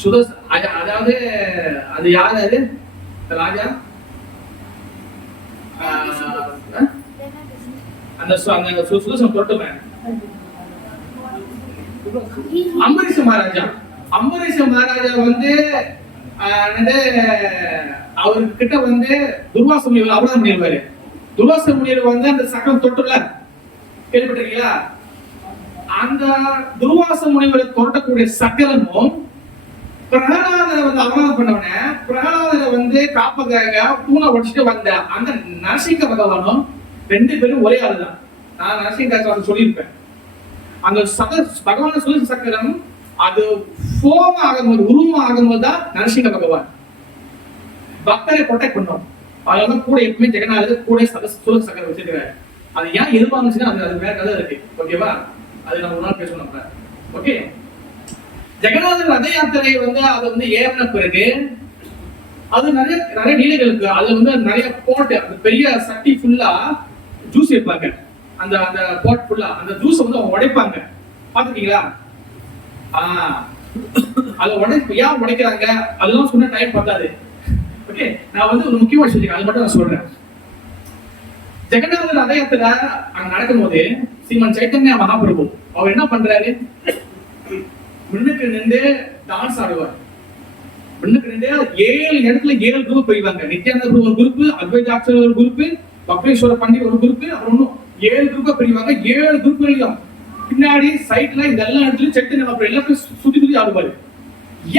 சுதர்சன், அதாவது அது யாரு? அது ராஜா. அந்த சுதர்சன் தொட்டுமே அம்பரீஷ மகாராஜா. அம்பரீஷ மகாராஜா வந்து அவர்கிட்ட வந்து துர்வாச முனிவர் அவதாரம் பண்ணிருவாரு. துர்வாச முனிவர் வந்து அந்த சக்கரம் தொட்டுல கேள்விப்பட்டிருக்கீங்களா? அந்த துர்வாச முனிவரை தொட்டக்கூடிய சக்கரமும் பிரகலாதரை வந்து அவதாரம் பண்ணவன, பிரகலாதரை வந்து காப்பதாக பூனை உடைச்சிட்டு வந்த அந்த நரசிங்க பகவானும் 2 பேரும் ஒரே ஆள் தான். நான் நரசிங்க சொல்லியிருப்பேன். அந்த பகவான சொல்லி சக்கரம் அது ஃபோம் ஆகும்போது, உருவம் ஆகும்போது தான் நரசிங்க பகவான் பக்தரை ப்ரொடெக்ட் பண்ணும். அதனால கூட எப்பவுமே ஜெகநாதர் கூட சுதர்சன சக்கரம் வச்சிருக்காரு. அது ஏன் எதிர்பார்ந்துச்சுன்னா அது வேற கதை இருக்கு. ஓகேவா? அது நம்ம ஒரு நாள் பேசணும். ஓகே, ஜெகநாதர் ரத யாத்திரை வந்து அது வந்து ஏறின பிறகு அது நிறைய லீலைகளுக்கு அது வந்து நிறைய போட்டு அந்த பெரிய சட்டி ஃபுல்லா ஜூஸ் வைப்பாங்க. அந்த அந்த போட் ஃபுல்லா அந்த ஜூஸ் வந்து அவங்க உடைப்பாங்க. பாத்துக்கீங்களா? அதை ஏன் உடைக்கிறாங்க அதெல்லாம் சொன்ன டைம் பார்த்தாது. ஓகே, நான் வந்து ஒரு முக்கியமான விஷயம் அது மட்டும் நான் சொல்றேன். ஜெகநாதர் ரத யாத்திரை அங்க நடக்கும் போது ஸ்ரீமன் சைத்தன்ய மகாபிரபு அவர் என்ன பண்றாரு? முன்னுக்கு நின்று டான்ஸ் ஆடுவார். முன்னுக்கு நின்று 7 இடத்துல 7 குரூப் போயிடுவாங்க. நித்யானந்த ஒரு குரூப், அத்வைதாச்சார ஒரு குரூப், பக்தேஸ்வர பண்டிட் ஒரு குரூப், அப்புறம் இன்னும் 7 குரூப்பா பிரிவாங்க. 7 குரூப்லயும் பின்னாடி சைட்ல இந்த எல்லா இடத்துலயும் சைத்தன்ய மகாபிரபு எல்லாத்தையும் சுத்தி சுத்தி ஆடுவாரு.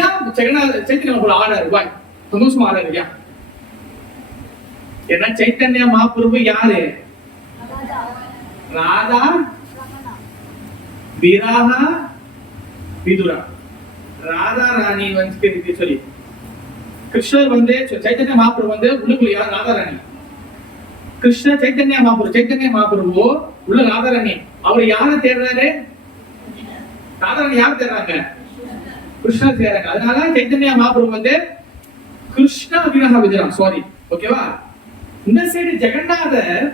ஏன் சைத்தன்ய மகாபிரபு ஆடாரு? வாய் சந்தோஷமா ஆடாரு. ஏன்? ஏன்னா சைத்தன்ய மகாபிரபு யாரு? ராதா விராஹா விதுரா. ராதா ராணி வந்து சொல்லி கிருஷ்ணர் வந்து சைத்தன்ய மகாபிரபு வந்து உள்ளுக்குள்ள யார்? ராதா ராணி. கிருஷ்ண சைத்தன்ய மகாபிரபு உள்ள ராதா ராணி. அவர் யார தேடுறாரு? ராதா ராணி யார் தேடுறாங்க? கிருஷ்ணர் தேடுறாங்க. அதனால சைத்தன்ய மகாபிரபு வந்து கிருஷ்ண விராஹா விதுரா. சாரி, ஓகேவா? இந்த சைடு ஜெகநாதர்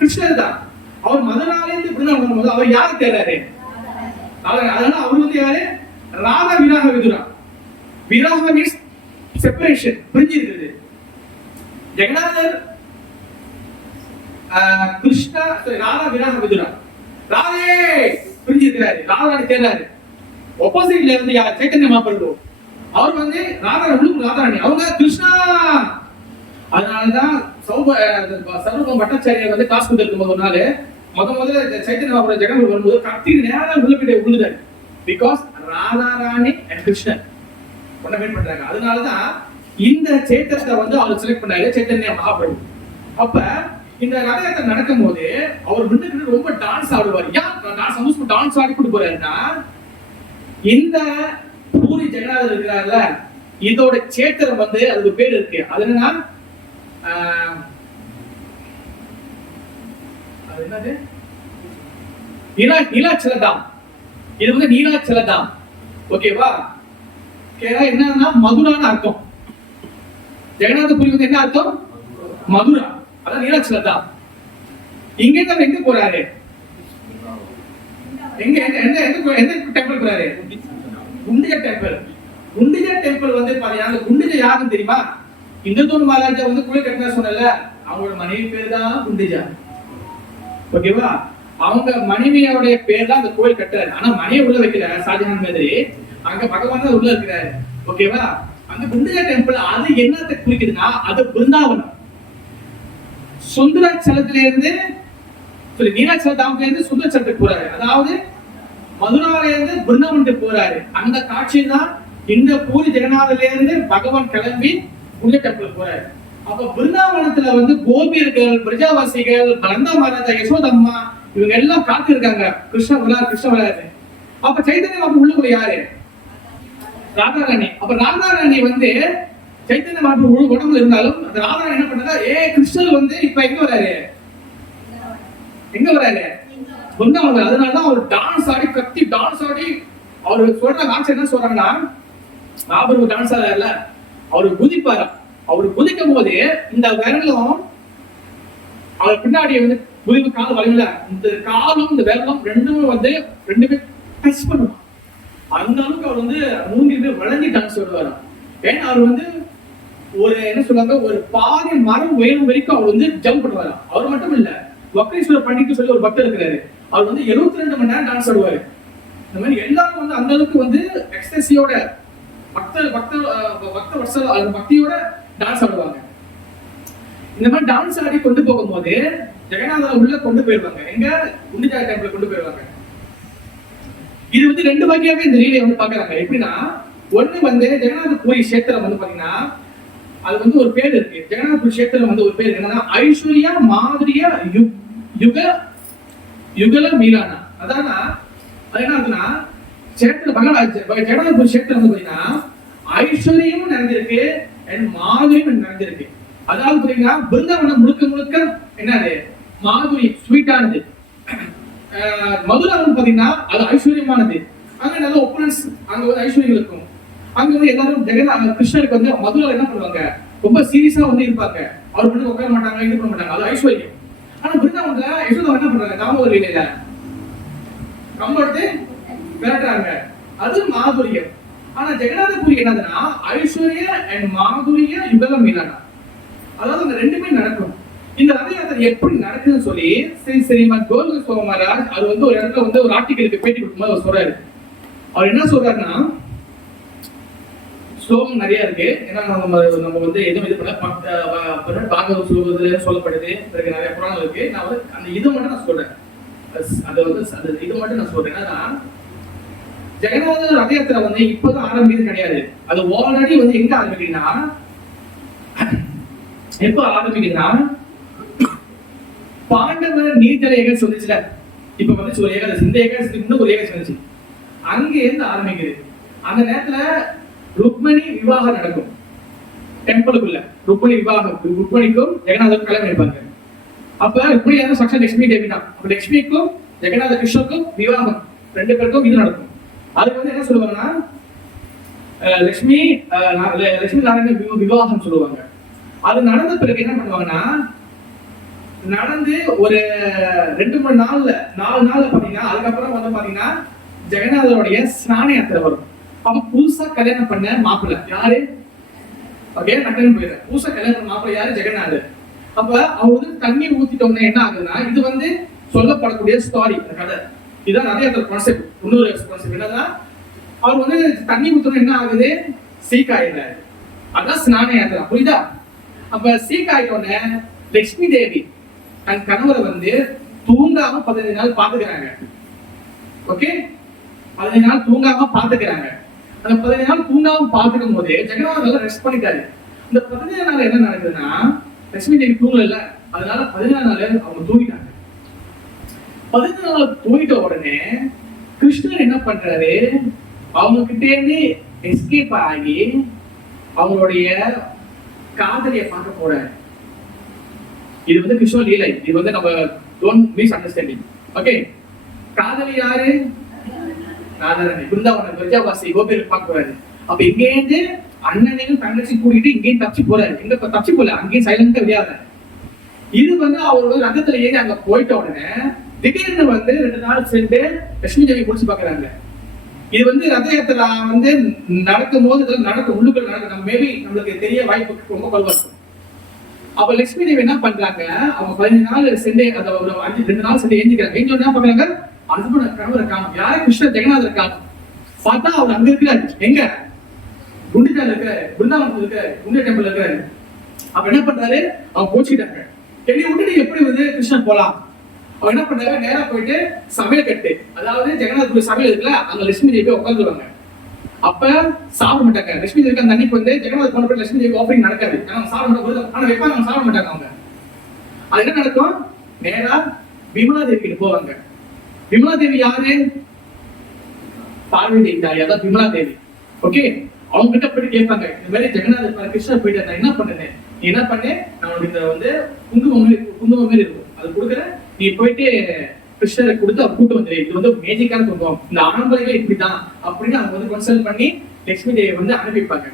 கிருஷ்ணர் தான். அவர் மதுராலேருந்து பிருந்தாவனம் வரும்போது அவர் யாரை தேடுறாரு? அதனால அவர் வந்து யாரு? ராதா விராக விதுரா. விராக மீன்ஸ் செப்பரேஷன், பிரிஞ்சு இருக்குது. ஜெகநாதர் கிருஷ்ணா ராதா விராக விதுரா. ராதே பிரிஞ்சு இருக்கிறாரு. ராதாராணி தேடுறாரு. ஆப்போசிட்ல இருந்து யார்? சைத்தன்ய மகாபிரபு. அவர் வந்து ராதாராணி, அவங்க கிருஷ்ணா. அதனாலதான் சர்வபௌம பட்டாச்சாரியார் வந்து காசு கொடுத்திருக்கும் ஒரு நாள் முதல்ல சைத்தன்ய மகாபிரபு ஜெகநாதர் வரும்போது கத்தி நேரம் உள்ள போயிட்டு விழுந்தாரு. பிகாஸ் ராதாராணி அண்ட் கிருஷ்ணன் ஒன்ன மீட் பண்றாங்க. அதனாலதான் இந்த சேத்தத்தை வந்து அவர் செலக்ட் பண்ணாரு சைத்தன்ய மகாபிரபு. அப்ப இந்த ரத யாத்திரை நடக்கும் போது அவர் முன்னுக்கு ரொம்ப டான்ஸ் ஆடுவார். ஏன் சந்தோஷமா டான்ஸ் ஆடி கூட்டு போறாருன்னா, இந்த பூரி ஜெகநாதர் இருக்கிறார்ல, இதோட சேத்திரம் வந்து அதுக்கு பேர் இருக்கு. அது என்னன்னா அது என்னது? நீலாச்சலதாம். இது வந்து நீலாச்சலதாம். ஓகேவா? என்னன்னா மதுரான்னு அர்த்தம். ஜெகநாதபுரி வந்து என்ன அர்த்தம்? மதுரா. அதான் நீலாச்சலதாம். இங்க இருந்து எங்க போறாரு? எங்க எந்த டெம்பிள் போறாரு? குண்டிஜா டெம்பிள். குண்டிஜா டெம்பிள் வந்து பாத்தீங்கன்னா குண்டிஜா யாருன்னு தெரியுமா? இந்துத்தூர் மகாராஜா வந்து கோயில் கட்டினா சொன்னல, அவங்களோட மனைவி பேர் தான் குண்டிஜா. ஓகேவா? அவங்க மனைவியோட பேர் தான் அந்த கோயில் கட்டுறாரு. ஆனா மனைவி உள்ள வைக்கிற ஷாஜஹான் மாதிரி அங்க பகவான் தான் உள்ள இருக்கிறாரு. ஓகேவா? அந்த குண்டிஜா டெம்பிள் அது என்னத்தை குறிக்குதுன்னா, அது பிருந்தாவனம். சுந்தராச்சலத்துல இருந்து நீலாச்சலதாமத்துல இருந்து சுந்தராச்சலத்துக்கு போறாரு. அதாவது மதுரால இருந்து பிருந்தாவனத்துக்கு போறாரு. அந்த காட்சி தான் இந்த பூரி ஜெகநாதர்ல இருந்து பகவான் கிளம்பி குண்டிஜா டெம்பிள் போறாரு. அப்ப பிருந்தாவனத்துல வந்து கோபியர்கள், பிரஜாவாசிகள், நந்தா மகாராஜா, யசோதம்மா இவங்க எல்லாம் காத்து இருக்காங்க. கிருஷ்ண விளையாடு. அப்ப சைத்தன்ய மகாபிரபு உள்ளுக்குள்ள யாரு? ராதாராணி. அப்ப ராதாராணி வந்து சைத்தன்ய மகாபிரபு உடம்புல இருந்தாலும் அந்த ராதாராணி என்ன பண்ணாங்க? கிருஷ்ணர் வந்து இப்ப எங்க வராரு? பிருந்தாவனம். அதனாலதான் அவர் டான்ஸ் ஆடி கத்தி டான்ஸ் ஆடி அவரு சொல்ற காட்சி என்ன சொல்றாங்கன்னா, மகாபிரபு டான்ஸ் ஆடல, அவரு குதிப்பாரு. அவரு குதிக்கும் போது இந்த விரலும் அவர் பின்னாடி வந்து குதிப்பு கால் வளைவுல இந்த காலும் இந்த விரலும் ரெண்டுமே டச் பண்ணுவான். அந்த அளவுக்கு அவர் வந்து மூங்கில் வளைஞ்சி டான்ஸ் ஆடுவாரு. ஏன்னா அவர் வந்து ஒரு என்ன சொல்றாங்க, ஒரு பாதி மரம் உயரம் வரைக்கும் அவர் வந்து ஜம்ப் பண்ணுவாரு. அவர் மட்டும் இல்ல, வக்ரேஸ்வர பண்டிட் சொல்லி ஒரு பக்தர் இருக்கிறாரு. அவர் வந்து 72 மணி நேரம் டான்ஸ் ஆடுவாரு. இந்த மாதிரி எல்லாரும் வந்து அந்த அளவுக்கு வந்து எக்ஸ்டசியோட பக்தியோட டான்ஸ் ஆடுவாங்க. இந்த மாதிரி டான்ஸ் ஆடி கொண்டு போகும்போது ஜெகநாதர் உள்ள கொண்டு போயிருவாங்க. எங்க? குண்டிஜா டெம்பிள் கொண்டு போயிருவாங்க. இது வந்து 2 வகையாவே இந்த லீலையை வந்து பாக்குறாங்க. எப்படின்னா, ஒண்ணு வந்து ஜெகநாதபுரி கஷேத்திரம் வந்து பாத்தீங்கன்னா அது வந்து ஒரு பேர் இருக்கு. ஜெகநாதபுரி கஷேத்திரம் வந்து ஒரு பேர் என்னன்னா ஐஸ்வர்யா மாதுரிய யுகல மீரானா. அதானா அது என்ன ஆகுதுன்னா, ஜெகநாதபுரி கஷேத்திரம் வந்து பாத்தீங்கன்னா ஐஸ்வர்யமும் நிறைஞ்சிருக்கு அண்ட் மாதுரியும் நிறைஞ்சிருக்கு. அதாவது பாத்தீங்கன்னா பிருந்தாவனம் முழுக்க என்னது? மாதுரி, ஸ்வீட்டானது. மதுரா வந்து பாத்தீங்கன்னா அது ஐஸ்வர்யமானது. அங்க நல்ல ஒப்பனன்ஸ், அங்க வந்து ஐஸ்வர்யம் இருக்கும். அங்க வந்து எல்லாரும் கிருஷ்ணருக்கு வந்து மதுரால என்ன பண்ணுவாங்க? ரொம்ப சீரியஸா வந்து இருப்பாங்க. அவர் மட்டும் உட்கார மாட்டாங்க, இது பண்ண மாட்டாங்க. அது ஐஸ்வர்யம். ஆனா பிருந்தாவனத்துல யசோதா என்ன பண்றாங்க? காமவல்லி இல்ல கம்பெடுத்து விரட்டுறாங்க. அது மாதுரியம். ஆனா ஜெகநாதபுரி என்னதுன்னா ஐஸ்வர்ய அண்ட் மாதுரிய யுகலம் மீனானா. அதாவது அந்த ரெண்டுமே நடக்கும். இந்த ரத யாத்திரை எப்படி நடக்குதுன்னு சொல்லி ஸ்ரீமத் கோவிந்த சோமராஜ் அது வந்து ஒரு இடத்துல வந்து ஒரு ஆர்டிகலுக்கு பேட்டி கொடுக்கும்போது அவர் சொல்றாரு. அவர் என்ன சொல்றாருன்னா, ஸ்லோகம் நிறைய இருக்கு. ஏன்னா நம்ம வந்து எதுவும் இது பண்ண பாகவத ஸ்லோகத்துல சொல்லப்படுது, பிறகு நிறைய புராணம் இருக்கு. நான் வந்து அந்த இது மட்டும் நான் சொல்றேன். அது வந்து இது மட்டும் நான் சொல்றேன். ஏன்னா ஜெகநாத ரத யாத்திரை வந்து இப்பதான் ஆரம்பிக்கிறது கிடையாது. அது ஆல்ரெடி வந்து எங்க ஆரம்பிக்குதுன்னா, எப்ப ஆரம்பிக்குதுன்னா, பாண்டவர் நீர்ஜல ஏகாதசி வந்துச்சுல, இப்ப வந்து ஒரு ஏகாதசி, இந்த ஏகாதசிக்கு முன்ன ஒரு ஏகாதசி வந்துச்சு, அங்க இருந்து ஆரம்பிக்குது. அந்த நேரத்துல ருக்மணி விவாகம் நடக்கும் டெம்பிளுக்குள்ள. ருக்மணிக்கும் ஜெகநாதர் கல்யாணம் எடுப்பாங்க. அப்ப ருக்மணி சாட்சாத் லட்சுமி தேவி தான். அப்ப லட்சுமிக்கும் ஜெகநாத கிருஷ்ணருக்கும் விவாகம், ரெண்டு பேருக்கும் இது நடக்கும். அதுக்கு வந்து என்ன சொல்லுவாங்கன்னா, லட்சுமி நாராயண விவாகம் சொல்லுவாங்க. அது நடந்த பிறகு என்ன பண்ணுவாங்கன்னா, நடந்து ஒரு 2-3 நாள்ல 4 நாள்ல பாத்தீங்கன்னா, அதுக்கப்புறம் வந்து பாத்தீங்கன்னா ஜெகநாதருடைய ஸ்நான யாத்திரை வரும். அப்ப புதுசா கல்யாணம் பண்ண மாப்பிள்ளை யாரு? புதுசா கல்யாணம் பண்ண மாப்பிள்ளை யாரு? ஜெகநாதர். அப்ப அவர் வந்து தண்ணி ஊத்திட்டோம்னா என்ன ஆகுதுன்னா, இது வந்து சொல்லப்படக்கூடிய ஸ்டாரி, கதை. இதுதான் நிறைய கான்செப்ட். இன்னொரு கான்செப்ட் என்னன்னா, அவர் வந்து தண்ணி ஊத்தணும் என்ன ஆகுது? சீக்காயிடுறாரு. அதான் ஸ்நான யாத்திரை. புரியுதா? அப்ப சீக்காயிட்டோன்னு லட்சுமி தேவி தன் கணவரை வந்து தூங்காம 15 நாள் பாத்துக்கிறாங்க. ஓகே, 15 நாள் தூங்காம பாத்துக்கிறாங்க. அந்த 15 நாள் தூங்காம பாத்துக்கும் போது ஜெகநாதர் நல்லா ரெஸ்ட் பண்ணிட்டாரு. இந்த 15 நாள் என்ன நடக்குதுன்னா, லட்சுமி தேவி தூங்கல, அதனால 14 நாள் அவங்க தூங்கிட்டாங்க. 14 நாள் தூங்கிட்ட உடனே கிருஷ்ணர் என்ன பண்றாரு, அவங்க கிட்டே இருந்து எஸ்கேப் ஆகி அவங்களுடைய காதலியை பார்க்க போறாரு. இது வந்து கிருஷ்ண லீலை. இது வந்து நம்ம டோன்ட் மிஸ் அண்டர்ஸ்டாண்டிங். ஓகே, காதலி யாரு? ராதாராணி. பிருந்தாவன பிரஜாவாசி கோபியில் பார்க்க போறாரு. அப்ப இங்கேருந்து அண்ணனையும் தங்கச்சி கூட்டிட்டு இங்கேயும் தப்பிச்சு போறாரு. எங்க தப்பிச்சு போல, அங்கேயும் சைலண்டா விளையாடுறாரு. இது வந்து அவரோட ரத்தத்துல ஏறி அங்க போயிட்ட உடனே திடீர்னு வந்து 2 நாள் சென்று லட்சுமி தேவி குடிச்சு பாக்குறாங்க. இது வந்து ரத யாத்திரா வந்து நடக்கும் போது நடக்கும், உள்ளுக்குள்ள நடக்கும். நம்ம மேபி நம்மளுக்கு தெரிய வாய்ப்பு ரொம்ப குறைவா இருக்கும். அப்ப லட்சுமி தேவி என்ன பண்றாங்க, அவங்க 15 நாள் சென்று அதை ஒரு 2 நாள் சென்று எஞ்சிக்கிறாங்க. எங்க என்ன பண்றாங்க, ஹஸ்பண்ட் கணவர் இருக்காங்க, யாரு? கிருஷ்ண ஜெகநாதர் இருக்காங்க. பார்த்தா அவர் அங்க இருக்கிறாரு. எங்க? குண்டிஜால இருக்காரு, பிருந்தாவனத்துல இருக்காரு, குண்டியா டெம்பிள் இருக்காரு. அப்ப என்ன பண்றாரு, அவங்க போச்சுட்டாங்க. என்னை விட்டுட்டு எப்படி வந்து கிருஷ்ணன் போலாம்? அவங்க என்ன பண்றாங்க, நேரா போயிட்டு சமையல் கட்டு, அதாவது ஜெகநாதர் சமையல் இருக்குல்ல, அங்க லட்சுமி தேவி உட்காந்துருவாங்க. அப்ப சாப்பிட மாட்டாங்க. லட்சுமி தேவிக்கு அந்த அன்னைக்கு வந்து ஜெகநாதர் போன போய் லட்சுமி தேவி ஆஃபரிங் நடக்காது. ஏன்னா சாப்பிட மாட்டாங்க, ஆனா வைப்பாங்க, அவங்க சாப்பிட மாட்டாங்க. அவங்க அது என்ன நடக்கும், நேரா விமலா தேவி கிட்ட போவாங்க. விமலா தேவி யாரு? பார்வதி தேவி தாய், அதான் விமலா தேவி. ஓகே, அவங்க கிட்ட போயிட்டு கேட்பாங்க, இந்த மாதிரி ஜெகநாதர் கிருஷ்ணர் போயிட்டு நான் என்ன பண்ணேன், நீ என்ன பண்ணு, நான் உனக்கு இந்த வந்து குங்குமம் மாதிரி இருக்கும், அது கொடுக்குறேன், நீ போயிட்டு கிருஷ்ணரை கொடுத்து அவர் கூட்டு வந்துரு. இது வந்து மேஜிக்கான குங்குமம், இந்த ஆம்பளைகள் இப்படிதான் அப்படின்னு அவங்க வந்து கன்சல்ட் பண்ணி லட்சுமி தேவி வந்து அனுப்பிப்பாங்க.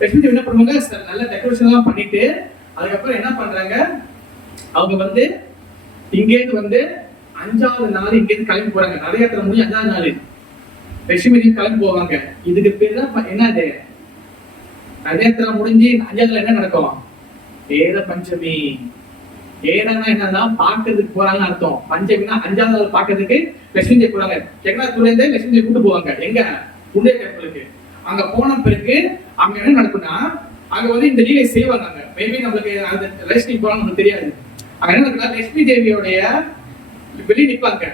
லட்சுமி தேவி என்ன பண்ணுவாங்க, நல்ல டெக்கரேஷன் எல்லாம் பண்ணிட்டு அதுக்கப்புறம் என்ன பண்றாங்க, அவங்க வந்து இங்கேருந்து வந்து 5வது நாள் இங்கேருந்து கிளம்பி போறாங்க. ரத யாத்திரை முடிஞ்சு 5வது நாள் லட்சுமி தேவி கிளம்பி போவாங்க. இதுக்கு பேர் தான் என்னது, ரத யாத்திரை முடிஞ்சு 5வது நாள் என்ன நடக்கும், ஏத பஞ்சமி. ஏன்னா என்னன்னா பாக்குறதுக்கு போறாங்கன்னு அர்த்தம். பஞ்சமினா 5வது நாள் பாக்குறதுக்கு லட்சுமி தேவி போறாங்க. ஜெகநாதூர்ல இருந்து லட்சுமி தேவி கூட்டு போவாங்க. எங்க? குண்டியா டெம்பிளுக்கு. அங்க போன பிறகு அங்க என்ன நடக்கும்னா, அங்க வந்து இந்த லீலை செய்வாங்க. மேபி நம்மளுக்கு அந்த லட்சுமி போறாங்க நமக்கு தெரியாது. அங்க என்ன நடக்குன்னா, லட்சுமி தேவியோடைய வெளியே நிற்பாங்க,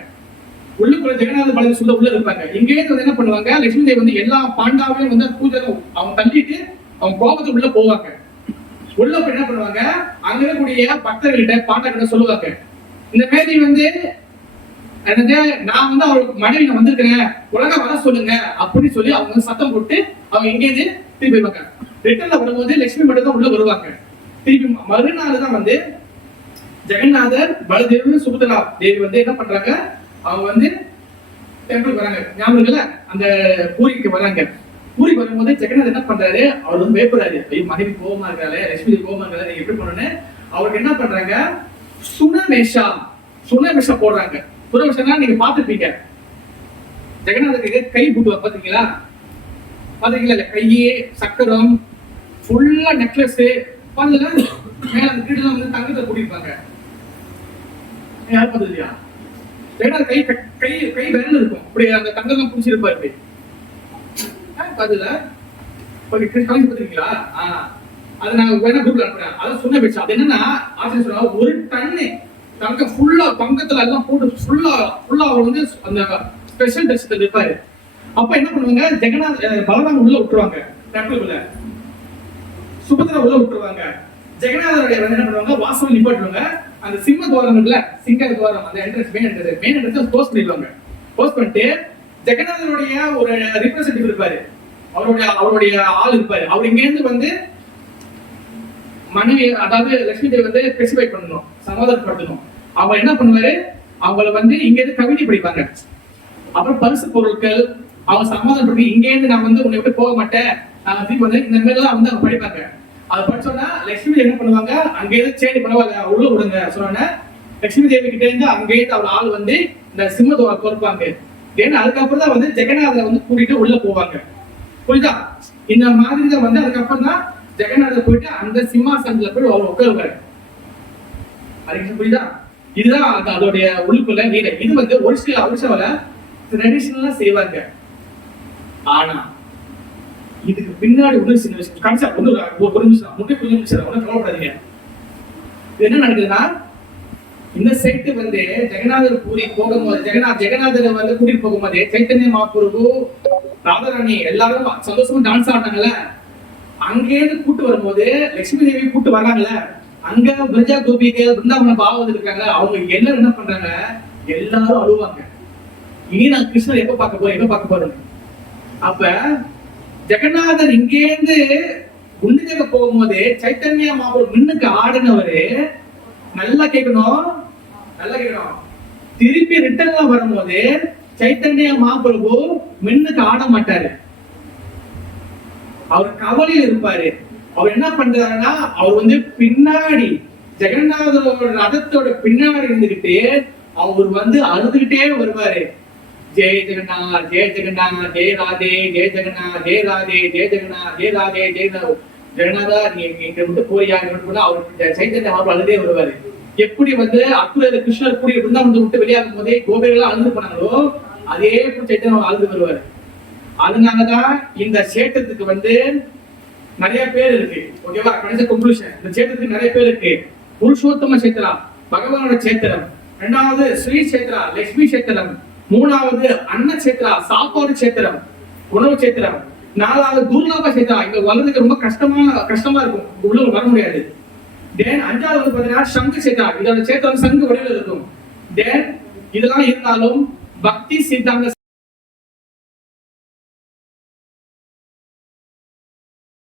உள்ளுக்குள்ள ஜெகநாத பலத்தை சொல்ல உள்ள இருப்பாங்க. இங்கேயே வந்து என்ன பண்ணுவாங்க, லட்சுமி தேவி வந்து எல்லா பாண்டாவையும் வந்து பூஜை அவங்க தள்ளிட்டு அவங்க கோபத்துக்கு உள்ள போவாங்க. உள்ள போய் என்ன பண்ணுவாங்க, அங்க இருக்கக்கூடிய பக்தர்கள்ட்ட பாண்டவர்கிட்ட சொல்லுவாங்க, இந்த மாதிரி வந்து நான் வந்து அவருக்கு மனைவி நான் வந்திருக்கிறேன், உலக வர சொல்லுங்க அப்படின்னு சொல்லி அவங்க சத்தம் போட்டு அவங்க எங்கேயிருந்து திருப்பி போயிருவாங்க. ரிட்டர்ன்ல வரும்போது லட்சுமி மட்டும் தான் உள்ள வருவாங்க. திருப்பி மறுநாள் தான் வந்து ஜெகநாதர், பலதேவி, சுபத்ரா தேவி வந்து என்ன பண்றாங்க, அவங்க வந்து டெம்பிள் வராங்க. ஞாபகம் இல்ல, அந்த பூரிக்கு வராங்க. பூரி வரும்போது ஜெகநாதர் என்ன பண்றாரு, அவர் வந்து வேப்படுறாரு, மனைவி கோபமா இருக்காரு, லட்சுமி கோபமா இருக்காரு, நீங்க எப்படி பண்ணணும்னு அவருக்கு என்ன பண்றாங்க, சுனமேஷா போடுறாங்க. சுனமேஷா நீங்க பாத்துருப்பீங்க, ஜெகநாதருக்கு கை பூட்டுவா பாத்தீங்களா, இல்ல கையே சக்கரம் ஃபுல்லா நெக்லஸ் பாத்தீங்களா, மேல அந்த கீழே வந்து தங்கத்தை கூட்டிருப்பாங்க. யார் பார்த்தது இல்லையா? ஜெகநாதர் கை விரல் இருக்கும், அப்படி அந்த தங்கம் பிடிச்சிருப்பாரு. அதுல கலெக்ட் பண்ணிருக்கீங்களா? அதை நான் வேணா குரூப்ல அனுப்புறேன். அதை சொன்ன வச்சு அது என்னன்னா ஆச்சரியம் சொல்லுவாங்க, 1 டன்னு தங்கம் ஃபுல்லா தங்கத்துல எல்லாம் போட்டு ஃபுல்லா அவர் வந்து அந்த ஸ்பெஷல் ட்ரெஸ் இருப்பாரு. அப்ப என்ன பண்ணுவாங்க, ஜெகநாத் பலராம உள்ள விட்டுருவாங்க, டெம்பிளுக்குள்ள சுபத்ரா உள்ள விட்டுருவாங்க. ஜெகநாதருடைய என்ன பண்ணுவாங்க, வாசல் நிப்பாட்டுவாங்க. அந்த சிம்ம துவாரம் இருக்குல்ல, சிங்க துவாரம், அந்த என்ட்ரன்ஸ் மெயின் என்ட்ரன்ஸ் க்ளோஸ் பண்ணிடுவாங்க. க்ளோஸ் பண்ணிட்டு ஜெகநாதருடைய ஒரு ரிப்ரசன்டேட்டிவ் இருப்பாரு, அவருடைய ஆள் இருப்பாரு. அவர் இங்க இருந்து வந்து மனைவி, அதாவது லட்சுமி தேவி வந்து ஸ்பெசிஃபை பண்ணணும், சமாதானப்படுத்தணும். அவங்க என்ன பண்ணுவாரு, அவங்கள வந்து இங்க இருந்து கவிதை படிப்பாங்க. அப்புறம் பரிசு பொருட்கள் அவங்க சமாதானம் பண்ணி, இங்க இருந்து நான் வந்து உன்னை விட்டு போக மாட்டேன், நான் திருப்பி வந்து இந்த மாதிரி எல்லாம் வந்து அவங்க படிப்பாங்க. அதை படிச்சோன்னா லட்சுமி என்ன பண்ணுவாங்க, அங்கேயிருந்து சரி பரவாயில்ல உள்ள விடுங்க சொன்னோன்னே லட்சுமி தேவி கிட்ட இருந்து அங்கேயிருந்து அவர் ஆள் வந்து இந்த சிம்மத்தோட பொறுப்பாங்க. ஏன்னா அதுக்கப்புறம் தான் வந்து ஜெகநாதரை வந்து கூட்டிட்டு உள்ள போவாங்க. புரியுதா? இந்த மாதிரி தான் வந்து அதுக்கப்புறம் தான் ஜெகநாதர் போயிட்டு அந்த சிம்மாசனத்துல போய் அவர் உட்காருவாரு. புரியுதா? இதுதான் அதோடைய உள்ளுக்குள்ள நீரை. இது வந்து ஒரு சில அவசர ட்ரெடிஷனலா செய்வாங்க. ஆனா இதுக்கு பின்னாடி ஒண்ணு சின்ன விஷயம் கான்செப்ட் ஒண்ணு ஒரு நிமிஷம் முட்டை கொஞ்சம் நிமிஷம் ஒன்றும் கவலைப்படாதீங்க. என்ன நடக்குதுன்னா, இந்த சைட்டு வந்து ஜெகநாதர் பூரி போகும்போது ஜெகநாதர் வந்து கூட்டிட்டு போகும்போது சைத்தன்ய மகாபிரபு ராதாராணி எல்லாரும் சந்தோஷமா டான்ஸ் ஆடினாங்கல்ல, அங்கேருந்து கூட்டு வரும்போது லட்சுமி தேவி கூட்டு வராங்கல்ல, அங்க பிரஜா கோபிகள் பிருந்தாவன பாவம் இருக்காங்க, அவங்க எல்லாரும் என்ன பண்றாங்க, எல்லாரும் அழுவாங்க. இனி நான் கிருஷ்ணர் எப்ப பார்க்க போறேன். அப்ப ஜெகநாதர் இங்கேருந்து குண்டிதேக போகும்போது சைத்தன்ய மகாபிரபு மின்னுக்கு ஆடினவரு, நல்லா கேட்கணும், திருப்பி ரிட்டர்ன்ல வரும்போது சைத்தன்ய மகாபிரபு மின்னுக்கு ஆட மாட்டாரு, அவர் கவலையில் இருப்பாரு. அவர் என்ன பண்றாருன்னா, அவர் வந்து பின்னாடி ஜெகநாதரோட ரதத்தோட பின்னாடி இருந்துகிட்டு அவர் வந்து அழுதுகிட்டே வருவாரு. ஜெய ஜெகநாத், ஜெய ஜெகநாத், ஜெய ராதே, ஜெய ஜெகநாத், ஜெய ராதே, ஜெய ஜெகநாத், ஜெய ராதே, ஜெகநாதா நீ இங்க விட்டு போறியா அவர் சைத்தன்ய மகாபிரபு அழுதே வருவாரு. எப்படி வந்து அக்குல கிருஷ்ணர் கூடிய பிருந்தாவனத்தை விட்டு வெளியாகும் போதே கோபிகள் அழுது போனாங்களோ, அதே சைத்தன்ய அழுது வருவாரு. அதனாலதான் இந்த சேட்டத்துக்கு வந்து நிறைய பேர் இருக்கு. ஓகேவா? கடைசி கன்க்ளூஷன், இந்த சேத்திரத்துக்கு நிறைய பேர் இருக்கு. புருஷோத்தம சேத்திரா பகவானோட சேத்திரம், 2வது ஸ்ரீ சேத்திரா லட்சுமி சேத்திரம், 3வது அன்ன சேத்திரா சாப்பாடு சேத்திரம் உணவு சேத்திரம், 4வது துர்லப சேத்திரா இங்க வளர்றதுக்கு ரொம்ப கஷ்டமா இருக்கும், உள்ள வர முடியாது. தென் 5வது வந்து பாத்தீங்கன்னா சங்கு சேத்திரா, இதோட சேத்திரம் சங்கு வடிவில் இருக்கும். தென் இதெல்லாம் இருந்தாலும் பக்தி சித்தாந்த